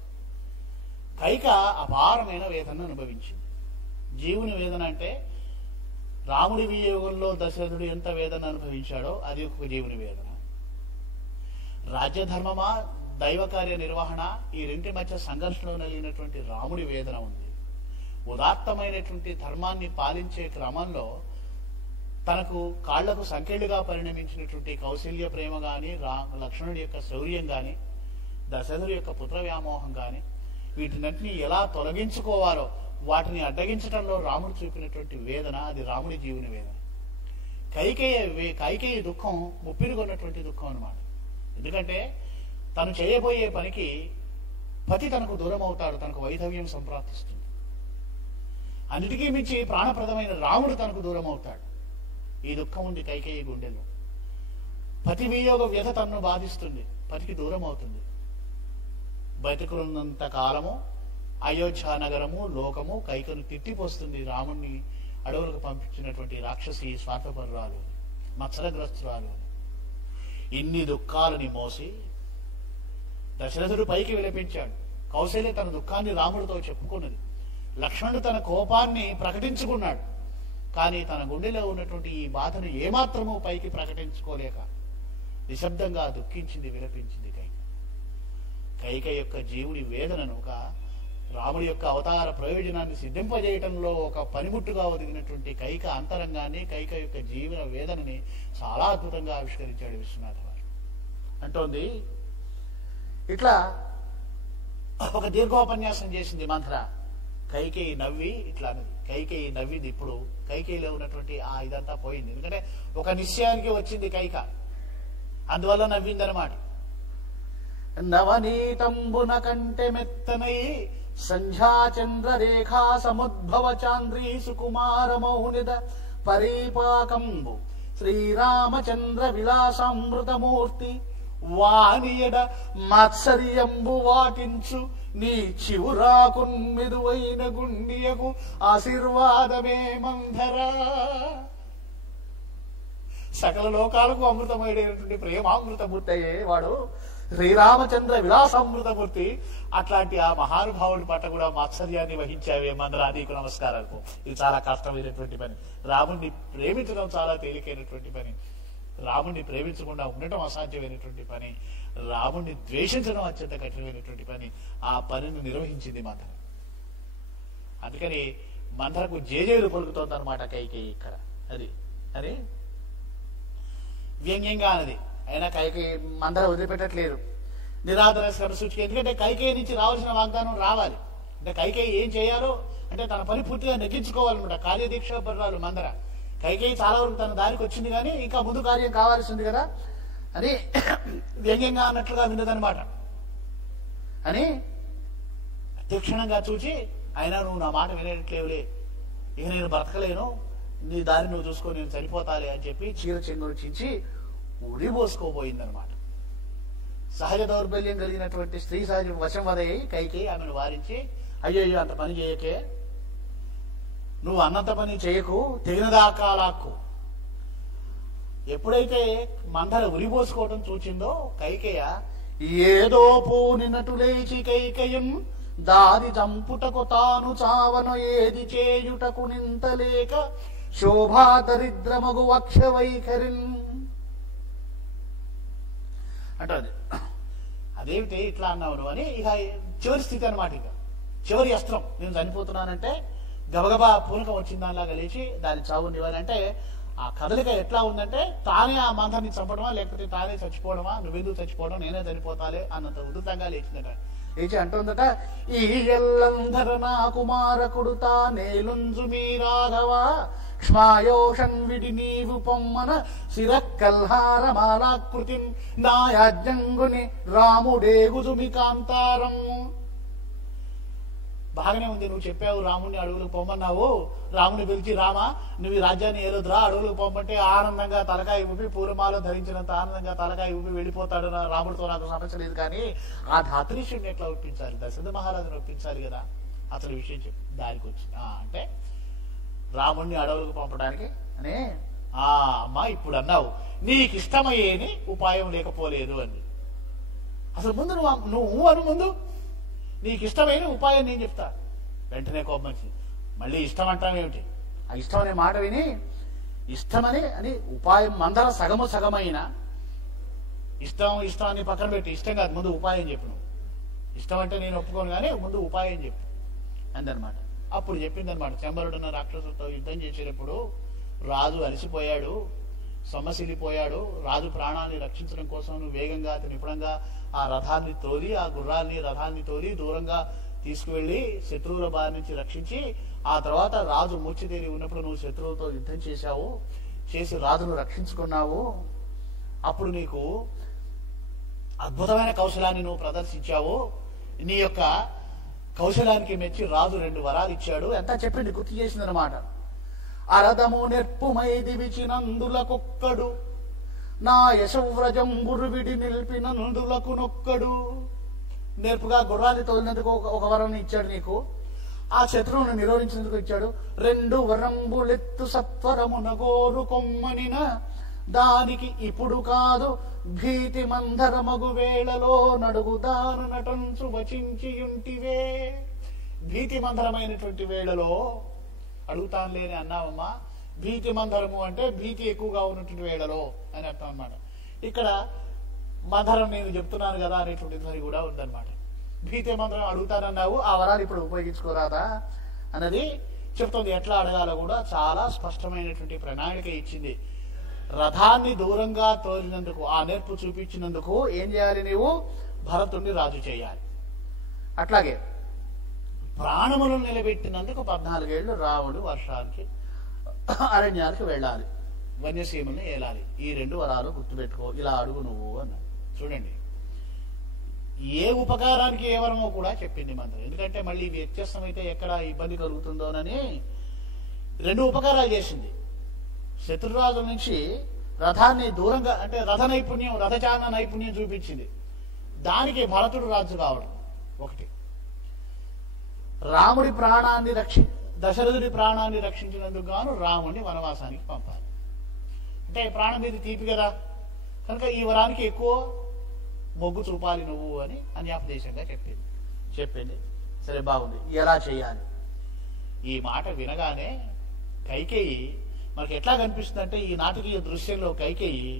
కైక అపారమైన వేదన అనుభవించింది. జీవుని వేదన అంటే రాముడి వియోగంలో దశరథుడు ఎంత వేదన అనుభవించాడో అది ఒక జీవుని వేదన. రాజ్యధర్మమా దైవ కార్య నిర్వహణ ఈ రెంటి మధ్య సంఘర్షణలో నలిగినటువంటి రాముడి వేదన ఉంది. ఉదాత్తమైనటువంటి ధర్మాన్ని పాలించే క్రమంలో తనకు కాళ్లకు సంకెళ్లుగా పరిణమించినటువంటి కౌశల్య ప్రేమ గాని, లక్ష్మణుడి యొక్క శౌర్యం గాని, దశరథుడి యొక్క పుత్ర వ్యామోహం గాని, వీటినన్నింటినీ ఎలా తొలగించుకోవాలో వాటిని అడ్డగించడంలో రాముడు చూపినటువంటి వేదన అది రాముడి జీవుని వేదన. కైకేయి దుఃఖం ముప్పిరిగొన్నటువంటి దుఃఖం అన్నమాట. ఎందుకంటే తను చేయబోయే పనికి పతి తనకు దూరం అవుతాడు, తనకు వైధవ్యం సంప్రాప్తిస్తుంది. అన్నిటికీ మించి ప్రాణప్రదమైన రాముడు తనకు దూరం అవుతాడు. ఈ దుఃఖం ఉంది కైకేయి గుండెలో. పతి వియోగ వ్యధ తనను బాధిస్తుంది, పతికి దూరం అవుతుంది. బతికున్నంత కాలము అయోధ్య నగరము లోకము కైకను తిట్టిపోస్తుంది. రాముణ్ణి అడవులకు పంపించినటువంటి రాక్షసి స్వార్థపరురాలు, మత్సరగ్రస్తురాలు. ఇన్ని దుఃఖాలని మోసి దశరథుడు పైకి విలపించాడు. కౌశల్య తన దుఃఖాన్ని రాముడితో చెప్పుకున్నది. లక్ష్మణుడు తన కోపాన్ని ప్రకటించుకున్నాడు. కానీ తన గుండెలో ఉన్నటువంటి ఈ బాధను ఏమాత్రమూ పైకి ప్రకటించుకోలేక నిశ్శబ్దంగా దుఃఖించింది, విలపించింది కైక యొక్క జీవుడి వేదనను ఒక రాముడి యొక్క అవతార ప్రయోజనాన్ని సిద్ధింపజేయటంలో ఒక పనిముట్టుగా ఒదిగినటువంటి కైక అంతరంగాన్ని, కైక యొక్క జీవన వేదనని చాలా అద్భుతంగా ఆవిష్కరించాడు విశ్వనాథ వారు. అంటోంది ఇట్లా ఒక దీర్ఘోపన్యాసం చేసింది మంత్ర. కైకేయి నవ్వి ఇట్లా అన్నది. కైకేయి నవ్వింది. ఇప్పుడు కైకేయిలో ఉన్నటువంటి ఇదంతా పోయింది. ఎందుకంటే ఒక నిశ్చయానికి వచ్చింది కైక, అందువల్ల నవ్విందనమాట. నవనీతంబున కంటే మెత్తనై సంధ్యాచంద్ర రేఖా సముద్భవ చాంద్రీ సుకుమార మౌనిద పరీపాకంబు శ్రీరామచంద్ర విలాసామృతమూర్తి వానియడ మాత్సర్యంబు వాటించు నీ చివురాకున్మిదువైన గుండియకు ఆశీర్వాదమే మంధరా. సకల లోకాలకు అమృతమైనటువంటి ప్రేమామృతమూర్తి అయ్యే వాడు శ్రీరామచంద్ర విలాసామృతమూర్తి. అట్లాంటి ఆ మహానుభావుడి పట్ల కూడా మాత్సర్యాన్ని వహించావే మందరా, నీకు నమస్కారాలు. ఇది చాలా కష్టమైనటువంటి పని. రాముడిని ప్రేమించడం చాలా తేలికైనటువంటి పని. రాముడిని ప్రేమించకుండా ఉండటం అసాధ్యమైనటువంటి పని. రాముడిని ద్వేషించడం అత్యంత కఠినమైనటువంటి పని. ఆ పనిని నిర్వహించింది మంథర. అందుకని మంథరకు జేజేలు పలుకుతోంది అనమాట కైకేయి ఇక్కడ. అది వ్యంగ్యంగా అన్నది. అయినా కైకేయి మంథర వదిలిపెట్టట్లేదు. నిరాదర సూచిక. ఎందుకంటే కైకేయి నుంచి రావాల్సిన వాగ్దానం రావాలి. అంటే కైకేయి ఏం చేయాలో అంటే తన పని పూర్తిగా నెగ్గించుకోవాలన్నమాట. కార్యదీక్ష పర్రాలు మంథర. కైకేయి చాలా వరకు తన దారికి వచ్చింది, కానీ ఇంకా ముందు కార్యం కావాల్సింది కదా అని వ్యంగ్యంగా అన్నట్లుగా విన్నదనమాట. అని తీక్షణంగా చూచి, అయినా నువ్వు నా మాట వినేట్లేవులే, ఇక నేను బ్రతకలేను, నీ దారి నువ్వు చూసుకో, నేను చనిపోతాలే అని చెప్పి చీర చెంగును చించి ఉడిపోసుకోబోయిందనమాట. సహజ దౌర్బల్యం కలిగినటువంటి స్త్రీ సహజ వశం వదయ్యి కైకేయి ఆమెను వారించి, అయ్యయ్యో అంత పని చేయకే, నువ్వు అన్నంత పని చేయకు, తెగినదాకా లాక్కు. ఎప్పుడైతే మందర ఉరిపోసుకోవటం చూచిందో కైకేయ ఏదో పూనినటు లేచి కైకయం దాది చంపుటకు తాను చావను ఏది చేయుటకు నింతలేక శోభా దరిద్రమగు వక్ష వైఖరిన్ అంటది. అదేమిటి ఇట్లా అన్నావు అని ఇక చివరి స్థితి అనమాట. ఇక చివరి అస్త్రం, నేను చనిపోతున్నానంటే గబగబా పూనకం వచ్చిన దానిలాగా లేచి దాని చావు నివ్వాలంటే ఆ కదలిక ఎట్లా ఉందంటే తానే ఆ మందరిని చంపడమా లేకపోతే తానే చచ్చిపోవడమా, నువ్వెందుకు చచ్చిపోవడం, నేనే చనిపోతాలే అన్నంత ఉధృతంగా లేచిందట. లేచి అంటుందట, ఈ ఎల్లంధర నా కుమారకుడు తానేలుంజు మీ రాఘవ క్ష్మాయోషన్ విడి నీవు పొమ్మన శిరకల్హారమాలాకృతి నా యాజ్ఞంగుని రాముడేగుజుమి కాంతారం. బాగానే ఉంది, నువ్వు చెప్పావు రాముడిని అడవులకు పొమ్మన్నావు, రాముని పిలిచి రామా నువ్వు ఈ రాజ్యాన్ని ఏలుద్రా, అడవులకు పొమ్మంటే ఆనందంగా తలకాయ ఊపి పూర్వమాలో ధరించినంత ఆనందంగా తలకాయ ఊపి వెళ్ళిపోతాడు, రాముడితో నాకు సమస్య లేదు. కానీ ఆ ధాత్రీషుడిని ఎట్లా ఒప్పించాలి, దశరథ మహారాజుని ఒప్పించాలి కదా. అసలు విషయం చెప్పు దానికి వచ్చి అంటే రాముడిని అడవులకు పంపడానికి అనే అమ్మా ఇప్పుడు అన్నావు నీకు ఇష్టమయ్యేని ఉపాయం లేకపోలేదు అని. అసలు ముందు నువ్వు అను, ముందు నీకు ఇష్టమైన ఉపాయం నేను చెప్తా. వెంటనే కోపం వచ్చింది, మళ్ళీ ఇష్టం అంటామేమిటి, ఆ ఇష్టం అనే మాట విని ఇష్టమని అని ఉపాయం మందర సగము సగమైన ఇష్టం అని పక్కన పెట్టి ఇష్టం కాదు, ముందు ఉపాయం చెప్పు. నువ్వు ఇష్టం అంటే నేను ఒప్పుకోను కానీ ముందు ఉపాయం చెప్పు అందనమాట. అప్పుడు చెప్పిందనమాట, చెంబరుడున్న రాక్షసులతో యుద్ధం చేసేటప్పుడు రాజు అలసిపోయాడు, సొమ్మసిల్లిపోయాడు, రాజు ప్రాణాన్ని రక్షించడం కోసం నువ్వు వేగంగా నిపుణంగా ఆ రథాన్ని తోలి ఆ గుర్రాన్ని రథాన్ని తోలి దూరంగా తీసుకువెళ్లి శత్రువుల బారి నుంచి రక్షించి ఆ తర్వాత రాజు మూర్ఛితేరి ఉన్నప్పుడు నువ్వు శత్రువులతో యుద్ధం చేశావు, చేసి రాజును రక్షించుకున్నావు. అప్పుడు నీకు అద్భుతమైన కౌశలాన్ని నువ్వు ప్రదర్శించావు. నీ యొక్క కౌశలానికి మెచ్చి రాజు 2 వరాలు ఇచ్చాడు. ఎంత చెప్పింది గుర్తు చేసిందనమాట. అరదము నెర్పుమై దివిచినందులకొక్కడు నా యశవ్రజం గురువిడి నిలిపినందులకు నొక్కడు. నేర్పుగా గుర్రాన్ని తోలినందుకు ఒక వరం ఇచ్చాడు నీకు, ఆ శత్రువును నిరోధించినందుకు ఇచ్చాడు. 2 వరంబులెత్తు సత్వరమున గోరు కొమ్మనిన దానికి ఇప్పుడు కాదు భీతి మందరమగు వేళలో నడుగుదాను నటంచు వచించియుంటివే. భీతి మందరమైనటువంటి వేళలో అడుగుతాను లేని అన్నావమ్మా. భీతి మందరము అంటే భీతి ఎక్కువగా ఉన్నటువంటి వేళలో అని అర్థం అనమాట. ఇక్కడ మందరం నేను చెప్తున్నాను కదా అనేటువంటి ధ్వని కూడా ఉందన్నమాట. భీతి మందరం అడుగుతానన్నావు, ఆ వరాలు ఇప్పుడు ఉపయోగించుకోరాదా అన్నది చెప్తుంది. ఎట్లా అడగాలో కూడా చాలా స్పష్టమైనటువంటి ప్రణాళిక ఇచ్చింది. రథాన్ని దూరంగా తోలినందుకు, ఆ నేర్పు చూపించినందుకు ఏం చేయాలి, నీవు భరతుణ్ణి రాజు చేయాలి. అట్లాగే ప్రాణములను నిలబెట్టినందుకు 14 ఏళ్లు రాముడు వర్షానికి అరణ్యానికి వెళ్ళాలి, వన్యసీమల్ని ఏలాలి. ఈ 2 వరాలు గుర్తుపెట్టుకో, ఇలా అడుగు నువ్వు అన్నాడు. చూడండి, ఏ ఉపకారానికి ఏ వరమో కూడా చెప్పింది మంత్రం. ఎందుకంటే మళ్ళీ వ్యత్యాసమైతే ఎక్కడ ఇబ్బంది కలుగుతుందోనని 2 ఉపకారాలు చేసింది. శత్రురాజు నుంచి రథాన్ని దూరంగా అంటే రథచాలన నైపుణ్యం చూపించింది. దానికి భరతుడు రాజు కావడం ఒకటి. రాముడి ప్రాణాన్ని దశరథుడి ప్రాణాన్ని రక్షించినందుకు గాను రాముడిని వనవాసానికి పంపాలి. అంటే ప్రాణం మీద తీపి కదా, కనుక ఈ వరానికి ఎక్కువ మొగ్గు చూపాలి నువ్వు అని అన్యాపదేశంగా చెప్పింది. సరే బాగుంది, ఎలా చేయాలి? ఈ మాట వినగానే కైకేయి మనకి ఎట్లా కనిపిస్తుంది అంటే ఈ నాటకీయ దృశ్యంలో కైకేయి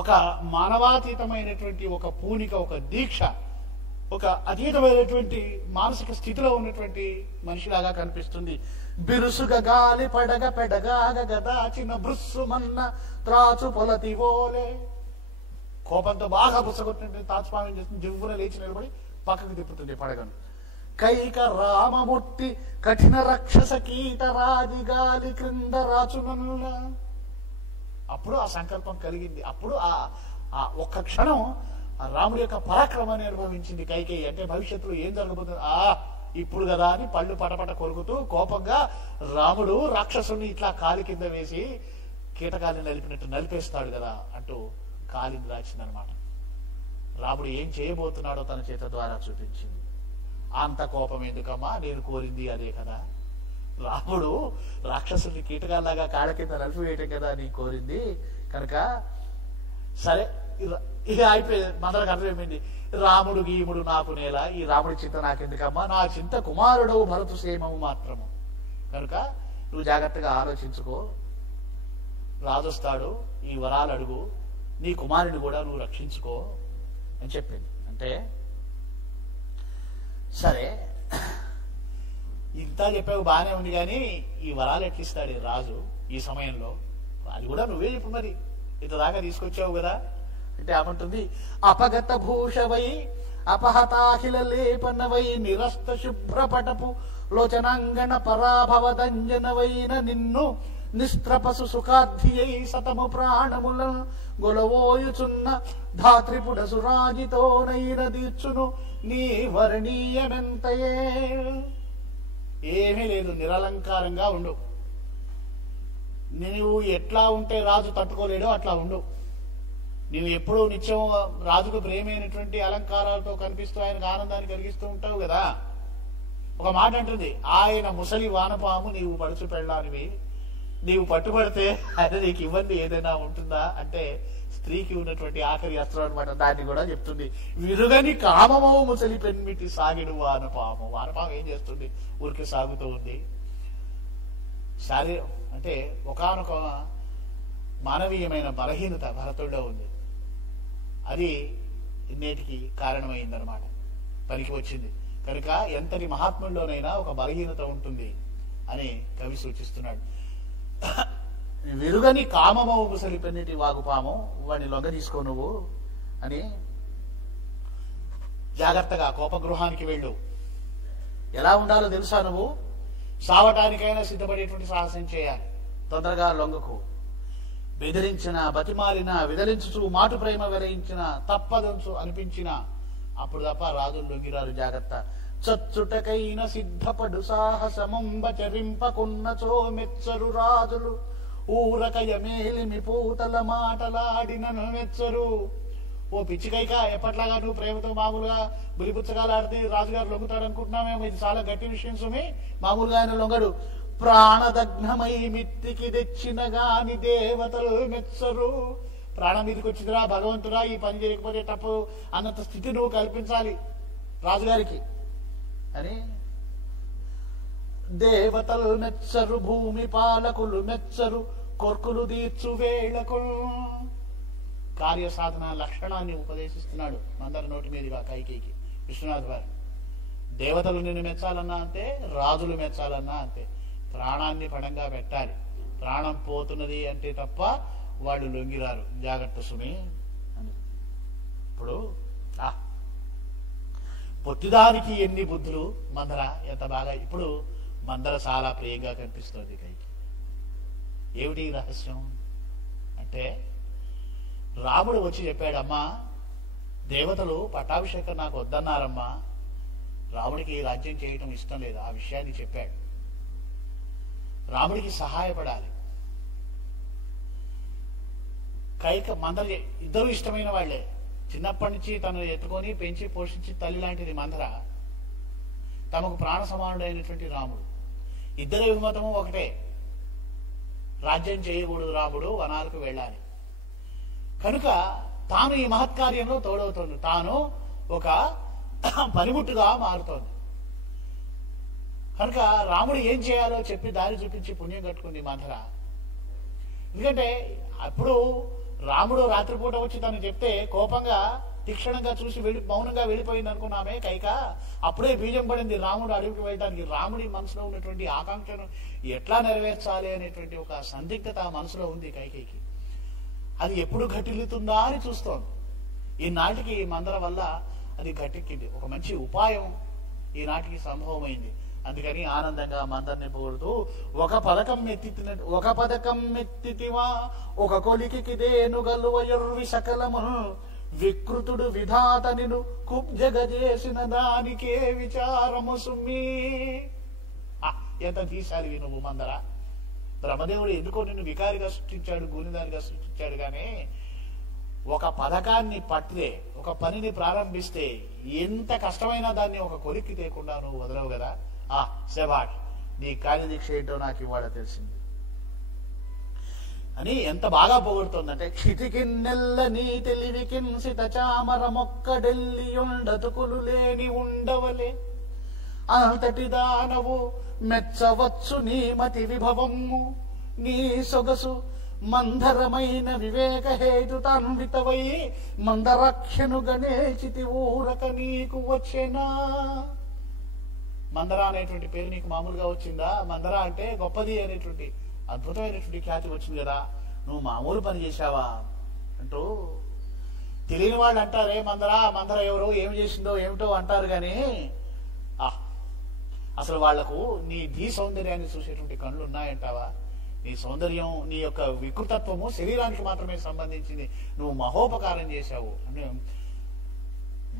ఒక మానవాతీతమైనటువంటి ఒక పూనిక, ఒక దీక్ష, ఒక అతీతమైనటువంటి మానసిక స్థితిలో ఉన్నటువంటి మనిషిలాగా కనిపిస్తుంది. బిరుసుగా గాలి పడగ పెడగాగ గదాచిన బ్రుస్సు మన్న త్రాచు పొలతివోలే. కోపంతో బాగా బుసగొట్టినట్టు తాచుపామం చేస్తుంది. జివ్వున లేచి నిలబడి పక్కకు తిప్పుతుంది పడగను. కైక రామమూర్తి కఠిన రక్షస కీట రాజి గాలి క్రింద రాచునల్ల. అప్పుడు ఆ సంకల్పం కలిగింది. అప్పుడు ఆ ఒక్క క్షణం ఆ రాముడి యొక్క పరాక్రమాన్ని అనుభవించింది కైకేయి. అంటే భవిష్యత్తులో ఏం జరగబోతుంది, ఇప్పుడు కదా అని పళ్ళు పటపట కొరుకుతూ కోపంగా రాముడు రాక్షసుని ఇట్లా కాలి కింద వేసి కీటకాన్ని నలిపినట్టు నలిపేస్తాడు కదా అంటూ కాలిని దాచిందనమాట. రాముడు ఏం చేయబోతున్నాడో తన చేత ద్వారా చూపించింది. అంత కోపం ఎందుకమ్మా, నేను కోరింది అదే కదా. రాముడు రాక్షసుని కీటకాల్లాగా కాళ్ళ కింద నలిపివేయటం కదా నీ కోరింది. కనుక సరే ఇక అయిపోయింది. మందరకు అర్థమైంది, రాముడు గీముడు నాకు నేల, ఈ రాముడి చింత నాకెందుకమ్మా, నా చింత కుమారుడవు భరతు సేమము మాత్రము. కనుక నువ్వు జాగ్రత్తగా ఆలోచించుకో, రాజొస్తాడు, ఈ వరాలు అడుగు, నీ కుమారుని కూడా నువ్వు రక్షించుకో అని చెప్పింది. అంటే సరే ఇంత చెప్పావు బాగానే ఉంది, కానీ ఈ వరాలు ఎట్లిస్తాడు రాజు ఈ సమయంలో, అది కూడా నువ్వే చెప్పు మరి, ఇంతదాకా తీసుకొచ్చావు కదా. అంటే ఏమంటుంది, అపగత భూషవై అపహతాఖిల లేపనవై నిరస్త శుభ్రపటపు లోచనాంగణ పరాభవదంజనవైన నిన్ను నిస్త్రపసు సుఖాధ్యై సతము ప్రాణముల గొలవోయుచున్న ధాత్రిపుడ సురాజితో నైరదీర్చును నీ వర్ణీయమెంతయే. ఏమీ లేదు, నిరలంకారంగా ఉండు. నువ్వు ఎట్లా ఉంటే రాజు తట్టుకోలేడో అట్లా ఉండు. నువ్వు ఎప్పుడూ నిత్యం రాజుకు ప్రేమైనటువంటి అలంకారాలతో కనిపిస్తూ ఆయనకు ఆనందాన్ని కలిగిస్తూ ఉంటావు కదా. ఒక మాట అంటుంది, ఆయన ముసలి వానపాము నీవు పడుచు పెళ్ళానివి, నీవు పట్టుబడితే ఆయన నీకు ఇబ్బంది ఏదైనా ఉంటుందా అంటే స్త్రీకి ఉన్నటువంటి ఆఖరి అస్త్రం అనమాట. దాన్ని కూడా చెప్తుంది, విరుగని కామమో ముసలి పెన్మిటి సాగిడు వానపాము. వానపాము ఏం చేస్తుంది, ఊరికి సాగుతూ ఉంది. శారీరం అంటే ఒకానొక మానవీయమైన బలహీనత భరతుడిలో ఉంది, అది నేటికి కారణమైందనమాట, పనికి వచ్చింది. కనుక ఎంతటి మహాత్ముల్లోనైనా ఒక బలహీనత ఉంటుంది అని కవి సూచిస్తున్నాడు. విరుగని కామమో ముసలి పెన్నిటి వాగుపాము, వాడిని లొంగ తీసుకో నువ్వు అని. జాగ్రత్తగా కోపగృహానికి వెళ్ళు. ఎలా ఉండాలో తెలుసా, నువ్వు సావటానికైనా సిద్ధపడేటువంటి సాహసం చేయాలి. తొందరగా లొంగకు. బెదిరించిన, బతిమాలిన, విదలించుచు మాటు ప్రేమ వెలయించిన, తప్పదంచు అనిపించిన అప్పుడు తప్ప రాజులు లొంగిరారు. జాగ్రత్త. చచ్చుటకైన సిద్ధపడు సాహసమంబచరింపకున్నచో మెచ్చరు రాజులు, ఊరకయ మేలిమి పూతల మాటలాడినను మెచ్చరు. ఓ పిచ్చికైక, ఎప్పట్లాగా నువ్వు ప్రేమతో మామూలుగా బులిపుచ్చగాలు ఆడితే రాజుగారు లొంగుతాడు అనుకుంటున్నామేమో, ఇది చాలా గట్టి విషయం సుమి. మామూలుగా ఆయన లొంగడు. ప్రాణదగ్నమై మిత్తికి తెచ్చిన గాని దేవతలు మెచ్చరు. ప్రాణం మీదకి వచ్చిందిరా భగవంతుడా, ఈ పని చేయకపోతే తప్పు అన్నంత స్థితి నువ్వు కల్పించాలి రాజుగారికి అని. దేవతలు మెచ్చరు, భూమి పాలకులు మెచ్చరు, కొర్కులు తీర్చు వేళకు. కార్యసాధన లక్షణాన్ని ఉపదేశిస్తున్నాడు మందర నోటి మీదుగా కైకేయికి విశ్వనాథ్ వారు. దేవతలు నిన్ను మెచ్చాలన్నా అంతే, రాజులు మెచ్చాలన్నా అంతే, ప్రాణాన్ని పణంగా పెట్టాలి. ప్రాణం పోతున్నది అంటే తప్ప వాళ్ళు లొంగిరారు. జాగ్రత్త సుమి అని. ఇప్పుడు పొట్టిదానికి ఎన్ని బుద్ధులు మందర, ఎంత బాగా. ఇప్పుడు మందర చాలా ప్రియంగా కనిపిస్తుంది కైకి. ఏమిటి రహస్యం అంటే, రాముడు వచ్చి చెప్పాడమ్మా, దేవతలు పట్టాభిషేకం నాకు వద్దన్నారమ్మా, రాముడికి రాజ్యం చేయటం ఇష్టం లేదు, ఆ విషయాన్ని చెప్పాడు. రాముడికి సహాయపడాలి. కైక మందర ఇద్దరు ఇష్టమైన వాళ్లే. చిన్నప్పటి నుంచి తను ఎత్తుకొని పెంచి పోషించి తల్లి లాంటిది మందర, తమకు ప్రాణ సమానుడైనటువంటి రాముడు. ఇద్దరి విమతము ఒకటే, రాజ్యం చేయకూడదు రాముడు, వనాలకు వెళ్ళాలి. కనుక తాను ఈ మహత్కార్యంలో తోడవుతోంది, తాను ఒక పనిముట్టుగా మారుతోంది. కనుక రాముడు ఏం చేయాలో చెప్పి దారి చూపించి పుణ్యం కట్టుకుంది మందర. ఎందుకంటే అప్పుడు రాముడు రాత్రిపూట వచ్చి తను చెప్తే కోపంగా తీక్షణంగా చూసి మౌనంగా వెళ్ళిపోయింది అనుకున్నామే కైక. అప్పుడే బీజం పడింది రాముడు అడవికి వెళ్ళడానికి. రాముడి మనసులో ఉన్నటువంటి ఆకాంక్షను ఎట్లా నెరవేర్చాలి అనేటువంటి ఒక సందిగ్ధత మనసులో ఉంది కైకేయికి. అది ఎప్పుడు ఘటిల్లుతుందా అని చూస్తోంది. ఈనాటికి మందర వల్ల అది గట్టెక్కింది. ఒక మంచి ఉపాయం ఈనాటికి సంభవమైంది. అందుకని ఆనందంగా మందరిని పొగుడుతూ, ఒక పథకం మెత్తితివా, ఒక కొలికి దేనుగలువయుర్వి సకలమును, వికృతుడు విధాతనిను కుబ్జగజేసిన దానికే విచారము సుమ్మి. ఎంత తీశాలి నువ్వు మందర. బ్రహ్మదేవుడు ఎందుకో నిన్ను వికారిగా సృష్టించాడు, గూనిదానిగా సృష్టించాడు, కానీ ఒక పథకాన్ని పట్టితే, ఒక పనిని ప్రారంభిస్తే ఎంత కష్టమైనా దాన్ని ఒక కొలిక్కి తేకుండా నువ్వు వదలవు కదా. శభాష్, నీ కార్యదీక్ష ఏంటో నాకు ఇవాళ తెలిసింది అని ఎంత బాగా పొగుడుతుందంటే, క్షితికిన్నెల్ల నీ తెలివికిన్ సిత చామర మొక్కడెల్లియుండతుకులు లేని ఉండవలే, అంతటి దానవు మెచ్చవచ్చు నీ మతి విభవము, నీ సొగసు మందరమైన వివేక హేతుతాన్వితవై మందరాఖ్యను గణేచితి ఊరక నీకు వచ్చేనా. మందర అనేటువంటి పేరు నీకు మామూలుగా వచ్చిందా? మందర అంటే గొప్పది అనేటువంటి అద్భుతమైనటువంటి ఖ్యాతి వచ్చింది కదా, నువ్వు మామూలు పని చేశావా అంటూ తెలియని వాళ్ళు అంటారే మందర ఎవరో ఏమి చేసిందో ఏమిటో అంటారు కానీ అసలు వాళ్లకు నీ సౌందర్యాన్ని చూసేటువంటి కళ్ళు ఉన్నాయంటావా? నీ సౌందర్యం, నీ యొక్క వికృతత్వము శరీరానికి మాత్రమే సంబంధించింది, నువ్వు మహోపకారం చేశావు అని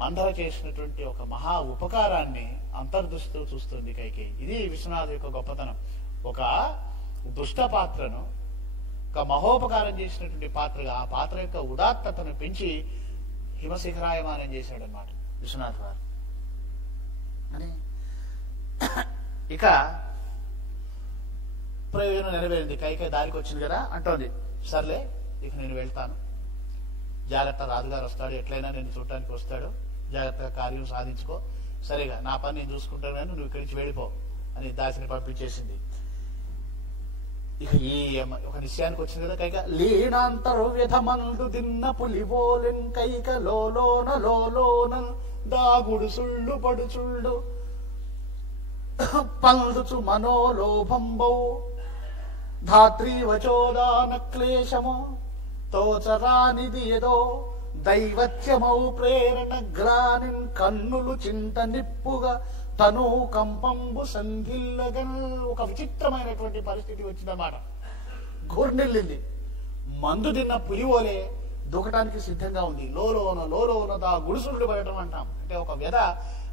మందర చేసినటువంటి ఒక మహా ఉపకారాన్ని అంతర్దృష్టితో చూస్తుంది కైకేయి. ఇది విశ్వనాథ్ యొక్క గొప్పతనం. ఒక దుష్ట పాత్రను ఒక మహోపకారం చేసినటువంటి పాత్రగా ఆ పాత్ర యొక్క ఉదాత్తతను పెంచి హిమశిఖరాయమానం చేశాడన్నమాట విశ్వనాథ్ వారు అని. ఇక ప్రయోజనం నెరవేరింది, కైకేయి దారికి వచ్చింది కదా అంటోంది. సర్లే, ఇక నేను వెళ్తాను, జాగ్రత్త, రాజుగారు వస్తాడు, ఎట్లయినా నేను చూడటానికి వస్తాడు, జాగ్రత్తగా కార్యం సాధించుకో, సరేగా నా పని నేను చూసుకుంటాను కానీ నువ్వు ఇక్కడి నుంచి వెళ్ళిపో అని దాసిని పంపించేసింది. ఇక ఈ ఒక నిశ్చయానికి వచ్చింది కదా కైక. లీనాంతర్వ్యధమందు దిన్న పులిబోలెన్ కైక లోలోన దాగుడు సుళ్ళు పడుచుళ్ళు పందుచు మనోలోభంబౌ ధాత్రీవచోదాన క్లేశము తోచరానిది ఏదో దైవత్యమౌ ప్రేరణ గ్రానిన్ కన్నులు చింత నిప్పుగా తను కంపంబు సంధిల్లగన్. ఒక విచిత్రమైనటువంటి పరిస్థితి వచ్చిందన్నమాట. గోర్నెళ్ళింది, మందు తిన్న పులివోలే దూకటానికి సిద్ధంగా ఉంది. లోలోన దా గుడుసుళ్ళు పడటం అంటాం, అంటే ఒక వ్యధ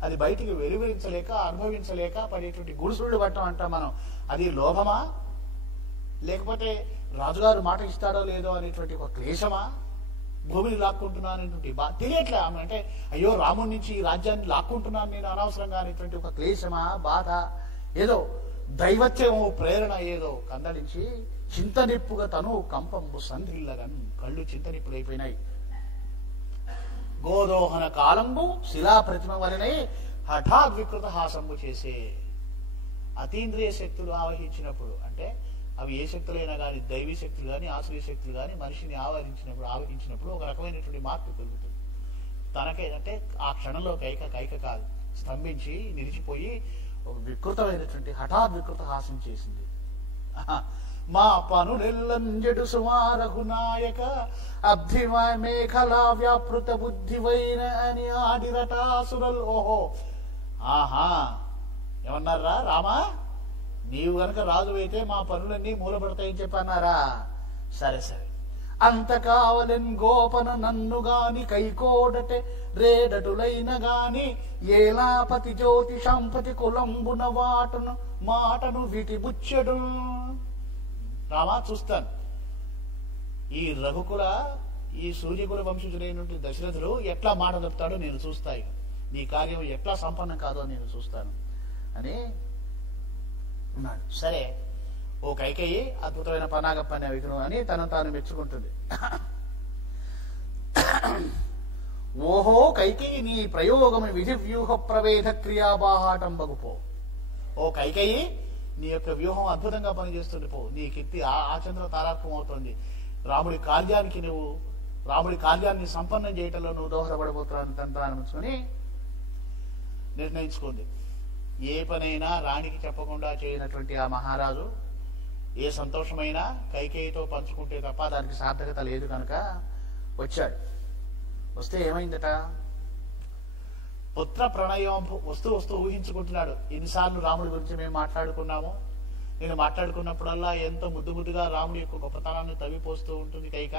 అది బయటికి వెలువరించలేక అనుభవించలేక పడేటువంటి గుడుసుళ్ళు పడటం అంటాం మనం. అది లోభమా, లేకపోతే రాజుగారు మాట ఇస్తాడో లేదో అనేటువంటి ఒక క్లేశమా, భూమిని లాక్కుంటున్నాను అనేటువంటి తెలియట్లే ఆమె. అంటే అయ్యో రాముడి నుంచి ఈ రాజ్యాన్ని లాక్కుంటున్నాను నేను అనవసరంగా అనేటువంటి ఒక క్లేశమా, బాధ, ఏదో దైవత్యము ప్రేరణ ఏదో కందడించి చింతనిప్పుగా తను కంపంబు సంధిల్లగన్. కళ్ళు చింతనిప్పులైపోయినాయి. గోదోహన కాలంబు శిలా ప్రతిమ వలనే హఠాత్ వికృత హాసంబు చేసే. అతీంద్రియ శక్తులు ఆవహించినప్పుడు, అంటే అవి ఏ శక్తులైనా కానీ, దైవీ శక్తులు కానీ ఆశ్రయ శక్తులు కానీ మనిషిని ఆవహించినప్పుడు ఒక రకమైనటువంటి మార్పు పెరుగుతుంది. తనకేంటంటే ఆ క్షణంలో కైక కాదు, స్తంభించి నిలిచిపోయి వికృతమైనటువంటి హఠాత్ వికృత హాసం చేసింది. మా పనులెల్లంజడు సుమారహు నాయక అబ్ధిమ మేఖలా వ్యాపృత బుద్ధివైన అని ఆడిరటాసురల్. ఓహో, ఆహా, ఏమన్నారా రామా, నీవు గనక రాజు అయితే మా పనులన్నీ మూలపడతాయని చెప్పన్నారా? సరే సరే, అంత కావలెన్ గోపన నన్ను గాని కైకోడటే రేడటులైన గాని ఏలాపతి జ్యోతి సంపతి కులంబున మాటను వీటి బుచ్చడు. రామా, చూస్తాను ఈ రఘుకుల ఈ సూర్యకుల వంశజుడైనటువంటి దశరథుడు ఎట్లా మాట చెప్తాడో నేను చూస్తాను, నీ కార్యం ఎట్లా సంపన్నం కాదో నేను చూస్తాను అని ఉన్నాడు. సరే, ఓ కైకేయి అద్భుతమైన పనాగ పని విగ్రహం అని తను తాను మెచ్చుకుంటుంది. ఓహో కైకేయి, నీ ప్రయోగము విధి వ్యూహ ప్రవేద క్రియాబాహాటం బగుపో. ఓ కైకేయి, నీ యొక్క వ్యూహం అద్భుతంగా పనిచేస్తుంది పో, నీ కీర్తి ఆచంద్ర తారాత్మం అవుతుంది. రాముడి కార్యాన్ని సంపన్నం చేయటంలో నువ్వు దోహదపడబోతున్నాను తంత్రాన్ని నిర్ణయించుకుంది. ఏ పనైనా రాణికి చెప్పకుండా చేయనటువంటి ఆ మహారాజు ఏ సంతోషమైనా కైకేయితో పంచుకుంటే తప్ప దానికి సార్థకత లేదు కనుక వచ్చాడు. వస్తే ఏమైందట, పుత్ర ప్రణయం వస్తూ ఊహించుకుంటున్నాడు. ఎన్నిసార్లు రాముడి గురించి మేము మాట్లాడుకున్నాము, నేను మాట్లాడుకున్నప్పుడల్లా ఎంతో ముద్దుగా రాముడి యొక్క గొప్పతనాన్ని తవ్విపోస్తూ ఉంటుంది కైక.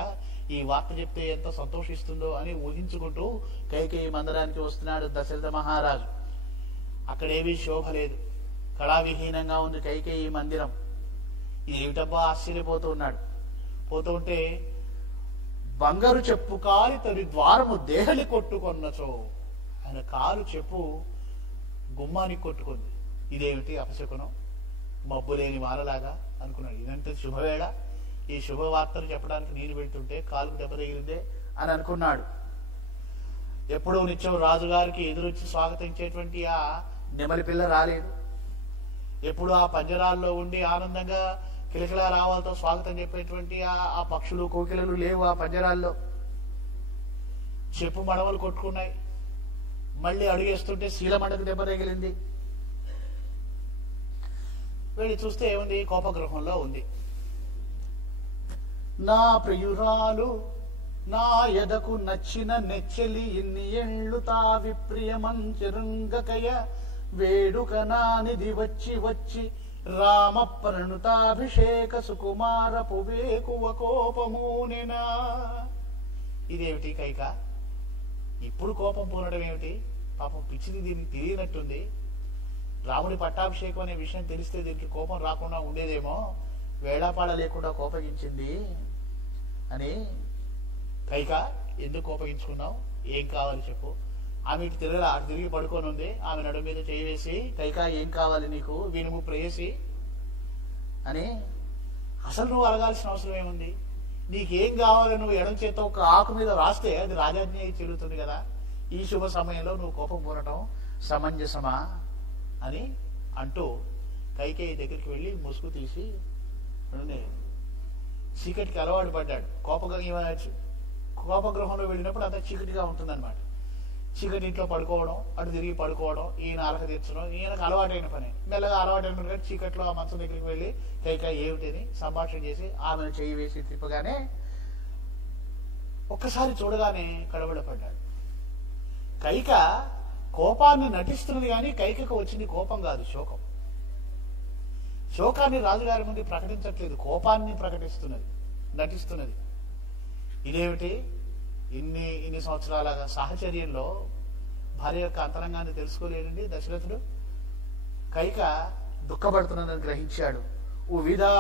ఈ వార్త చెప్తే ఎంత సంతోషిస్తుందో అని ఊహించుకుంటూ కైకేయి మందిరానికి వస్తున్నాడు దశరథ మహారాజు. అక్కడేమీ శోభ లేదు, కళావిహీనంగా ఉంది కైకేయి మందిరం. ఏమిటబ్బా ఆశ్చర్యపోతూ ఉన్నాడు. పోతూ ఉంటే బంగారు చెప్పు కాలి తొలి ద్వారము దేహలి కొట్టుకొన్నచో. ఆయన కాలు చెప్పు గుమ్మానికి కొట్టుకుంది. ఇదేమిటి అపశకునం, మబ్బు లేని వానలాగా అనుకున్నాడు. ఇదంటే శుభవేళ, ఈ శుభవార్తలు చెప్పడానికి నేను వెళ్తుంటే కాలుకు దెబ్బ తగిలిందే అని అనుకున్నాడు. ఎప్పుడూ నిత్యం రాజుగారికి ఎదురొచ్చి స్వాగతించేటువంటి ఆ నెమలి పిల్ల రాలేదు. ఎప్పుడు ఆ పంజరాల్లో ఉండి ఆనందంగా కిలకిల రావాలతో స్వాగతం చెప్పేటువంటి ఆ పక్షులు కోకిలలు లేవు ఆ పంజరాల్లో. చెప్పు మడవలు కొట్టుకున్నాయి. మళ్ళీ అడుగేస్తుంటే శీలమండకు దెబ్బ తగిలింది. వెళ్ళి చూస్తే ఏముంది, కోపగృహంలో ఉంది. నా ప్రియురాలు నా ఎదకు నచ్చిన నెచ్చెలి ఇన్ని ఏళ్ళు తా విప్రియమంచెరుంగకయ వేడుక నానిది వచ్చి వచ్చి రామ ప్రణుతాభిషేక సుకుమారపు వేకువ కోపమూనెనా. ఇదేమిటి కైక, ఇప్పుడు కోపం పూనడం ఏమిటి? పాపం పిచ్చిది, దీనికి తెలియనట్టుంది. రాముడి పట్టాభిషేకం అనే విషయం తెలిస్తే దీనికి కోపం రాకుండా ఉండేదేమో, వేళాపాడ లేకుండా కోపగించింది అని. కైక, ఎందుకు కోపగించుకున్నావు, ఏం కావాలి చెప్పు. ఆమె ఇటు తిరగలా, అటు తిరిగి పడుకొని ఉంది. ఆమె నడు మీద చేయి వేసి, కైక ఏం కావాలి నీకు, వీనుము ప్రేయసి అని. అసలు నువ్వు అడగాల్సిన అవసరం ఏముంది? నీకేం కావాలి నువ్వు ఎడం చేత ఒక ఆకు మీద రాస్తే అది రాజాజ్ఞ చెల్లుతుంది కదా. ఈ శుభ సమయంలో నువ్వు కోపం పూనటం సమంజసమా అని అంటూ కైకేయి దగ్గరికి వెళ్ళి ముసుగు తీసి చీకటికి అలవాటు పడ్డాడు. కోపగృహంలో వెళ్ళినప్పుడు అంత చీకటిగా ఉంటుందన్నమాట. చీకటి ఇంట్లో పడుకోవడం, అటు తిరిగి పడుకోవడం, ఈయన అలక తీర్చడం ఈయనకు అలవాటైన పని. మెల్లగా అలవాటైన పని కానీ చీకట్లో ఆ మంచం దగ్గరికి వెళ్ళి కైకేయి ఏమిటిని సంభాషణ చేసి ఆమెను చేయి వేసి తిప్పగానే ఒక్కసారి చూడగానే కడబడపడ్డాడు. కైక కోపాన్ని నటిస్తున్నది కానీ కైకకు వచ్చింది కోపం కాదు, శోకం. శోకాన్ని రాజుగారి ముందు ప్రకటించట్లేదు, కోపాన్ని ప్రకటిస్తున్నది, నటిస్తున్నది. ఇదేమిటి, ఇన్ని సంవత్సరాల సాహచర్యంలో భార్య యొక్క అంతరంగాన్ని తెలుసుకోలేనండి దశరథుడు. కైక దుఃఖపడుతున్నదని గ్రహించాడు. ఉవిదా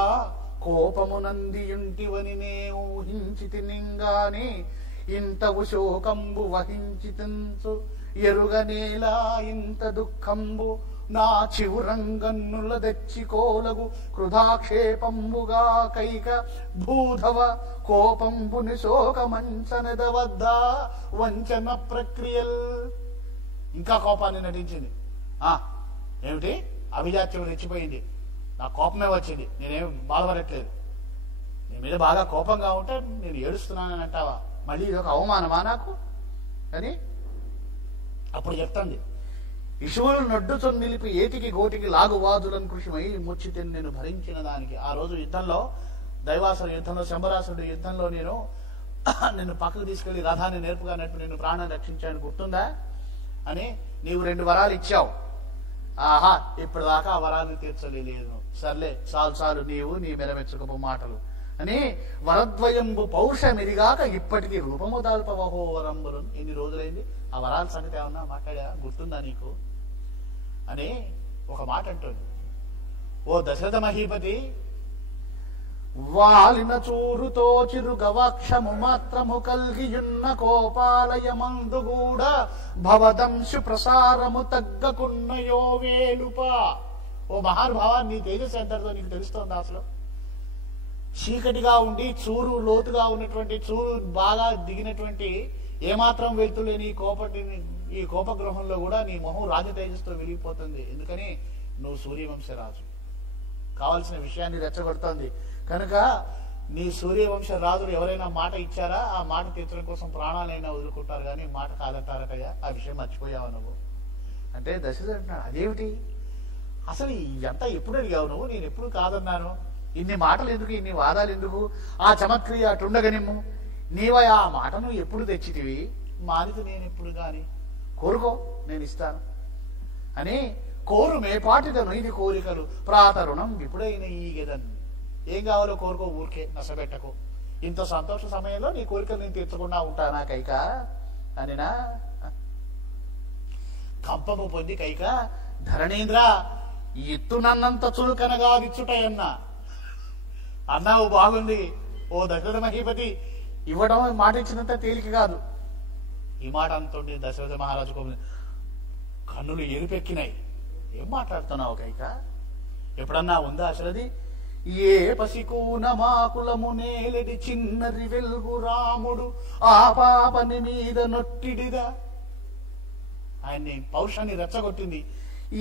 కోపమునందియుంటివని నే ఊహించి తినింగాని ఇంతవు శోకంబు వహించి తించు ఎరుగనేలా ఇంత దుఃఖంబు నా చివురంగన్నుల దెచ్చికోలగు కృధాక్షేపంబుగా కైక భూధవ కోపంబుని శోకమంచనద వద్ద వంచన ప్రక్రియల్. ఇంకా కోపాన్ని నటించింది. ఏమిటి, అభిజాత్యం రెచ్చిపోయింది, నా కోపమే వచ్చింది, నేనేం బాధపడట్లేదు. నీ మీద బాగా కోపంగా ఉంటే నేను ఏడుస్తున్నానని అంటావా, మళ్ళీ ఇది ఒక అవమానమా నాకు అని అప్పుడు చెప్తాంది. ఇషువులు నొడ్డుతో నిలిపి ఏటికి గోటికి లాగువాదులను కృషిమై ముచ్చితిని నేను భరించిన దానికి. ఆ రోజు యుద్ధంలో, దైవాసుర యుద్ధంలో, శంబరాసురుడి యుద్ధంలో నిన్ను పక్కకు తీసుకెళ్లి రథాన్ని నేర్పుగా నడిపి నిన్ను ప్రాణాన్ని రక్షించాను గుర్తుందా అని నీవు 2 వరాలు ఇచ్చావు. ఆహా, ఇప్పటిదాకా ఆ వరాన్ని తీర్చలేదు. సర్లే, చాలు నీవు నీ మెరమెచ్చుకపు మాటలు అని వరద్వయంబు పౌరుషమిదిగాక ఇప్పటికీ రూపము దాల్పవహో వరంబులు. ఎన్ని రోజులైంది, ఆ వరాల సంగతి ఏమన్నా మాట్లాడా, గుర్తుందా నీకు అని ఒక మాట అంటుంది. ఓ దశరథ మహీపతి, వాలిన చూరుతో చిరుగవాక్షము మాత్రము కల్గియున్న కోపాలయమందు కూడా భవదంశు ప్రసారము తగ్గకున్నయో వేలుప. ఓ మహానుభావ, నీ తేజస్సు ఎంతటితో నీకు తెలుస్తోంది? అసలు చీకటిగా ఉండి చూరు లోతుగా ఉన్నటువంటి, చూరు బాగా దిగినటువంటి, ఏమాత్రం వెళ్తులేని ఈ కోపగృహంలో కూడా నీ మొహం రాజ తేజస్సుతో వెలిగిపోతుంది. ఎందుకని నువ్వు సూర్యవంశరాజు, కావలసిన విషయాన్ని రెచ్చగొడుతోంది కనుక. నీ సూర్యవంశ రాజులు ఎవరైనా మాట ఇచ్చారా, ఆ మాట తీర్చడం కోసం ప్రాణాలైనా వదులుకుంటారు కానీ మాట కాదంటారటయ్యా. ఆ విషయం మర్చిపోయావు నువ్వు అంటే దశరథుడు అంటున్నాడు, అదేమిటి అసలు ఇదంతా ఎప్పుడు అడిగావు నువ్వు, నేను ఎప్పుడు కాదన్నాను, ఇన్ని మాటలు ఎందుకు, ఇన్ని వాదాలు ఎందుకు, ఆ చమత్క్రియ అటుండగనిమ్ము, నీవా ఆ మాటను ఎప్పుడు తెచ్చితివి, మానిత నేను ఎప్పుడు గాని, కోరుకో నేను ఇస్తాను అని. కోరు మేపాటిదను ఇది కోరికలు ప్రాత రుణం ఇప్పుడైన ఈగెదన్. ఏం కావాలో కోరుకో, ఊరికే నసబెట్టకు. ఇంత సంతోష సమయంలో నీ కోరికలు నేను తీర్చకుండా ఉంటానా కైక అనినా. కంపము పొంది కైక, ధరణీంద్ర ఎత్తునన్నంత చురుకనగా విచ్చుటయన్నా. అన్నావు బాగుంది ఓ దశరథ మహీపతి, ఇవ్వడం మాట ఇచ్చినంత తేలిక కాదు. ఈ మాట అంటుండే దశరథ మహారాజుకు కన్నులు ఎరుపెక్కినాయి. ఏం మాట్లాడుతున్నావు కైక? ఎప్పుడన్నా ఉందా అసలుది? ఏ పసికూన మాకులము నేలడి చిన్నరి వెలుగు రాముడు ఆ పాపని మీద నొట్టిడిగా. ఆయన్ని పౌరుషాన్ని రెచ్చగొట్టింది.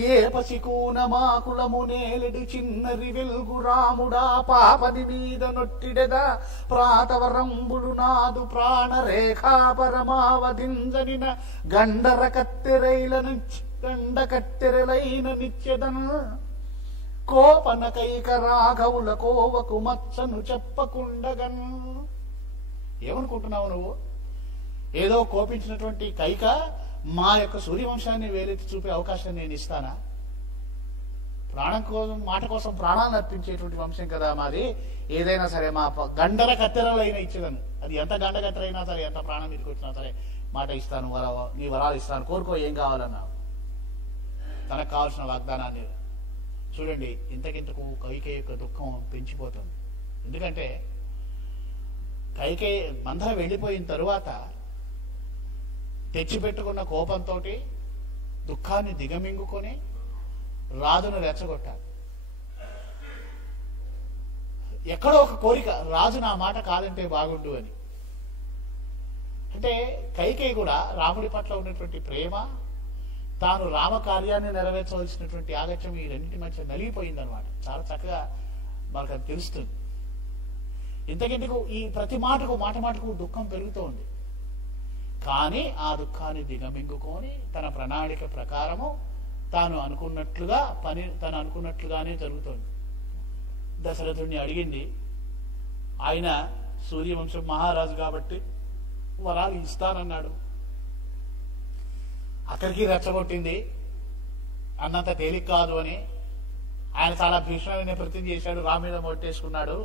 ఏ పసికూన మాకులము నేలడి చిన్నరి వెలుగు రాముడా పాపని మీద నొట్టిడెదా ప్రాతవరంబులు నాదు ప్రాణ రేఖా పరమావధింజనిన గండ కత్తెరలైన నిత్యదన్ కోపన కైక రాఘవుల కోవకు మచ్చను చెప్పకుండగన్. ఏమనుకుంటున్నావు నువ్వు? ఏదో కోపించినటువంటి కైక మా యొక్క సూర్యవంశాన్ని వేలెత్తి చూపే అవకాశం నేను ఇస్తానా? ప్రాణం కోసం, మాట కోసం ప్రాణాలను అర్పించేటువంటి వంశం కదా మాది. ఏదైనా సరే మా గండర కత్తెరలైనా ఇచ్చేదాను. అది ఎంత గండ కత్తెరైనా సరే, ఎంత ప్రాణం మీదకి వచ్చినా సరే మాట ఇస్తాను, నీ వరాలు ఇస్తాను, కోరుకో, ఏం కావాలన్నావు. తనకు కావాల్సిన వాగ్దానాన్ని చూడండి. ఇంతకింతకు కైకేయి యొక్క దుఃఖం పెంచిపోతుంది. ఎందుకంటే కైకేయి మందర వెళ్ళిపోయిన తరువాత తెచ్చిపెట్టుకున్న కోపంతో దుఃఖాన్ని దిగమింగుకొని రాజును రెచ్చగొట్టాలి. ఎక్కడో ఒక కోరిక, రాజు నా మాట కాదంటే బాగుండు అని. అంటే కైకేయి కూడా రాముడి పట్ల ఉన్నటువంటి ప్రేమ, తాను రామ కార్యాన్ని నెరవేర్చవలసినటువంటి ఆగత్యం ఈ రెండింటి మధ్య నలిగిపోయిందనమాట. చాలా చక్కగా మనకు అది తెలుస్తుంది. ఇంతకింతకు ఈ ప్రతి మాటకు మాటకు దుఃఖం పెరుగుతూ ఉంది. కానీ ఆ దుఃఖాన్ని దిగమింగుకొని తన ప్రణాళిక ప్రకారము తను అనుకున్నట్లుగానే జరుగుతోంది. దశరథుడిని అడిగింది. ఆయన సూర్యవంశం మహారాజు కాబట్టి వరాలు ఇస్తానన్నాడు. అక్కడికి రెచ్చగొట్టింది. అన్నంత తేలిక కాదు అని ఆయన చాలా భీషణమైన ప్రతిజ్ఞ చేశాడు. రాము మీద మొట్టేసుకున్నాడు.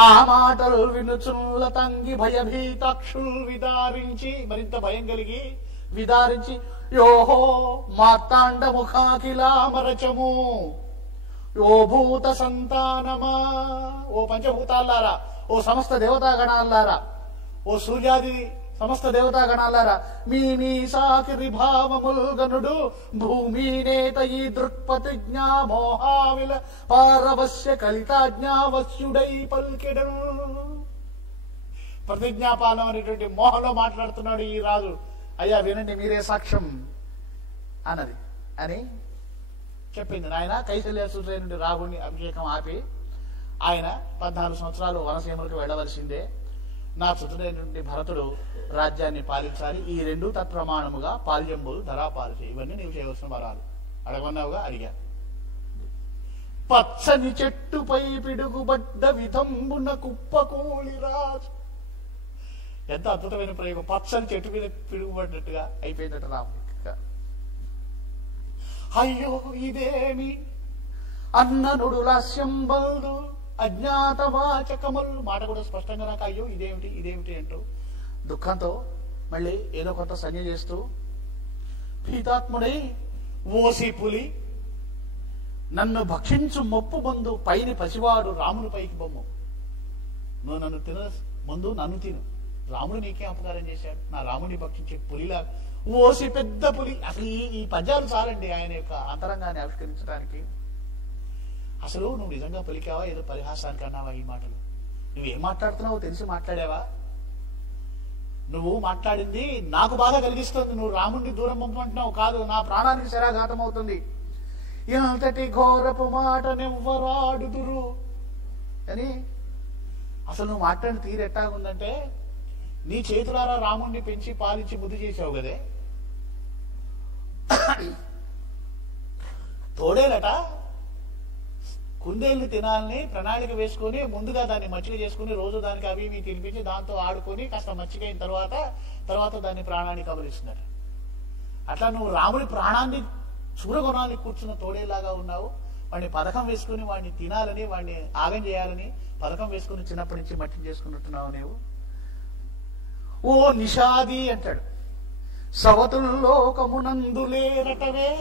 ఆ మాటలు వినుచుల్ల తంగి భయభీతాక్షుల్ విదారించి, మరింత భయం కలిగి విదారించి, యోహో మార్తాండ ముఖాఖిలామరచము ఓ భూత సంతానమా, ఓ పంచభూతాలారా, ఓ సమస్త దేవతాగణాలారా, ఓ సూర్యాది సమస్త దేవతాగణాలారా, మీ సాకిరి భావముల్గనుడు భూమి నేత ఈ దృక్పతిజ్ఞా మోహావిల పారవస్య కలితాజ్ఞావస్యుడై పల్కెడం. ప్రతిజ్ఞాపాలం అనేటువంటి మోహంలో మాట్లాడుతున్నాడు ఈ రాజు. అయ్యా వినండి, మీరే సాక్ష్యం అన్నది అని చెప్పింది. నాయన కైసల్యాసురుడై నుండి రాముడిని అభిషేకం ఆపి ఆయన 14 సంవత్సరాలు వనసీమలకు వెళ్ళవలసిందే. నా చుతుడై నుండి భరతుడు రాజ్యాన్ని పాలించాలి. ఈ రెండు తత్ప్రమాణముగా పాల్యంబులు ధరాపాలు చేయి. ఇవన్నీ నీవు చేయవలసిన వరాలు. అడగమన్నావుగా, అడిగా. పచ్చని చెట్టుపై పిడుగుబడ్డ విధంబున కుప్పకూలి రాజు. ఎంత అద్భుతమైన ప్రయోగం! పచ్చని చెట్టు మీద పిడుగుబడ్డట్టుగా అయిపోయిందట రాముడికి. అయ్యో ఇదేమి అన్ననుడు లాస్యంబల్దు అజ్ఞాత వాచకములు. మాట కూడా స్పష్టంగా నాకు అయ్యో ఇదేమిటి అంటూ దుఃఖంతో మళ్ళీ ఏదో కొంత సంజ్ఞ చేస్తూ, భీతాత్ముడై ఓసి పులి నన్ను భక్షించు మొప్పు ముందు పైని పసివాడు రాముని పైకి బొమ్ము. నువ్వు నన్ను తిన ముందు నన్ను తిను. రాముడు నీకే అపకారం చేశాడు. నా రాముడిని భక్షించే పులిలా ఓసి పెద్ద పులి. అసలు ఈ పద్యాలు చాలండి ఆయన యొక్క అంతరంగాన్ని ఆవిష్కరించడానికి. అసలు నువ్వు నిజంగా పలికావా, ఏదో పరిహాసానికి అన్నావా ఈ మాటలు? నువ్వేం మాట్లాడుతున్నావో తెలిసి మాట్లాడావా? నువ్వు మాట్లాడింది నాకు బాధ కలిగిస్తుంది. నువ్వు రాముడిని దూరం పంపమంటున్నావు కాదు, నా ప్రాణానికి శరాఘాతం అవుతుంది. ఎంతటి ఘోరపు మాట నెవ్వరాడుదురు అని. అసలు నువ్వు మాట్లాడిన తీరు ఎట్టాగుందంటే, నీ చేతులారా రాముడిని పెంచి పాలించి బుద్ధి చేసావు కదే. తోడేలట కుందేళ్లు తినాలని ప్రణాళిక వేసుకొని ముందుగా దాన్ని మచ్చిక చేసుకుని రోజు దానికి అవి ఇవి తినిపించి దాంతో ఆడుకొని కాస్త మచ్చికైన తర్వాత దాన్ని ప్రాణాన్ని కబలిస్తున్నారు. అట్లా నువ్వు రాముడి ప్రాణాన్ని చూరగొనాలని కూర్చున్న తోడేలాగా ఉన్నావు. వాడిని పథకం వేసుకుని వాడిని తినాలని, వాడిని ఆగం చేయాలని పథకం వేసుకుని చిన్నప్పటి నుంచి మట్టి చేసుకున్నట్టున్నావు నీవు. ఓ నిషాది అంటాడు. సవతుల్లోకమునందులేరటవే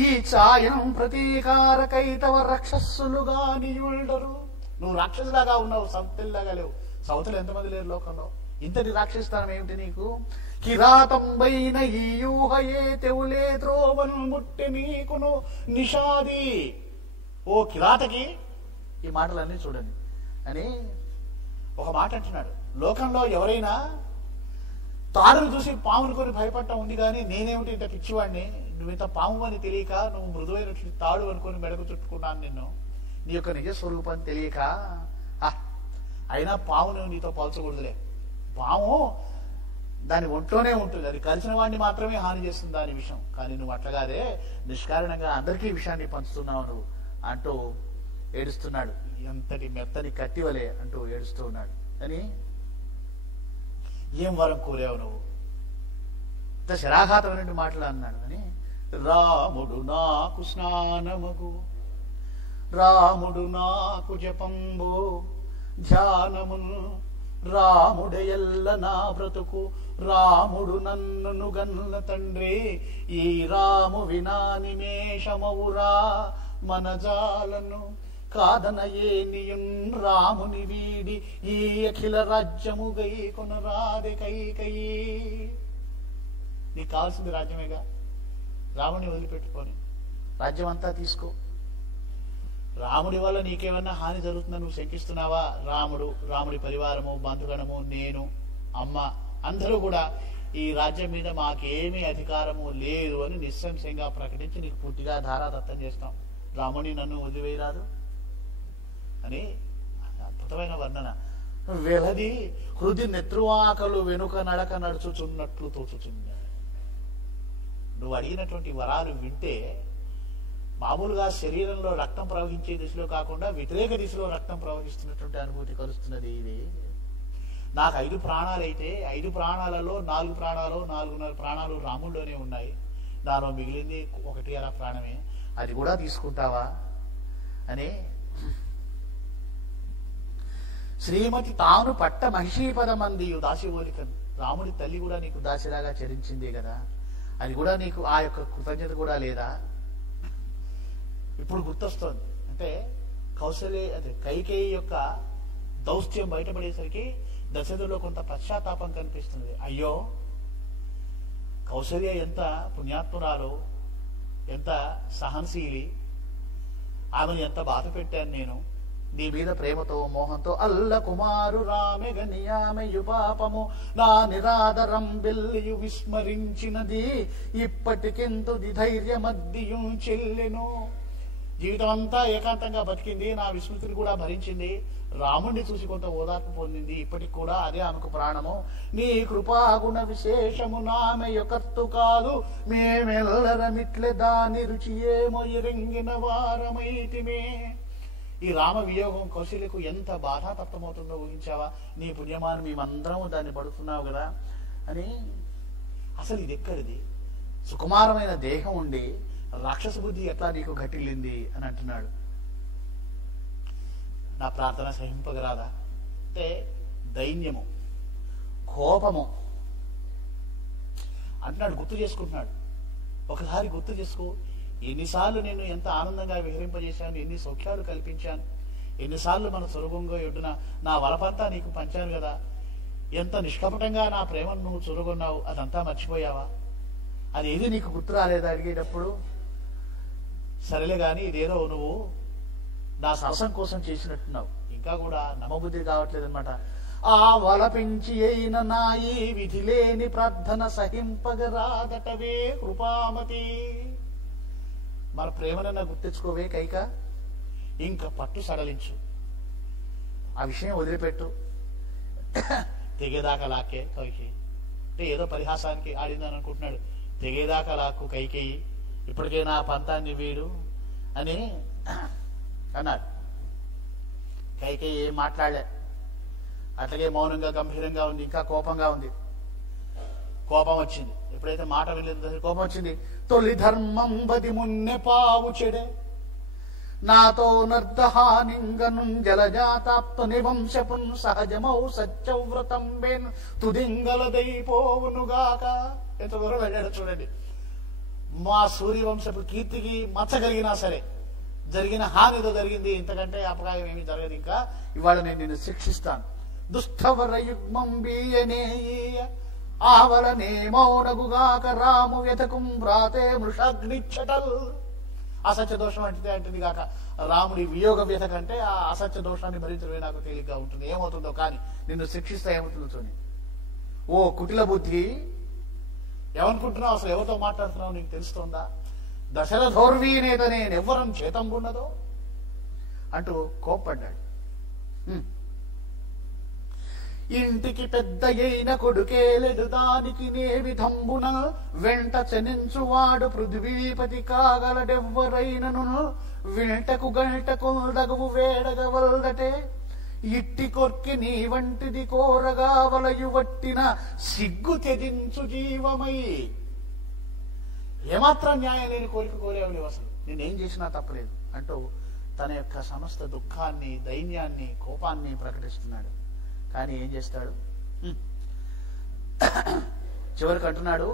ఈ ఛాయం ప్రతీకారకైతవ రక్షస్సులుగా నియుండరు. నువ్వు రాక్షసులాగా ఉన్నావు, సంతల్లాగా లేవు. సౌతులు ఎంతమంది లేరు లోకంలో? ఇంతటి రాక్షస్థానం ఏమిటి నీకు? కిరాతంబైన ఈ యూహయే తెవులే త్రోవన్ ముట్టె నీకును నిషాది. ఓ కిరాతకి ఈ మాటలన్నీ చూడండి అని ఒక మాట అంటున్నాడు. లోకంలో ఎవరైనా తాడును చూసి పామును కొని భయపడటం ఉంది, కానీ నేనేమిటి ఇంత పిచ్చివాడిని, నువ్వు ఇంత పాము అని తెలియక, నువ్వు మృదువైనట్లు తాడు అనుకొని మెడకు చుట్టుకున్నాను నిన్ను, నీ యొక్క నిజ స్వరూపాన్ని తెలియక. అయినా పామును నీతో పోల్చకూడదులే. పాము దాని ఒంట్లోనే ఉంటుంది, అది కలిసిన వాడిని మాత్రమే హాని చేస్తుంది దాని విషయం. కానీ నువ్వు అట్లాగాదే నిష్కారణంగా అందరికీ విషయాన్ని పంచుతున్నావు నువ్వు అంటూ ఏడుస్తున్నాడు. ఎంతటి మెత్తని కత్తివలే అంటూ ఏడుస్తూ ఉన్నాడు. అని ఏం వరం కోరావు నువ్వు? ఇంత శరాఘాతమైన మాటలు అన్నాడు. అని రాముడు నాకు స్నానమగు, రాముడు నాకు జపంబు ధ్యానమును, రాముడెల్ల నా బ్రతుకు, రాముడు నన్ను గన్న తండ్రి, ఈ రాము వినా నిమేషమవురా మనజాలను, కాదనయే నియున్ రాముని వీడి ఈ అఖిల రాజ్యము గై కొనరాదే కైకయి. నీకు కావాల్సింది రాజ్యమేగా, రాముని వదిలిపెట్టుకొని రాజ్యం అంతా తీసుకో. రాముడి వల్ల నీకేమన్నా హాని జరుగుతుందని నువ్వు శంకిస్తున్నావా? రాముడు, రాముడి పరివారము, బంధుగణము, నేను, అమ్మ అందరూ కూడా ఈ రాజ్యం మీద మాకేమీ అధికారము లేదు అని నిస్సంశయంగా ప్రకటించి నీకు పూర్తిగా ధారాదత్తం చేస్తాం. రాముని నన్ను వదిలివేయరాదు అని అద్భుతమైన వర్ణన. వెలది హృది నెత్రువాకలు వెనుక నడక నడుచుచున్నట్లు తోచుచున్నా. నువ్వు అడిగినటువంటి వరాలు వింటే మామూలుగా శరీరంలో రక్తం ప్రవహించే దిశలో కాకుండా వ్యతిరేక దిశలో రక్తం ప్రవహిస్తున్నటువంటి అనుభూతి కలుస్తున్నది. ఇది నాకు 5 ప్రాణాలైతే 5 ప్రాణాలలో 4 ప్రాణాలు 4.5 ప్రాణాలు రాముల్లోనే ఉన్నాయి. నాలో మిగిలింది 1 ప్రాణమే, అది కూడా తీసుకుంటావా అని. శ్రీమతి తాను పట్ట మహిషీపదమంది దాసివోలికను. రాముడి తల్లి కూడా నీకు దాసిలాగా చరించిందే కదా, అది కూడా నీకు ఆ యొక్క కృతజ్ఞత కూడా లేదా? ఇప్పుడు గుర్తొస్తోంది. అంటే కౌశల్య, అదే కైకేయి యొక్క దౌత్యం బయటపడేసరికి దశరథులో కొంత పశ్చాత్తాపం కనిపిస్తుంది. అయ్యో, కౌశల్య ఎంత పుణ్యాత్మురాలు, ఎంత సహనశీలి, ఆమెను ఎంత బాధ పెట్టాను నేను. నీ మీద ప్రేమతో మోహంతో అల్ల కుమారు రామె గనియామెయు పాపము నా నిరాదరం బెల్లియు విస్మరించినది, ఇప్పటికెంతు ధైర్యమద్దియు చెల్లెను. జీవితం అంతా ఏకాంతంగా బతికింది, నా విస్మృతిని కూడా భరించింది, రాముణ్ణి చూసి కొంత ఓదార్పు పొందింది, ఇప్పటికి కూడా అదే ఆమెకు ప్రాణము. నీ కృపాగుణ విశేషము నామె యొకర్తు కాదు, మేమెల్లరమిట్లే దాని రుచి ఏమో ఎరింగిన వారమైతిమే. ఈ రామ వియోగం కౌశల్యకు ఎంత బాధాతప్తమవుతుందో ఊహించావా? నీ పుణ్యమాను మేమందరం దాన్ని పడుతున్నావు కదా అని. అసలు ఇది ఎక్కడిది? సుకుమారమైన దేహం ఉండి రాక్షస బుద్ధి ఎట్లా నీకు ఘటిల్లింది అని అంటున్నాడు. నా ప్రార్థన సహింపగరాదా అంటే దైన్యము, కోపము అంటున్నాడు. గుర్తు చేసుకుంటున్నాడు. ఒకసారి గుర్తు చేసుకో, ఎన్నిసార్లు నేను ఎంత ఆనందంగా విహరింపజేశాను, ఎన్ని సౌఖ్యాలు కల్పించాను, ఎన్నిసార్లు మన సొరుగుంగో ఎడ్డున నా వలపంతా నీకు పంచాను కదా, ఎంత నిష్కపటంగా నా ప్రేమను నువ్వు చురుగొన్నావు, అదంతా మర్చిపోయావా? అది ఏది నీకు గుర్తు రాలేదా అడిగేటప్పుడు? సరేలే గాని ఇదేదో నువ్వు నా సరసం కోసం చేసినట్టున్నావు, ఇంకా కూడా నమ్మబుద్ధి కావట్లేదన్నమాట. ఆ వలపించి అయిన నా ఈ విధి లేని ప్రార్థన సహింపగరాదటవే కృపామతి. మన ప్రేమనన్నా గుర్తించుకోవే కైక, ఇంకా పట్టు సడలించు, ఆ విషయం వదిలిపెట్టు. తెగేదాకా లాక్కే కైకేయి అంటే ఏదో పరిహాసానికి ఆడిందని అనుకుంటున్నాడు. తెగేదాకా లాక్కు కైకేయి, ఇప్పటికే నా పంతాన్ని వీడు అని అన్నాడు. కైకేయి ఏం మాట్లాడలే, అట్లాగే మౌనంగా గంభీరంగా ఉంది, ఇంకా కోపంగా ఉంది. కోపం వచ్చింది. ఎప్పుడైతే మాట వెళ్ళిందో కోపం వచ్చింది. తొలి ధర్మం బది మున్నె పావు చెడే, నాతో నర్దహానింగను జలజాతాప్త నివంశపున్ సహజమౌ సత్యవ్రతం బేన్ తుదింగలదైపోవునుగాక. ఎంత దూరం వెళ్ళాడు చూడండి. మా సూర్యవంశపు కీర్తికి మచ్చ కలిగినా సరే జరిగిన హాని ఏదో జరిగింది, ఇంతకంటే అపకాయం ఏమీ జరగదు. ఇంకా ఇవాళ నేను నిన్ను శిక్షిస్తాను. దుస్థవర యుగ్మం బీయనేయ ఆవలనే మౌనగుగాక రాము వ్యతకుం వ్రాతే మృషాగ్నిచ్చటల్. అసత్య దోషం అంటిది కాక రాముడి వియోగ వ్యత కంటే ఆ అసత్య దోషాన్ని భరించడమే నాకు తేలిగ్గా ఉంటుంది. ఏమవుతుందో కానీ నిన్ను శిక్షిస్తా ఏమవుతుందో చూని. ఓ కుటిల బుద్ధి, ఏమనుకుంటున్నావు? అసలు ఎవరితో మాట్లాడుతున్నావు నీకు తెలుస్తోందా? దశరథోర్వీనేత నేనెవ్వరం చేతంగున్నదో అంటూ కోప్పడ్డాడు. ఇంటికి పెద్ద అయిన కొడుకేలెడు దానికి నే విధంబున వెంట చనించువాడు పృథ్వీపతి కాగలడెవ్వరైనను వెంటకు గంటకొల్దగువు వేడగవల్దటే ఇట్టి కొర్కి నీ వంటిది కోరగా వలయు వట్టిన సిగ్గు త్యజించు జీవమై. ఏమాత్రం న్యాయం లేని కోరిక కోరేవాడు అసలు, నేనేం చేసినా తప్పలేదు అంటూ తన యొక్క సమస్త దుఃఖాన్ని, దైన్యాన్ని, కోపాన్ని ప్రకటిస్తున్నాడు. కానీ ఏం చేస్తాడు? చివరికి అంటున్నాడు,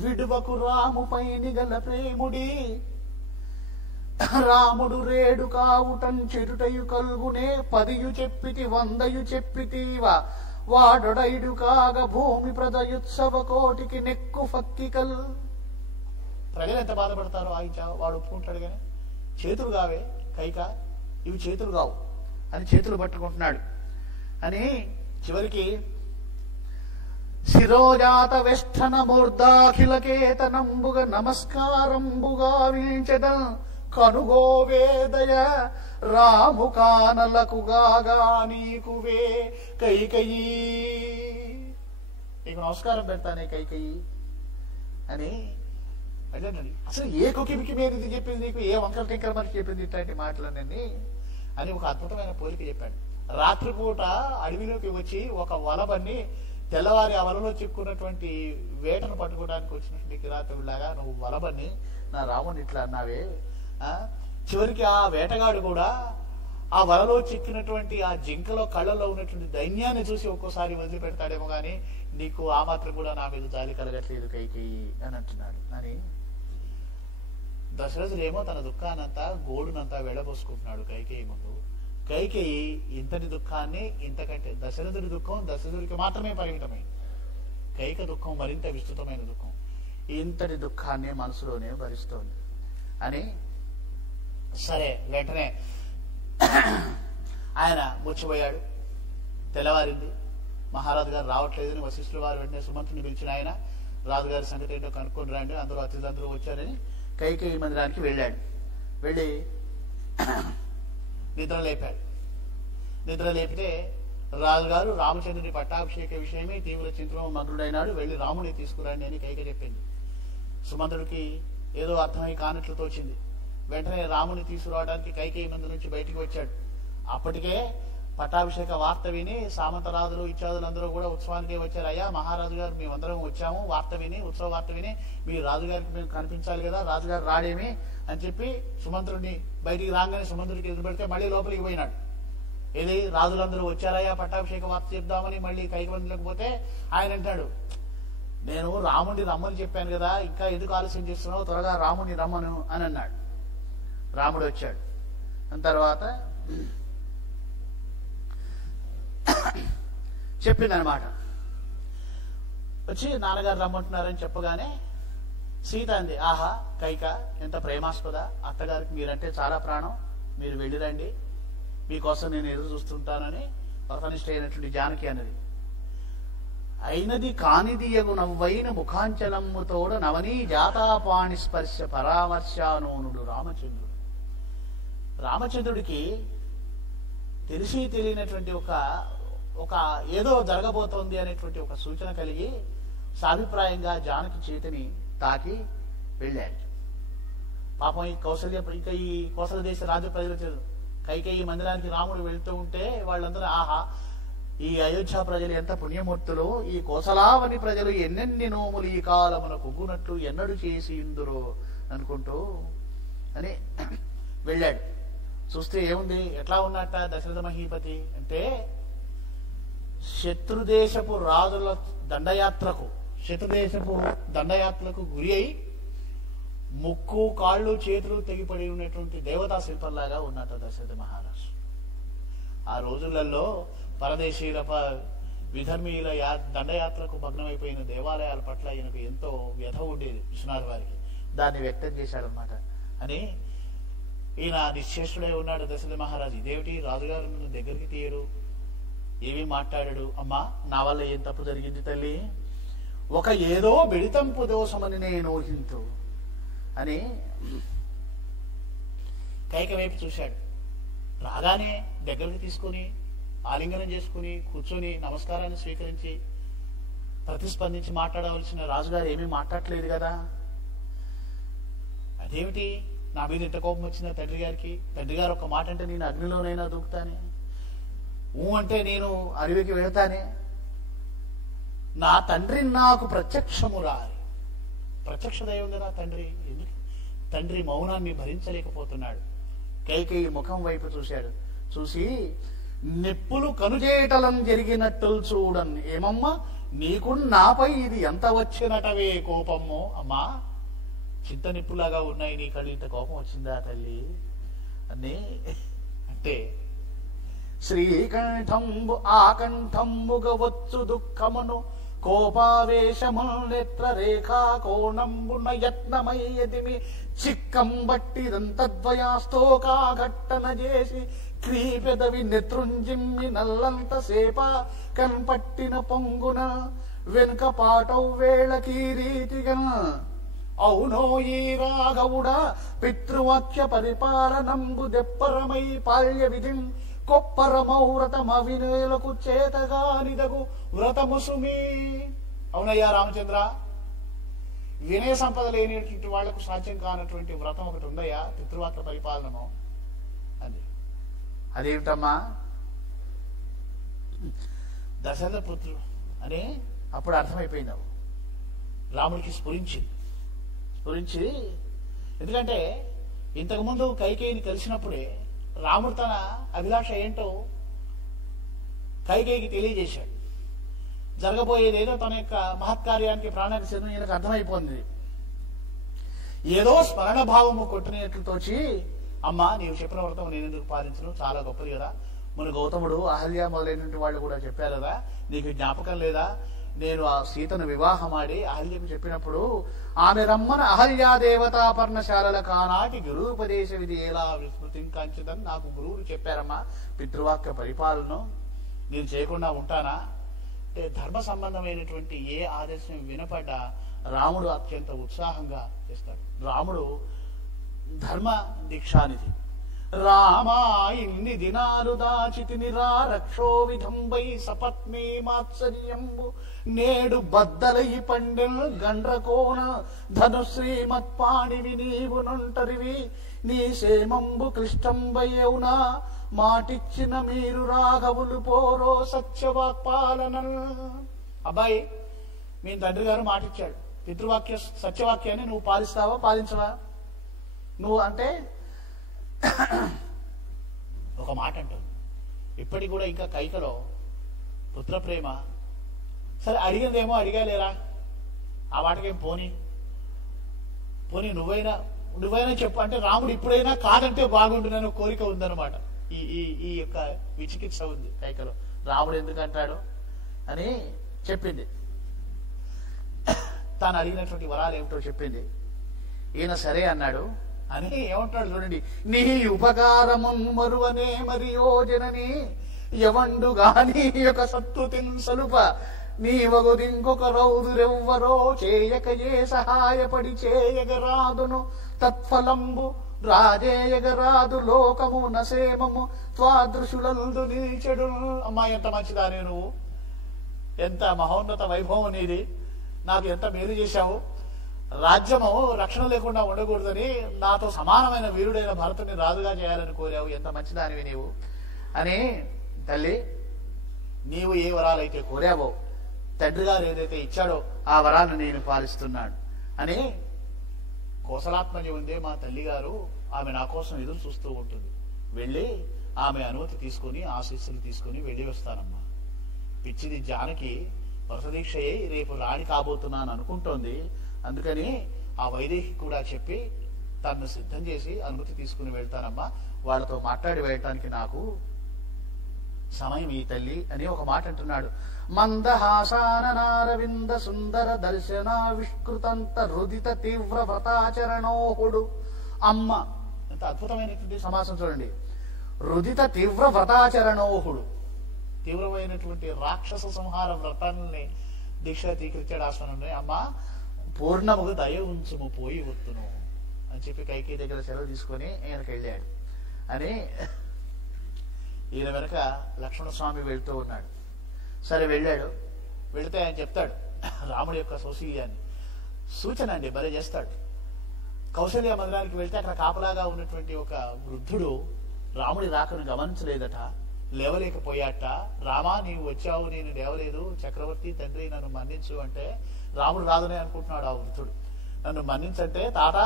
విడువకు రాముపై నిగల ప్రేముడి రాముడు రేడు కావుటం చెరుటయు కల్గునే పదియు చెప్పితి వందయు చెప్పితీవ వాడొడైడు కాగ భూమి ప్రదయుత్సవ కోటికి నెక్కు ఫక్కికల్. ప్రజలు ఎంత బాధపడతారో ఆయించావు, వాడు ఒప్పుకుంటాడు కానీ చేతులు కావే కైక, ఇవి చేతులు కావు అని చేతులు పట్టుకుంటున్నాడు. అని చివరికి శిరోజాత వెష్టన మూర్ధాఖిలకేతనంబుగ నమస్కారంబుగా వీంచెద కనుగోవేదయ రాము కానలకుగాగా నీకువే కైకయీ, నీకు నమస్కారం పెడతానే కైకయీ అని అదేనండి. అసలు ఏ కుకిమికి మీద ఇది చెప్పింది నీకు, ఏ వంకర టింకర మనకి చెప్పింది ఇట్లాంటి మాటలన్నీ అని ఒక అద్భుతమైన పోలిక చెప్పాడు. రాత్రిపూట అడవిలోకి వచ్చి ఒక వలబన్ని తెల్లవారి ఆ వలలో చిక్కున్నటువంటి వేటను పట్టుకోవడానికి వచ్చినటువంటి కిరాతకుడిలాగా నువ్వు వలబన్ని నా రాముని ఇట్లా అన్నావే. చివరికి ఆ వేటగాడు కూడా ఆ వలలో చిక్కినటువంటి ఆ జింకలో కళ్ళలో ఉన్నటువంటి దైన్యాన్ని చూసి ఒక్కోసారి వదిలిపెడతాడేమో కానీ నీకు ఆ మాత్రం కూడా నా మీద జాలి కలగట్లేదు కైకేయి అని అంటున్నాడు. అని దశరథుడేమో తన దుఃఖాన్నంతా గోడునంతా వెళ్ళబోసుకుంటున్నాడు కైకేయి ముందు. కైకేయి ఇంతటి దుఃఖాన్ని ఇంతకంటే, దశరథుడి దుఃఖం దశరథుడికి మాత్రమే పరిమితమైంది, కైక దుఃఖం మరింత విస్తృతమైన దుఃఖం, ఇంతటి దుఃఖాన్ని మనసులోనే భరిస్తోంది. అని సరే వెంటనే ఆయన ముచ్చిపోయాడు. తెల్లవారింది, మహారాజు గారు రావట్లేదని వశిష్ఠుల వారు వెంటనే సుమంతుని పిలిచిన ఆయన రాజుగారి సంగతి ఏంటో కనుక్కొని రండి, అందరూ అతిథులందరూ వచ్చారని కైకేయి మందిరానికి వెళ్ళాడు. వెళ్ళి నిద్ర లేపాడు. నిద్ర లేపితే రాజుగారు రామచంద్రుని పట్టాభిషేక విషయమై తీవ్ర చింతలో మగ్నుడైనాడు, వెళ్ళి రాముని తీసుకురండి అని కైక చెప్పింది. సుమంతుడికి ఏదో అర్థమై కానట్లు తోచింది. వెంటనే రాముని తీసుకురావడానికి కైకేయి మంది నుంచి బయటికి వచ్చాడు. అప్పటికే పట్టాభిషేక వార్త విని సామంతరాజులు ఇత్యాదులందరూ కూడా ఉత్సవానికి వచ్చారు. అయ్యా మహారాజు గారు మేమందరం వచ్చాము, వార్త విని ఉత్సవ వార్త విని మీ రాజుగారికి మేము కనిపించాలి కదా, రాజుగారు రాడేమి అని చెప్పి సుమంత్రుడిని బయటికి రాగానే సుమంత్రుడికి ఎదురు పెడితే మళ్ళీ లోపలికి పోయినాడు. ఏది రాజులందరూ వచ్చారయ్యా పట్టాభిషేక వార్త చెప్దామని మళ్ళీ కైకవంతులకు పోతే ఆయన అంటాడు, నేను రాముడిని రమ్మని చెప్పాను కదా, ఇంకా ఎందుకు ఆలస్యం చేస్తున్నావు, త్వరగా రాముడిని రమ్మను అని అన్నాడు. రాముడు వచ్చాడు. తర్వాత చెప్పిందనమాట. వచ్చి నాన్నగారు రమ్మంటున్నారని చెప్పగానే సీత అంది, ఆహా కైక ఎంత ప్రేమాస్పద, అత్తగారికి మీరంటే చాలా ప్రాణం, మీరు వెళ్ళిరండి, మీకోసం నేను ఎదురు చూస్తుంటానని వ్రతనిష్ట అయినటువంటి జానకి అన్నది. అయినది కానిది యగు నవ్వైన ముఖాంచలమ్ముతోడ నవనీ జాతాపాణి స్పర్శ పరామర్శానోనుడు రామచంద్రుడు. రామచంద్రుడికి తెలిసి తెలియనటువంటి ఒక ఏదో జరగబోతోంది అనేటువంటి ఒక సూచన కలిగి సాభిప్రాయంగా జానకి చేతిని తాకి వెళ్ళాడు. పాపం ఈ కోసల దేశ రాజు ప్రజలు కైకేయి మందిరానికి రాముడు వెళ్తూ ఉంటే వాళ్ళందరూ ఆహా ఈ అయోధ్య ప్రజలు ఎంత పుణ్యమూర్తులు, ఈ కోసలావని ప్రజలు ఎన్నెన్ని నోములు ఈ కాలమున కుగ్గునట్లు ఎన్నడు చేసి ఇందురో అనుకుంటూ అని వెళ్ళాడు. చూస్తే ఏముంది, ఎట్లా ఉన్నట్ట దశరథ మహీపతి అంటే శత్రుదేశపు రాజుల దండయాత్రకు గురి అయి ముక్కు కాళ్ళు చేతులు తెగిపడి ఉన్నటువంటి దేవతా శిల్పంలాగా ఉన్నట్ట దశరథ మహారాజు. ఆ రోజులలో పరదేశీయుల విధర్మీయుల దండయాత్రకు భగ్నమైపోయిన దేవాలయాల పట్ల ఈయనకు ఎంతో వ్యధ ఉండేది విశ్వనాథ్ వారికి. దాన్ని వ్యక్తం చేశాడనమాట. అని ఈయన నిశ్చేష్టుడై ఉన్నాడు దశరథ మహారాజు. ఇదేమిటి రాజుగారు నన్ను దగ్గరికి తీయడు, ఏమీ మాట్లాడాడు. అమ్మా నా వల్ల ఏం తప్పు జరిగింది తల్లి, ఒక ఏదో బెడితంపు దోషమని నేను ఊహింతు అని కైక వైపు చూశాడు. రాగానే దగ్గరికి తీసుకుని ఆలింగనం చేసుకుని కూర్చొని నమస్కారాన్ని స్వీకరించి ప్రతిస్పందించి మాట్లాడవలసిన రాజుగారు ఏమీ మాట్లాడలేదు కదా. అదేమిటి నా మీద ఇంత కోపం వచ్చిందా తండ్రి గారికి? తండ్రి గారు ఒక మాట అంటే నేను అగ్నిలోనైనా దూకుతానే, అంటే నేను అడవికి వెళతానే, నా తండ్రి నాకు ప్రత్యక్షము రాలి. ప్రత్యక్ష దైవం కదా తండ్రి. ఎందుకు తండ్రి మౌనాన్ని భరించలేకపోతున్నాడు. కైకేయి ముఖం వైపు చూశాడు. చూసి నిప్పులు కనుజేటలం జరిగినట్టు చూడన్, ఏమమ్మా నీకు నాపై ఇది ఎంత వచ్చినటవే కోపము? అమ్మా చింత నిప్పులాగా ఉన్నాయి నీ కళ్ళు, ఇంత కోపం వచ్చిందా తల్లి అని అంటే, శ్రీకంఠంబు ఆకంఠంబుగ వచ్చు దుఃఖమును కోపావేశమున్నెత్ర రేఖా కోణంబున యత్నమయ్యదిమి చిక్కం బట్టిదంతద్వయాస్తో ఘట్టన చేసి క్రీపెదవి నెత్రుంజిమ్మి నల్లంత సేప కన్పట్టిన పొంగున వెనుక పాటవు వేళకి రీతిగా అవునో ఈ రాఘవుడ పితృవాక్య పరిపాలనంబు దెప్పరమై పాల్య విధిం కొప్పరమౌరతమవినేలకు చేతగానిదగు వ్రతము సుమి. అవునయ్యా రామచంద్ర, వినయ సంపద లేనిటువంటి వాళ్లకు సాధ్యం కానటువంటి వ్రతం ఒకటి ఉందయ్యా, పితృవాక్య పరిపాలనము అని. అదేమిటమ్మా? దశరథ పుత్రుడు అని అప్పుడు అర్థమైపోయింది. రాముడికి స్ఫురించి ఎందుకంటే ఇంతకుముందు కైకేయిని కలిసినప్పుడే రాముడు తన అభిలాష ఏంటో కైకేయికి తెలియజేశాడు. జరగబోయేదేదో తన యొక్క మహత్కార్యానికి ప్రాణానికి సిద్ధం ఈయనకు అర్థమైపోయింది. ఏదో స్మరణ భావము కొట్టినట్లు తోచి, అమ్మా నీవు చెప్పిన వ్రతం నేను ఎందుకు పాలించను, చాలా గొప్పది కదా, మన గౌతముడు అహల్య మొదలైనటువంటి వాళ్ళు కూడా చెప్పారు కదా, నీకు జ్ఞాపకం లేదా? నేను ఆ సీతను వివాహమాడి అహల్యకు చెప్పినప్పుడు ఆమె రమ్మన అహల్యా దేవతా పర్ణశాలల కానాటి గురువుపదేశ విధి ఎలా విస్మృతిం కాంచిదని నాకు గురువులు చెప్పారమ్మా. పితృవాక్య పరిపాలన నేను చేయకుండా ఉంటానా అంటే, ధర్మ సంబంధమైనటువంటి ఏ ఆదేశం వినపడ్డా రాముడు అత్యంత ఉత్సాహంగా చేస్తాడు. రాముడు ధర్మ దీక్షానిధి. రామా ఇన్ని దినాలు దాచితిని రా రక్షో విధంబై సపత్ని మాత్సర్యంబు నేడు బద్దలై పండెల్ గండ్రకోన ధనుశ్రీమత్పాణివి నీవు నొంటరివి నీ సేమంబు క్లిష్టంబయ్యవునా మాటిచ్చిన మీరు రాఘవులు పోరో సత్యవాక్పాలన. అబ్బాయి మీ తండ్రి గారు మాటిచ్చాడు, పితృవాక్య సత్యవాక్యాన్ని నువ్వు పాలిస్తావా పాలించవా? నువ్వు అంటే ఒక మాట అంటారు. ఇప్పటికి కూడా ఇంకా కైకలో పుత్ర ప్రేమ. సరే అడిగిందేమో అడిగాలేరా, ఆ వాటికేం పోనీ నువ్వైనా చెప్పు అంటే, రాముడు ఇప్పుడైనా కాదంటే బాగుంటుందని కోరిక ఉందన్నమాట. ఈ యొక్క విచికిత్స ఉంది కైకలో. రాముడు ఎందుకు అంటాడు అని చెప్పింది. తాను అడిగినటువంటి వరాలు ఏమిటో చెప్పింది. ఈయన సరే అన్నాడు. అని ఏమంటాడు చూడండి, నీ ఉపకారమున్ మరువనే మరి యోజనని ఎవండు గాని యొక్క సత్తుతిన్ సలుప నీవగుదింకొక రౌదురెవ్వరో చేయకయే సహాయపడి చేయగరాదును తత్ఫలంబు రాజేయగరాదు లోకము నసేమము త్వాదృశులందు నిలిచెడు. అమ్మా ఎంత మంచిదానే నువ్వు, ఎంత మహోన్నత వైభవం నీది, నాకు ఎంత మేలు చేశావు. రాజ్యము రక్షణ లేకుండా ఉండకూడదని నాతో సమానమైన వీరుడైన భరతుని రాజుగా చేయాలని కోరావు, ఎంత మంచిదానివి నీవు అని. తల్లి నీవు ఏ వరాలైతే కోరావో, తండ్రి గారు ఏదైతే ఇచ్చాడో ఆ వరాలను నేను పాలిస్తున్నాడు అని. కోసలాత్మజ ఉందే మా తల్లి గారు, ఆమె నా కోసం ఎదురు చూస్తూ ఉంటుంది. వెళ్ళి ఆమె అనుమతి తీసుకుని ఆశీస్సులు తీసుకుని వెళ్ళి వస్తానమ్మా. పిచ్చిది జానకి వ్రతదీక్ష అయ్యి రేపు రాణి కాబోతున్నాను అనుకుంటోంది. అందుకని ఆ వైదేహి కూడా చెప్పి తనను సిద్ధం చేసి అనుమతి తీసుకుని వెళ్తానమ్మా. వాళ్ళతో మాట్లాడి వెళ్ళటానికి నాకు సమయం ఈ తల్లి అని ఒక మాట అంటున్నాడు. మందహాసాననారవింద సుందర దర్శనావిష్కృతంత రుదిత తీవ్ర వ్రతాచరణోహుడు. అమ్మ, ఎంత అద్భుతమైనటువంటి సమాసం చూడండి. రుదిత తీవ్ర వ్రతాచరణోహుడు, తీవ్రమైనటువంటి రాక్షస సంహార వ్రతాన్ని దీక్ష తీకరించాడు ఆశ్వనంలో. అమ్మ పూర్ణముగా దయ ఉంచుము పోయి వత్తును అని చెప్పి కైకేయి దగ్గర సెలవు తీసుకొని ఈయనకి వెళ్ళాడు. అని ఈయన వెనక లక్ష్మణస్వామి వెళ్తూ ఉన్నాడు. సరే వెళ్ళాడు. వెళితే ఆయన చెప్తాడు రాముడి యొక్క సౌశీల్యాన్ని. సూచన అండి, భలే చేస్తాడు. కౌశల్య మందిరానికి వెళ్తే అక్కడ కాపలాగా ఉన్నటువంటి ఒక వృద్ధుడు రాముడి రాకను గమనించలేదట, లేవలేకపోయాట. రామా నీవు వచ్చావు, నేను లేవలేదు, చక్రవర్తి తండ్రి నన్ను మన్నించు అంటే రాముడు రాదునే అనుకుంటున్నాడు ఆ వృద్ధుడు. నన్ను మన్నించంటే తాత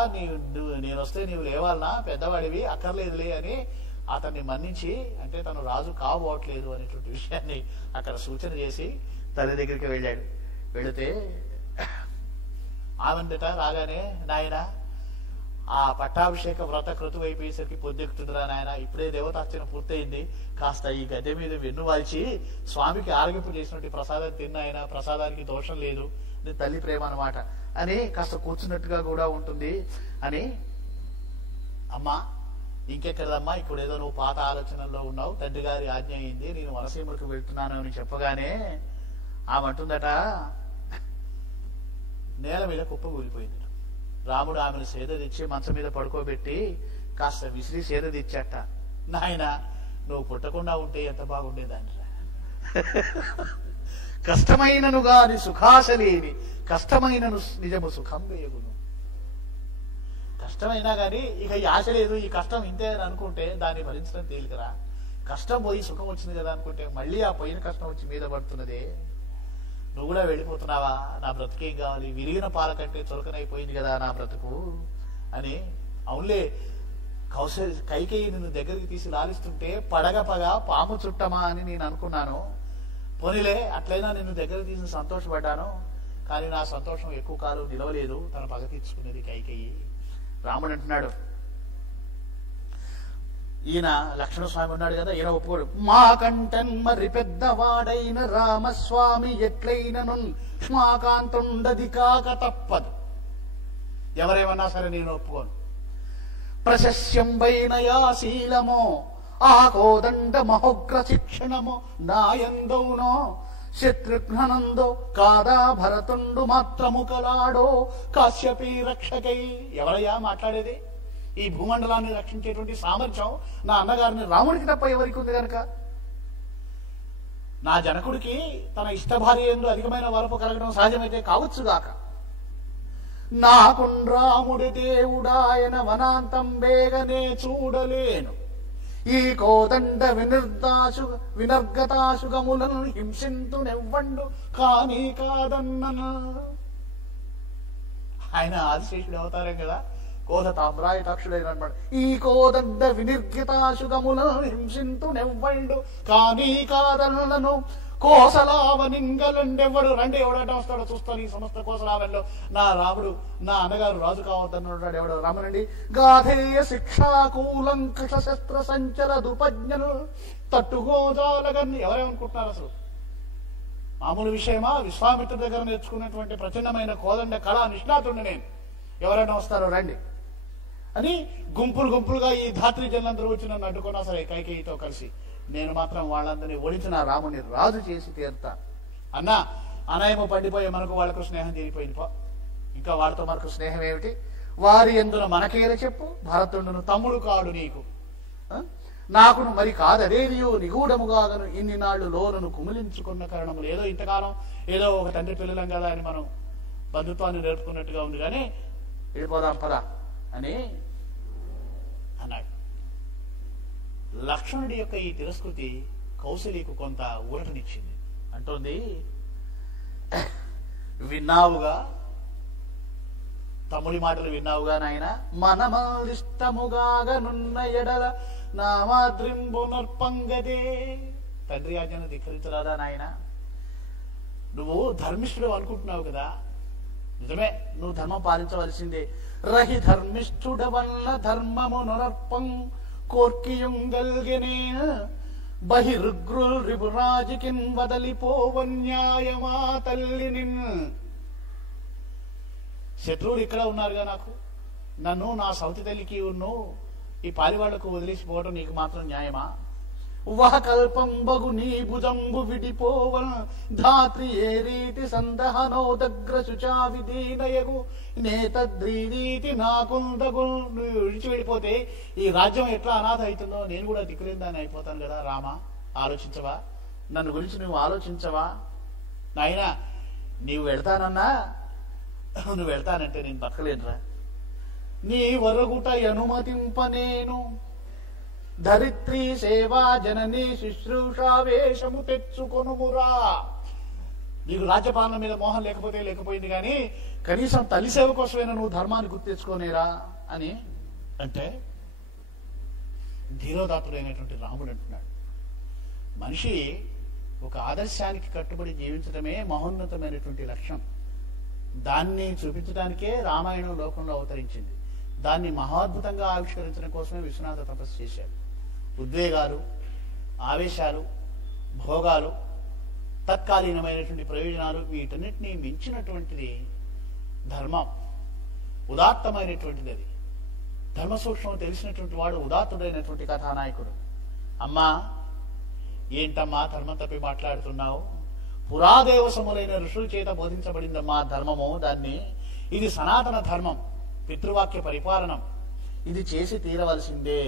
నేను వస్తే నీవు లేవాలనా, పెద్దవాడివి, అక్కర్లేదులే అని అతన్ని మన్నించి, అంటే తను రాజు కాబోవట్లేదు అనేటువంటి విషయాన్ని అక్కడ సూచన చేసి తల్లి దగ్గరికి వెళ్ళాడు. వెళితే ఆమెందట రాగానే, నాయన ఆ పట్టాభిషేక వ్రత క్రతువు అయిపోయేసరికి పొద్దెక్కుతుందిరా నాయన, ఇప్పుడే దేవతార్చన పూర్తయింది, కాస్త ఈ గద్దె మీద వెన్నువాల్చి స్వామికి ఆరగింపు చేసినట్టు ప్రసాదం తిన్నాయన, ప్రసాదానికి దోషం లేదు, తల్లి ప్రేమ అన్నమాట అని కాస్త కూర్చున్నట్టుగా కూడా ఉంటుంది అని. అమ్మా ఇంకెక్కడదమ్మా, ఇప్పుడు ఏదో నువ్వు పాత ఆలోచనల్లో ఉన్నావు, తండ్రి గారి ఆజ్ఞ అయింది, నేను వనసీములకు వెళ్తున్నాను అని చెప్పగానే ఆమె అంటుందట, నేల మీద కుప్ప కూలిపోయింది. రాముడు ఆమెను సేద తెచ్చి మంచం మీద పడుకోబెట్టి కాస్త విసిరి సేద తెచ్చట. నాయన నువ్వు పుట్టకుండా ఉంటే ఎంత బాగుండేదాన్ని. కష్టమైనను గాని సుఖాశలేని, కష్టమైనను నిజము సుఖం వేయగును. కష్టమైనా గాని ఇక ఈ ఆశ లేదు, ఈ కష్టం ఇంతే అని అనుకుంటే దాన్ని భరించడం తేలికరా. కష్టం పోయి సుఖం వచ్చింది కదా అనుకుంటే మళ్ళీ ఆ పోయిన కష్టం వచ్చి మీద పడుతున్నదే. నువ్వు కూడా వెళ్ళిపోతున్నావా, నా బ్రతుకేం కావాలి, విరిగిన పాల కంటే చులకనైపోయింది కదా నా బ్రతుకు అని. అవునులే, కైకేయి నిన్ను దగ్గరికి తీసి లాలిస్తుంటే పడగ పగ పాము చుట్టమా అని నేను అనుకున్నాను. పోనీలే అట్లయినా నిన్ను దగ్గర తీసి సంతోషపడ్డాను, కానీ నా సంతోషం ఎక్కువ కాలం నిలవలేదు, తన పగ తీర్చుకునేది కైకేయి. రాముడు అంటున్నాడు, ఈయన లక్ష్మణస్వామి ఉన్నాడు కదా, ఈయన ఒప్పుకోడు. మా కంటన్ మరి పెద్దవాడైన రామస్వామి ఎట్లయినను ష్మాకాంతుండది కాక తప్పదు. ఎవరేమన్నా సరే నేను ఒప్పుకోను. ప్రశస్యంబైన యా శీలమో ఆ కోదండ మహోగ్ర శిక్షణమో నాయందౌనో శత్రుఘ్నందో కాదా భరతుండు మాత్రము కలాడో కాశ్యపి రక్షకై. ఎవరయ్యా మాట్లాడేది? ఈ భూమండలాన్ని రక్షించేటువంటి సామర్థ్యం నా అన్నగారిని రాముడికి తప్ప ఎవరికి ఉంది కనుక, నా జనకుడికి తన ఇష్ట భార్య యందు అధికమైన వరపు కలగడం సహజమైతే కావచ్చుగాక, నాకుండ్రాముడి దేవుడాయన వనాంతం వేగనే చూడలేను, ఈ కోదండ వినర్గతాశుగములను హింసింతు నెవ్వండు కానీ కాదన్నను. ఆయన ఆదిశేషుడు అవతారం కదా, కోద తామ్రాయటాక్షుడైన అనమాట. ఈ కోదండ వినిర్గితాశుగములను హింసింతు నెవ్వండు కానీ కాదన్నను, కోసలావనింగలండెవ్వడు. రండి, ఎవడట వస్తాడో చూస్తాను ఈ సమస్త కోసలావల్లో. నా రాముడు నా అన్నగారు రాజు కావద్దన్నాడు ఎవడో. రమణండి గాధేయ శిక్షాకూలంకష శస్త్ర సంచర దుపజ్ఞను తట్టుగోజాలగన్ని. ఎవరేమనుకుంటున్నారు అసలు? మామూలు విషయమా? విశ్వామిత్రుడి దగ్గర నేర్చుకున్నటువంటి ప్రచండమైన కోదండ కళా నిష్ణాతుడిని నేను. ఎవరైనా వస్తారో రండి అని గుంపులు గుంపులుగా ఈ ధాత్రి జనులందరూ వచ్చి నన్ను అడ్డుకున్నా సరే కైకేయితో కలిసి నేను మాత్రం వాళ్ళందరినీ ఓడించిన రాముని రాజు చేసి తీరుతా. అన్నా అనయము పండిపోయే మనకు వాళ్ళకు స్నేహం తీరిపోయింది. ఇంకా వాళ్ళతో మనకు స్నేహం ఏమిటి? వారి ఎందున మనకేల చెప్పు, భరతుడును తమ్ముడు కాడు నీకు, నాకును మరి కాదదే నీవు నిగూఢముగాను ఇన్ని నాళ్లు లోనను కుమిలించుకున్న కారణములు. ఏదో ఇంతకాలం ఏదో ఒక తండ్రి పిల్లలం కదా అని మనం బంధుత్వాన్ని నేర్పుకున్నట్టుగా ఉంది, కానీ వెళ్ళిపోదాం పదా అని అన్నాడు. లక్ష్మణుడి యొక్క ఈ తిరస్కృతి కౌసల్యకు కొంత ఊరటనిచ్చింది. అంటోంది, విన్నావుగా తమ్ముడి మాటలు విన్నావుగా నాయన, మనమలిష్టముగాగనున్న ఎడల నా మాద్రింబునర్పంగదే. తండ్రి ఆజ్ఞను ధిక్కరించరాదా నాయన? నువ్వు ధర్మిష్ఠుడు అనుకుంటున్నావు కదా, నిజమే, నువ్వు ధర్మం పాలించవలసిందే. రహి ధర్మిష్ఠుడ వల్ల ధర్మము నర్పం కోర్కియుంగల్గనే బహిర్గృల్ రిపురాజికిన్ వదలిపోవన్యాయమా తల్లిని. శత్రువులు ఇక్కడ ఉన్నారుగా నాకు, నన్ను నా సౌతి తల్లికి ఉన్ను ఈ పాలివాళ్లకు వదిలేసిపోవడం నీకు మాత్రం న్యాయమా? వహకల్పం బగు నీ భుజంబు విడిపోవన్ ధాత్రి ఏ రీతి సందహనో దగ్ర శుచా విధీనయగు నేతద్రీతి నాకుందగు. నువ్వు విడిచి వెళ్ళిపోతే ఈ రాజ్యం ఎట్లా అనాథ అవుతుందో నేను కూడా దిక్కులేని దాన్ని అయిపోతాను కదా. రామా, ఆలోచించవా? నన్ను గురించి నువ్వు ఆలోచించవా? నాయనా, నీవు వెళ్తానన్నా నువ్వు వెళ్తానంటే నేను బతకలేనురా. నీ వరగుట అనుమతింపనేను ధరిత్రి సేవా జనని శుశ్రూషావేశము తెచ్చుకొనుమురా. నీకు రాజ్యపాలన మీద మోహం లేకపోయింది కానీ కనీసం తల్లి సేవ కోసమైనా నువ్వు ధర్మాన్ని గుర్తు తెచ్చుకోనేరా అని అంటే ధీరోదాత్తుడైనటువంటి రాముడు అంటున్నాడు, మనిషి ఒక ఆదర్శానికి కట్టుబడి జీవించడమే మహోన్నతమైనటువంటి లక్ష్యం. దాన్ని చూపించడానికే రామాయణం లోకంలో అవతరించింది. దాన్ని మహాద్భుతంగా ఆవిష్కరించడం కోసమే విశ్వనాథ తపస్సు చేశాడు. ఉద్వేగాలు, ఆవేశాలు, భోగాలు, తత్కాలీనమైనటువంటి ప్రయోజనాలు, వీటన్నిటినీ మించినటువంటిది ధర్మం. ఉదాత్తమైనటువంటిది అది. ధర్మ సూక్ష్మం తెలిసినటువంటి వాడు ఉదాత్తుడైనటువంటి కథానాయకుడు. అమ్మా, ఏంటమ్మా ధర్మం తప్పి మాట్లాడుతున్నావు? పురాదేవసములైన ఋషుల చేత బోధించబడిందమ్మా ధర్మము. దాన్ని ఇది సనాతన ధర్మం, పితృవాక్య పరిపాలనం, ఇది చేసి తీరవలసిందే.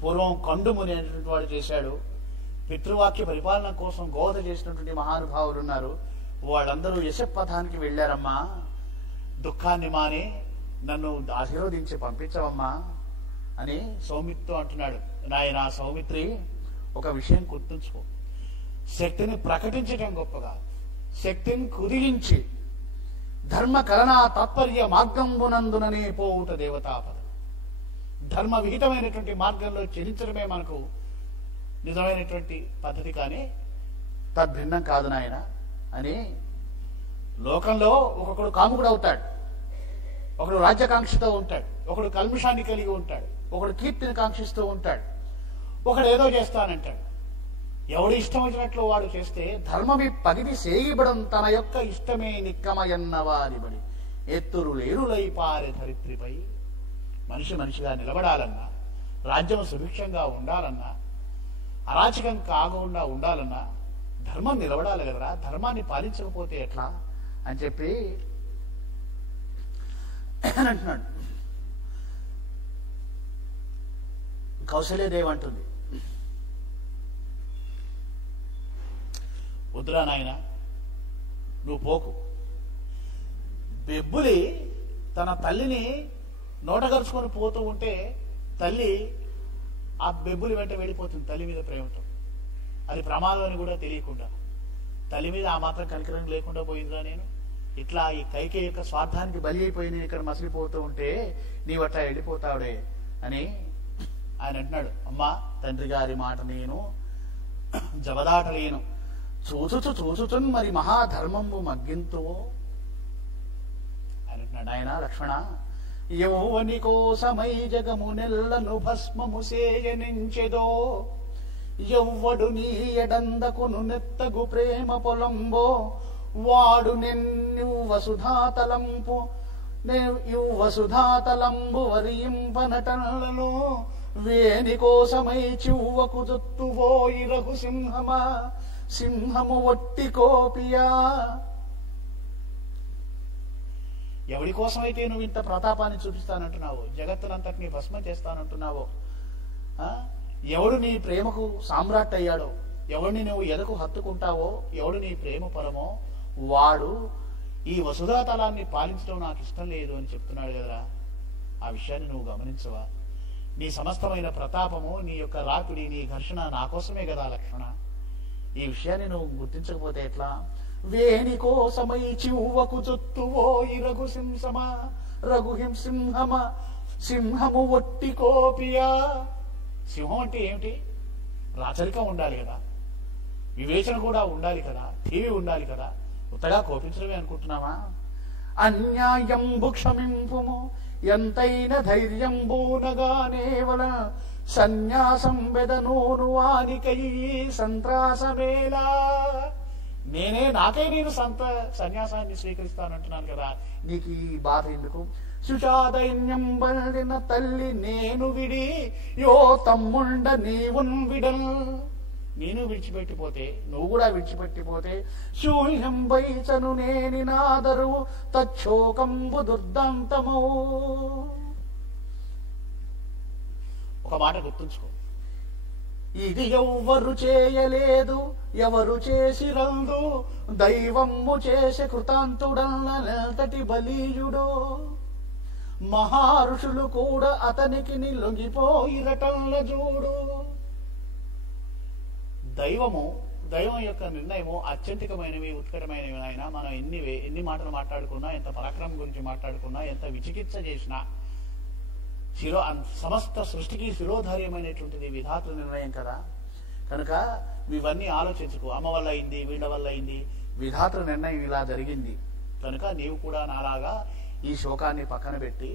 పూర్వం కండుముని అనేటువంటి వాడు చేశాడు. పితృవాక్య పరిపాలన కోసం గోధ చేసినటువంటి మహానుభావులు ఉన్నారు. వాళ్ళందరూ యశపథానికి వెళ్ళారమ్మా. దుఃఖాన్ని మాని నన్ను ఆశీర్వదించి పంపించవమ్మా అని సౌమిత్రితో అంటున్నాడు. నాయనా సౌమిత్రి, ఒక విషయం గుర్తుంచుకో, శక్తిని ప్రకటించడం గొప్పగా, శక్తిని కుదిరించి ధర్మ కలనా తాత్పర్య మార్గంబునందుననే పోవుట దేవతాపద. ధర్మ విహితమైనటువంటి మార్గంలో చరించడమే మనకు నిజమైనటువంటి పద్ధతి, కానీ తద్భిన్నం కాదు నాయన అని. లోకంలో ఒక్కొక్కడు కాముకుడు అవుతాడు, ఒకడు రాజ్యకాంక్షతో ఉంటాడు, ఒకడు కల్మిషాన్ని కలిగి ఉంటాడు, ఒకడు కీర్తిని కాంక్షిస్తూ ఉంటాడు, ఒకడు ఏదో చేస్తానంటాడు. ఎవడు ఇష్టం వచ్చినట్లు వాడు చేస్తే ధర్మమి పగిది సేగిబడం తన యొక్క ఇష్టమే నిక్కమయన్నవారిబడి ఎత్తురు లేరులై పారే ధరిత్రిపై. మనిషి మనిషిగా నిలబడాలన్నా, రాజ్యం సుభిక్షంగా ఉండాలన్నా, అరాచకం కాకుండా ఉండాలన్నా ధర్మం నిలబడాలి కదరా. ధర్మాన్ని పాలించకపోతే ఎట్లా అని చెప్పి అంటున్నాడు. కౌశల్యదేవి అంటుంది, వద్దురా నాయన, నువ్వు పోకు. బెబ్బులి తన తల్లిని నోటగరుచుకొని పోతూ ఉంటే తల్లి ఆ బెబ్బులి వెంట వెళ్ళిపోతుంది తల్లి మీద ప్రేమతో. అది ప్రమాదం అని కూడా తెలియకుండా తల్లి మీద ఆ మాత్రం కనికరం లేకుండా పోయిందిరా నేను. ఇట్లా ఈ కైకే యొక్క స్వార్థానికి బలి అయిపోయి నేను ఇక్కడ మసిలిపోతూ ఉంటే నీవట్లా వెళ్ళిపోతావుడే అని ఆయన అంటున్నాడు. అమ్మా, తండ్రి గారి మాట నేను జబదాటలేను, చూచుచున్ మరి మహాధర్మము మగ్గింతువో అని అంటున్నాడు. ఆయన లక్ష్మణ, యౌవని కోసమై జగము నెల్లను భస్మము సేయనించెదో, ఎవ్వడు నీ ఎడందకును నెత్తగు ప్రేమ పొలంబో, వాడు వసుధాతలంబు వరియింపనటలను, వేని కోసమై చివ్వకు జొత్తువోయి రఘు సింహమా, సింహము ఒట్టి కోపియా. ఎవడి కోసమైతే నువ్వు ఇంత ప్రతాపాన్ని చూపిస్తానంటున్నావు, జగత్తులంతటినీ భస్మం చేస్తానంటున్నావో, ఎవడు నీ ప్రేమకు సామ్రాట్ అయ్యాడో, ఎవడిని నువ్వు ఎదకు హత్తుకుంటావో, ఎవడు నీ ప్రేమ పరమో, వాడు ఈ వసుధాతలాన్ని పాలించడం నాకు ఇష్టం లేదు అని చెప్తున్నాడు కదరా. ఆ విషయాన్ని నువ్వు గమనించవా? నీ సమస్తమైన ప్రతాపము, నీ యొక్క రాపిడి, నీ ఘర్షణ నా కోసమే కదా లక్ష్మణ. ఈ విషయాన్ని నువ్వు గుర్తించకపోతే ఎట్లా? వేణి కోసమై చివ్వకు జొత్తువోయి రఘు సింహమా, సింహము ఒట్టి కోపియా. సింహం అంటే ఏమిటి? రాచరికం ఉండాలి కదా, వివేచన కూడా ఉండాలి కదా, టీవీ ఉండాలి కదా. ఉత్తగా కోపించడమే అనుకుంటున్నావా? అన్యాయంబు క్షమింపుము, ఎంతైన ధైర్యంబూనగానేవల సన్యాసం వెదనూను వానికై సంత్రాసమేలా. నాకే నేను సన్యాసాన్ని స్వీకరిస్తానంటున్నాను కదా, నీకు ఈ బాధ ఎందుకు? సుషాదైన్యం బలిన తల్లి నేను విడి యో తమ్ముండ నీవున్ విడల్. నేను విడిచిపెట్టిపోతే నువ్వు కూడా విడిచిపెట్టిపోతే శూన్యం వైచను నేని నాదరువు తచ్చోకంబు దుర్దాంతమౌ. ఒక మాట గుర్తుంచుకో, ఇది ఎవ్వరు చేయలేదు ఎవరు చేసిరందు దైవమ్ము చేసే కృతాంతుడల్లంతటి బలీయుడో. మహారుషులు కూడా అతనికి లొంగిపోయిరటంల చూడు. దైవం యొక్క నిర్ణయము అత్యంతికమైనవి, ఉత్కటమైనవి. ఆయన మనం ఎన్ని మాటలు మాట్లాడుకున్నా, ఎంత పరాక్రమం గురించి మాట్లాడుకున్నా, ఎంత విచికిత్స చేసినా సమస్త సృష్టికి శిరోధార్యమైనటువంటిది విధాతృ నిర్ణయం కదా. కనుక ఇవన్నీ ఆలోచించుకో. అమ్మ వల్ల అయింది, వీళ్ళ వల్ల అయింది, విధాతృ నిర్ణయం ఇలా జరిగింది. కనుక నీవు కూడా నాలాగా ఈ శోకాన్ని పక్కన పెట్టి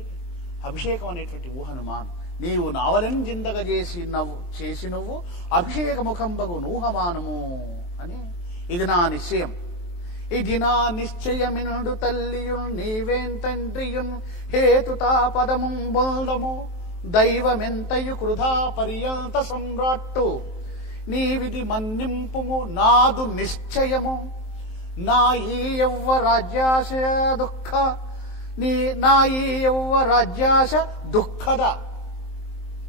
అభిషేకం అనేటువంటి ఊహను మాను. నీవు నావలంజిందగ చేసి నువ్వు అభిషేక ముఖంబగు నూహమానము అని. ఇది నా నిశ్చయం, ఇది నా నిశ్చయమినుడు తల్లియున్ నీవేం తండ్రియున్ హేతుతా పదము బోధము దైవమెంతయు కృధా పర్యంత సమ్రాట్టు. నీవిది మన్నింపుము నాదు నిశ్చయము నా ఈ యవ్వ రాజ్యాశ దుఃఖ నా ఈ యవ్వ రాజ్యాశ దుఃఖద.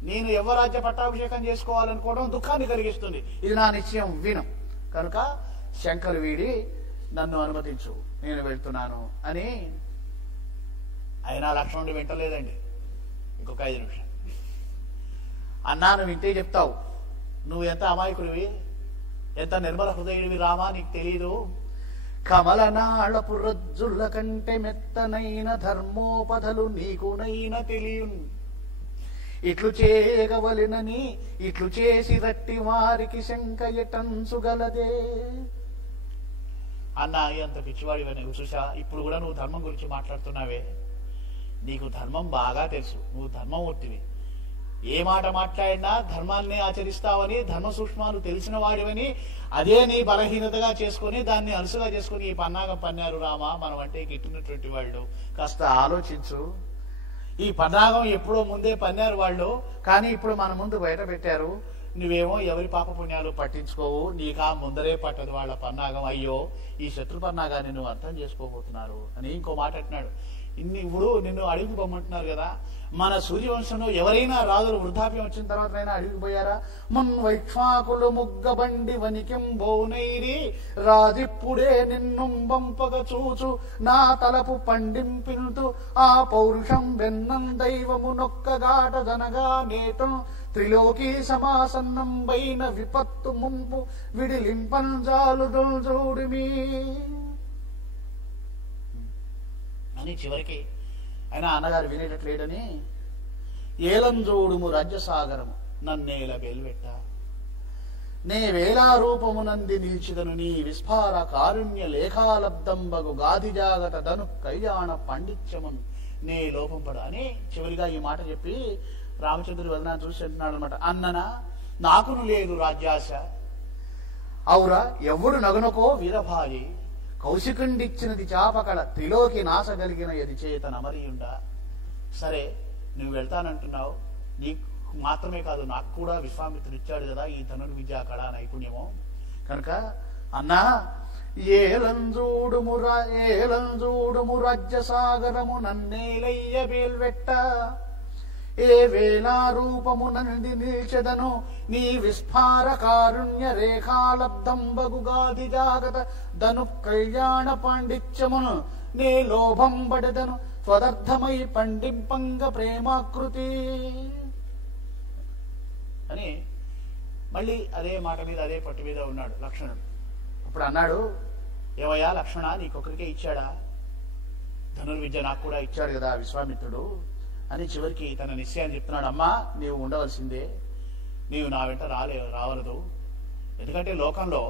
నేను యవ్వరాజ్య పట్టాభిషేకం చేసుకోవాలనుకోవడం దుఃఖాన్ని కలిగిస్తుంది. ఇది నా నిశ్చయం విను. కనుక శంకరు వీడి నన్ను అనుమతించు, నేను వెళ్తున్నాను అని. అయినా లక్ష్మణుడు వింటలేదండి. ఇంకొక 5 నిమిషాలు అన్నా, నువ్వు వింటే చెప్తావు, నువ్వు ఎంత అమాయకుడివి, ఎంత నిర్మల హృదయుడివి రామా, నీకు తెలీదు. కమలనాళపు రజ్జుల కంటే మెత్తనైన ధర్మోపధలు నీకునైనా తెలియను. ఇట్లు చేయగవలెనని ఇట్లు చేసి రట్టి వారికి శంక ఎటంచుగలదే. అన్నా, ఎంత పిచ్చివాడివని నువ్వు చూసా. ఇప్పుడు కూడా నువ్వు ధర్మం గురించి మాట్లాడుతున్నావే, నీకు ధర్మం బాగా తెలుసు, నువ్వు ధర్మమూర్తివి. ఏ మాట మాట్లాడినా ధర్మాన్ని ఆచరిస్తావని, ధర్మ సూక్ష్మాలు తెలిసిన వాడివని అదే నీ బలహీనతగా చేసుకుని దాన్ని అలుసుగా చేసుకుని ఈ పన్నాగం పన్నారు రామా. మనం అంటే గిట్టినటువంటి వాళ్ళు, కాస్త ఆలోచించు. ఈ పన్నాగం ఎప్పుడో ముందే పన్నారు వాళ్ళు, కానీ ఇప్పుడు మన ముందు బయట పెట్టారు. నువ్వేమో ఎవరి పాప పుణ్యాలు పట్టించుకోవు, నీకా ముందరే పట్టదు వాళ్ళ పన్నాగం. అయ్యో, ఈ శత్రు పన్నాగాన్ని నువ్వు అర్థం చేసుకోబోతున్నారు అని ఇంకో మాట అంటున్నాడు. ఇప్పుడు నిన్ను అడిగి పొమ్మంటున్నారు కదా, మన సూర్యవంశంలో ఎవరైనా రాజులు వృద్ధాప్యం వచ్చిన తర్వాత అయినా అడిగిపోయారా? మున్ వైక్ష్వాకులు ముగ్గబండి వనికిం బోనైరి రాజిప్పుడే నిన్ను వంపగ చూచు నా తలపు పండింపింతు ఆ పౌరుషం వెన్నం దైవము నొక్కగాట జనగా నేతం త్రిలోకీ సమాసన్నం బైన విపత్తు ముంపు విడిలింపంజాలు చూడిమి అని. చివరికి అయినా అన్నగారు వినేటట్లేడని ఏలంజోడుము రాజ్యసాగరము నన్నేల బేల్వెట్ట నే వేలారూపము నంది నిలిచిదను నీ విస్ఫార కారుణ్య లేఖాలబ్దంబగు గాది జాగత ధను కళ్యాణ పాండిత్యమును నే లోపంపడు అని చివరిగా ఈ మాట చెప్పి రామచంద్రుడి వదనాన్ని చూసి అంటున్నాడు అనమాట. అన్ననా నాకును లేదు రాజ్యాశ, అవురా ఎవడు నగునకో వీరభాయి కౌశికుండిచ్చినది చాపకళ త్రిలోకి నాశగలిగిన ఎది చేతన అమరియుండా. సరే, నువ్వు వెళ్తానంటున్నావు, నీకు మాత్రమే కాదు నాకు కూడా విశ్వామిత్రుడు ఇచ్చాడు కదా ఈ ధనుర్విద్యా కళా నైపుణ్యము. కనుక అన్నా ఏలంజూడుము రాజ్యసాగరము నన్నేలయ్య బేల్వెట్ట ఏ వేలారూపము నంది నిల్చెదను నీ విస్ఫార కారుణ్య రేఖాలబ్దంబగు గాది జాగత ధను కళ్యాణ పాండిత్యమును నే లోభం బడెదను త్వదర్థమై పండింపంగ ప్రేమాకృతి అని మళ్ళీ అదే మాట మీద అదే పట్టు మీద ఉన్నాడు లక్ష్మణుడు. అప్పుడు అన్నాడు, ఏవయ్యా లక్ష్మణ, నీకొకరికే ఇచ్చాడా? ధనుర్విద్య నాకు కూడా ఇచ్చాడు కదా విశ్వామిత్రుడు అని చివరికి తన నిశ్చయాన్ని చెప్తున్నాడు. అమ్మా, నీవు ఉండవలసిందే, నీవు నా వెంట రావలదు. ఎందుకంటే లోకంలో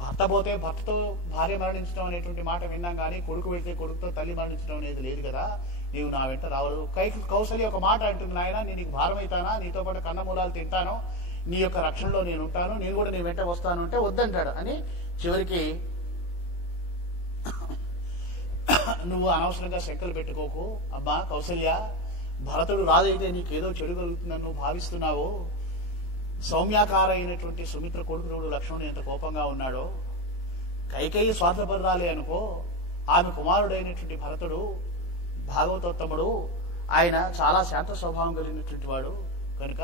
భర్త పోతే భర్తతో భార్య మరణించడం అనేటువంటి మాట విన్నాం, కానీ కొడుకు వెళ్తే కొడుకుతో తల్లి మరణించడం అనేది లేదు కదా. నీవు నా వెంట రావదు. కౌసల్య ఒక మాట అంటుంది, నాయన నేను నీకు భారమైతానా, నీతో పాటు కన్నమూలాలు తింటాను, నీ యొక్క రక్షణలో నేను ఉంటాను, నేను కూడా నీ వెంట వస్తాను అంటే వద్దంటాడు. అని చివరికి నువ్వు అనవసరంగా శంకలు పెట్టుకోకు అమ్మా కౌసల్య, భరతుడు రాజైతే నీకేదో చెడు కలుగుతుందని నువ్వు భావిస్తున్నావు. సౌమ్యాకార అయినటువంటి సుమిత్ర కొడుకునుడు లక్ష్మణుడు ఎంత కోపంగా ఉన్నాడో, కైకేయి స్వార్థపరాలే అనుకో, ఆమె కుమారుడైనటువంటి భరతుడు భాగవతోత్తముడు, ఆయన చాలా శాంత స్వభావం కలిగినటువంటి వాడు కనుక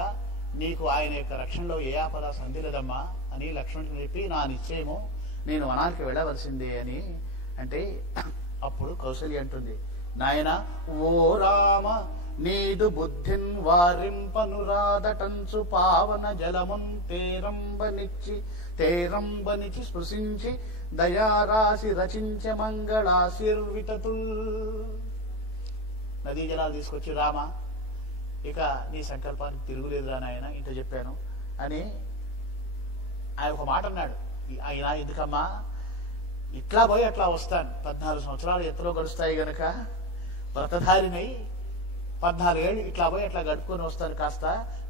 నీకు ఆయన యొక్క రక్షణలో ఏ ఆపద సంధిలేదమ్మా అని లక్ష్మణుడికి చెప్పి నా నిశ్చయము నేను వనానికి వెళ్ళవలసిందే అని అంటే, అప్పుడు కౌసల్య అంటుంది, నాయన ఓ రామ నీదు బుద్ధిన్ వారింపనురాదటంచు పావన జలమున్ తేరంబనిచి స్పృశించి దయారాశి రచించ మంగళాశీర్వితతుల్. నదీ జలాలు తీసుకొచ్చి రామ ఇక నీ సంకల్పానికి తిరుగులేదురా నాయన ఇంత చెప్పాను అని ఆయన ఒక మాట అన్నాడు. ఆయన ఎందుకమ్మా ఇట్లా పోయి అట్లా వస్తాను, 14 సంవత్సరాలు ఎత్తులో గడుస్తాయి గనక వ్రతధారినై 14 ఏళ్ళు ఇట్లా పోయి అట్లా గడుపుకొని వస్తాను, కాస్త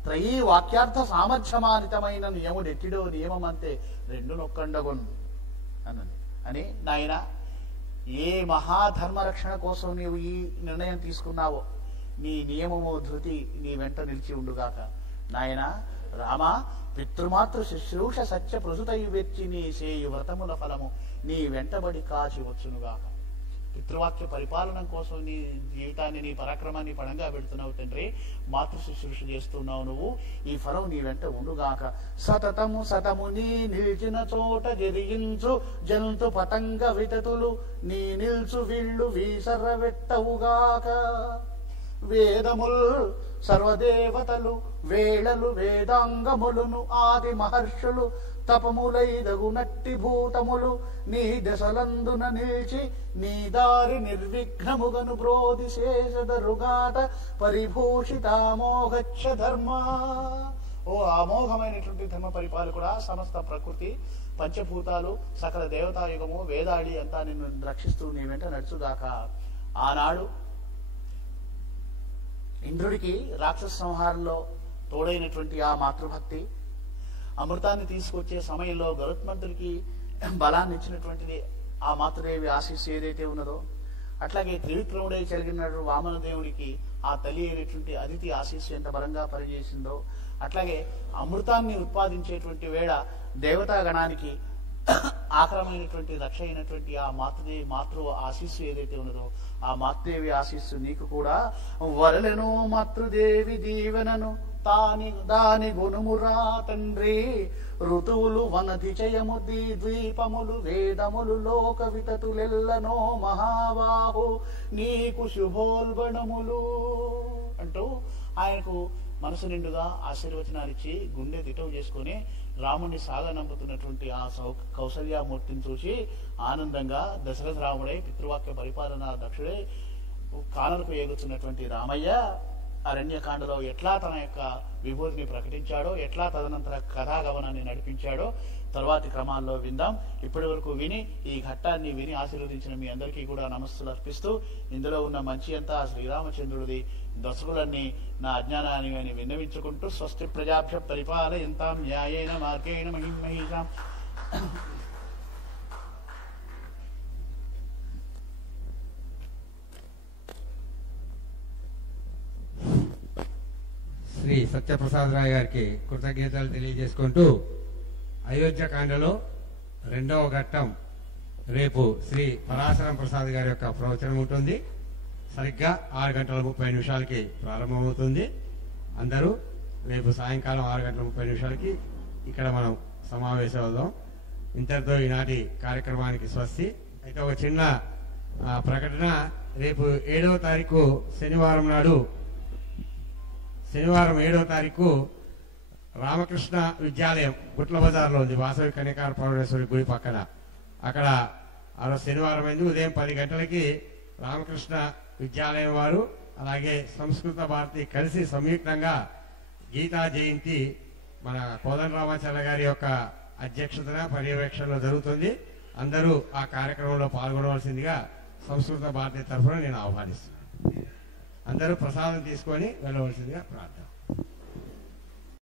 త్రయీ వాక్యార్థ సామర్థ్యమానితమైన నియముడు ఎట్టిడో నియమం అంతే 2 నొక్కండగొన్ అని నాయన ఏ మహాధర్మ రక్షణ కోసం నీవు ఈ నిర్ణయం తీసుకున్నావో నీ నియమము ధృతి నీ వెంట నిలిచి ఉండుగాక. నాయన రామ పితృమాతృ శుశ్రూష సత్య ప్రసుతై వెచ్చి నీ సేయు వ్రతముల ఫలము నీ వెంటబడి కాచి వచ్చునుగాక. పితృవాక్య పరిపాలన కోసం నీ జీవితాన్ని నీ పరాక్రమాన్ని పణంగా పెడుతున్నావు తండ్రి, మాతృ శుశ్రూష చేస్తున్నావు నువ్వు, ఈ ఫలం నీ వెంట ఉండుగాక. సతము నీ నిలిచిన చోట జరిగించు జంతు పతంగ వితతులు నీ నిల్చు వీళ్ళు వీసర్ర వెట్టవుగాక. వేదముల్ సర్వదేవతలు వేళలు వేదాంగములును ఆది మహర్షులు తపములైదగునట్టి భూతములు నీ దశలందున నిలిచి నీ దారి నిర్విఘ్నముగను బ్రోధి శేషదరుగాట పరిభూషితామోఘచ్చ ధర్మ. ఓ అమోఘమైనటువంటి ధర్మ పరిపాలకుడా, సమస్త ప్రకృతి పంచభూతాలు సకల దేవతాయుగము వేదాడి అంతా నిన్ను రక్షిస్తూ నీ వెంట నడుచుగాక. ఆనాడు ఇంద్రుడికి రాక్షస సంహారంలో తోడైనటువంటి ఆ మాతృభక్తి, అమృతాన్ని తీసుకొచ్చే సమయంలో గరుత్మంతుడికి బలాన్ని ఇచ్చినటువంటిది ఆ మాతృదేవి ఆశీస్సు ఏదైతే ఉన్నదో, అట్లాగే త్రివిక్రముడై కలిగినటువంటి వామనదేవుడికి ఆ తల్లి అయినటువంటి అదితి ఆశీస్సు ఎంత బలంగా పనిచేసిందో, అట్లాగే అమృతాన్ని ఉత్పాదించేటువంటి వేళ దేవతాగణానికి ఆక్రమైనటువంటి రక్ష అయినటువంటి ఆ మాతృ ఆశీస్సు ఏదైతే ఉన్నదో ఆ మాతృదేవి ఆశీస్సు నీకు కూడా వరలను. మాతృదేవి దీవెనను దాని గుణమురా తండ్రి, ఋతువులు వనతిచయము ద్వీపములు వేదములు లోక వితతులెల్లనో మహాబాహు నీకు శుభోల్బణములు అంటూ ఆయనకు మనసు నిండుగా ఆశీర్వచనాలిచ్చి గుండె దిటవు చేసుకుని రాముడిని సాగనంపుతున్నటువంటి ఆ కౌసల్యామూర్తిని చూసి ఆనందంగా దశరథ రాముడై పితృవాక్య పరిపాలన దక్షుడై కానలకు ఏగుతున్నటువంటి రామయ్య అరణ్యకాండలో ఎట్లా తన యొక్క విభూతిని ప్రకటించాడో, ఎట్లా తదనంతర కథాగమనాన్ని నడిపించాడో తర్వాతి క్రమాల్లో విందాం. ఇప్పటి వరకు విని ఈ ఘట్టాన్ని విని ఆశీర్వదించిన మీ అందరికీ కూడా నమస్సులు అర్పిస్తూ, ఇందులో ఉన్న మంచి అంతా శ్రీరామచంద్రుడిది, దశకులన్నీ నా అజ్ఞానాన్ని అని విన్నవించుకుంటూ, స్వస్తి ప్రజాభ్య పరిపాలయంతాం న్యాయేన మార్గేణ మహిమహీషాం. శ్రీ సత్యప్రసాద్ రాయ్ గారికి కృతజ్ఞతలు తెలియజేసుకుంటూ, అయోధ్యకాండలో 2వ ఘట్టం రేపు శ్రీ పరాశరం ప్రసాద్ గారి యొక్క ప్రవచనం ఉంటుంది. సరిగ్గా 6:30 ప్రారంభమవుతుంది. అందరూ రేపు సాయంకాలం 6:30 ఇక్కడ మనం సమావేశం అవుదాం. ఇంతటితో ఈనాటి కార్యక్రమానికి స్వస్తి. అయితే ఒక చిన్న ప్రకటన, రేపు 7వ తారీఖు శనివారం నాడు, శనివారం 7వ తారీఖు రామకృష్ణ విద్యాలయం గుట్ల బజార్లో ఉంది, వాసవి కన్యకార పరమేశ్వరి గుడి పక్కన. అక్కడ శనివారం అయింది ఉదయం 10 గంటలకి రామకృష్ణ విద్యాలయం వారు అలాగే సంస్కృత భారతి కలిసి సంయుక్తంగా గీతా జయంతి మన కోదండరామాచార్య గారి యొక్క అధ్యక్షతన పర్యవేక్షణలో జరుగుతుంది. అందరూ ఆ కార్యక్రమంలో పాల్గొనవలసిందిగా సంస్కృత భారతి తరఫున నేను ఆహ్వానిస్తున్నాను. అందరూ ప్రసాదం తీసుకొని వెళ్ళవలసిందిగా ప్రార్థన.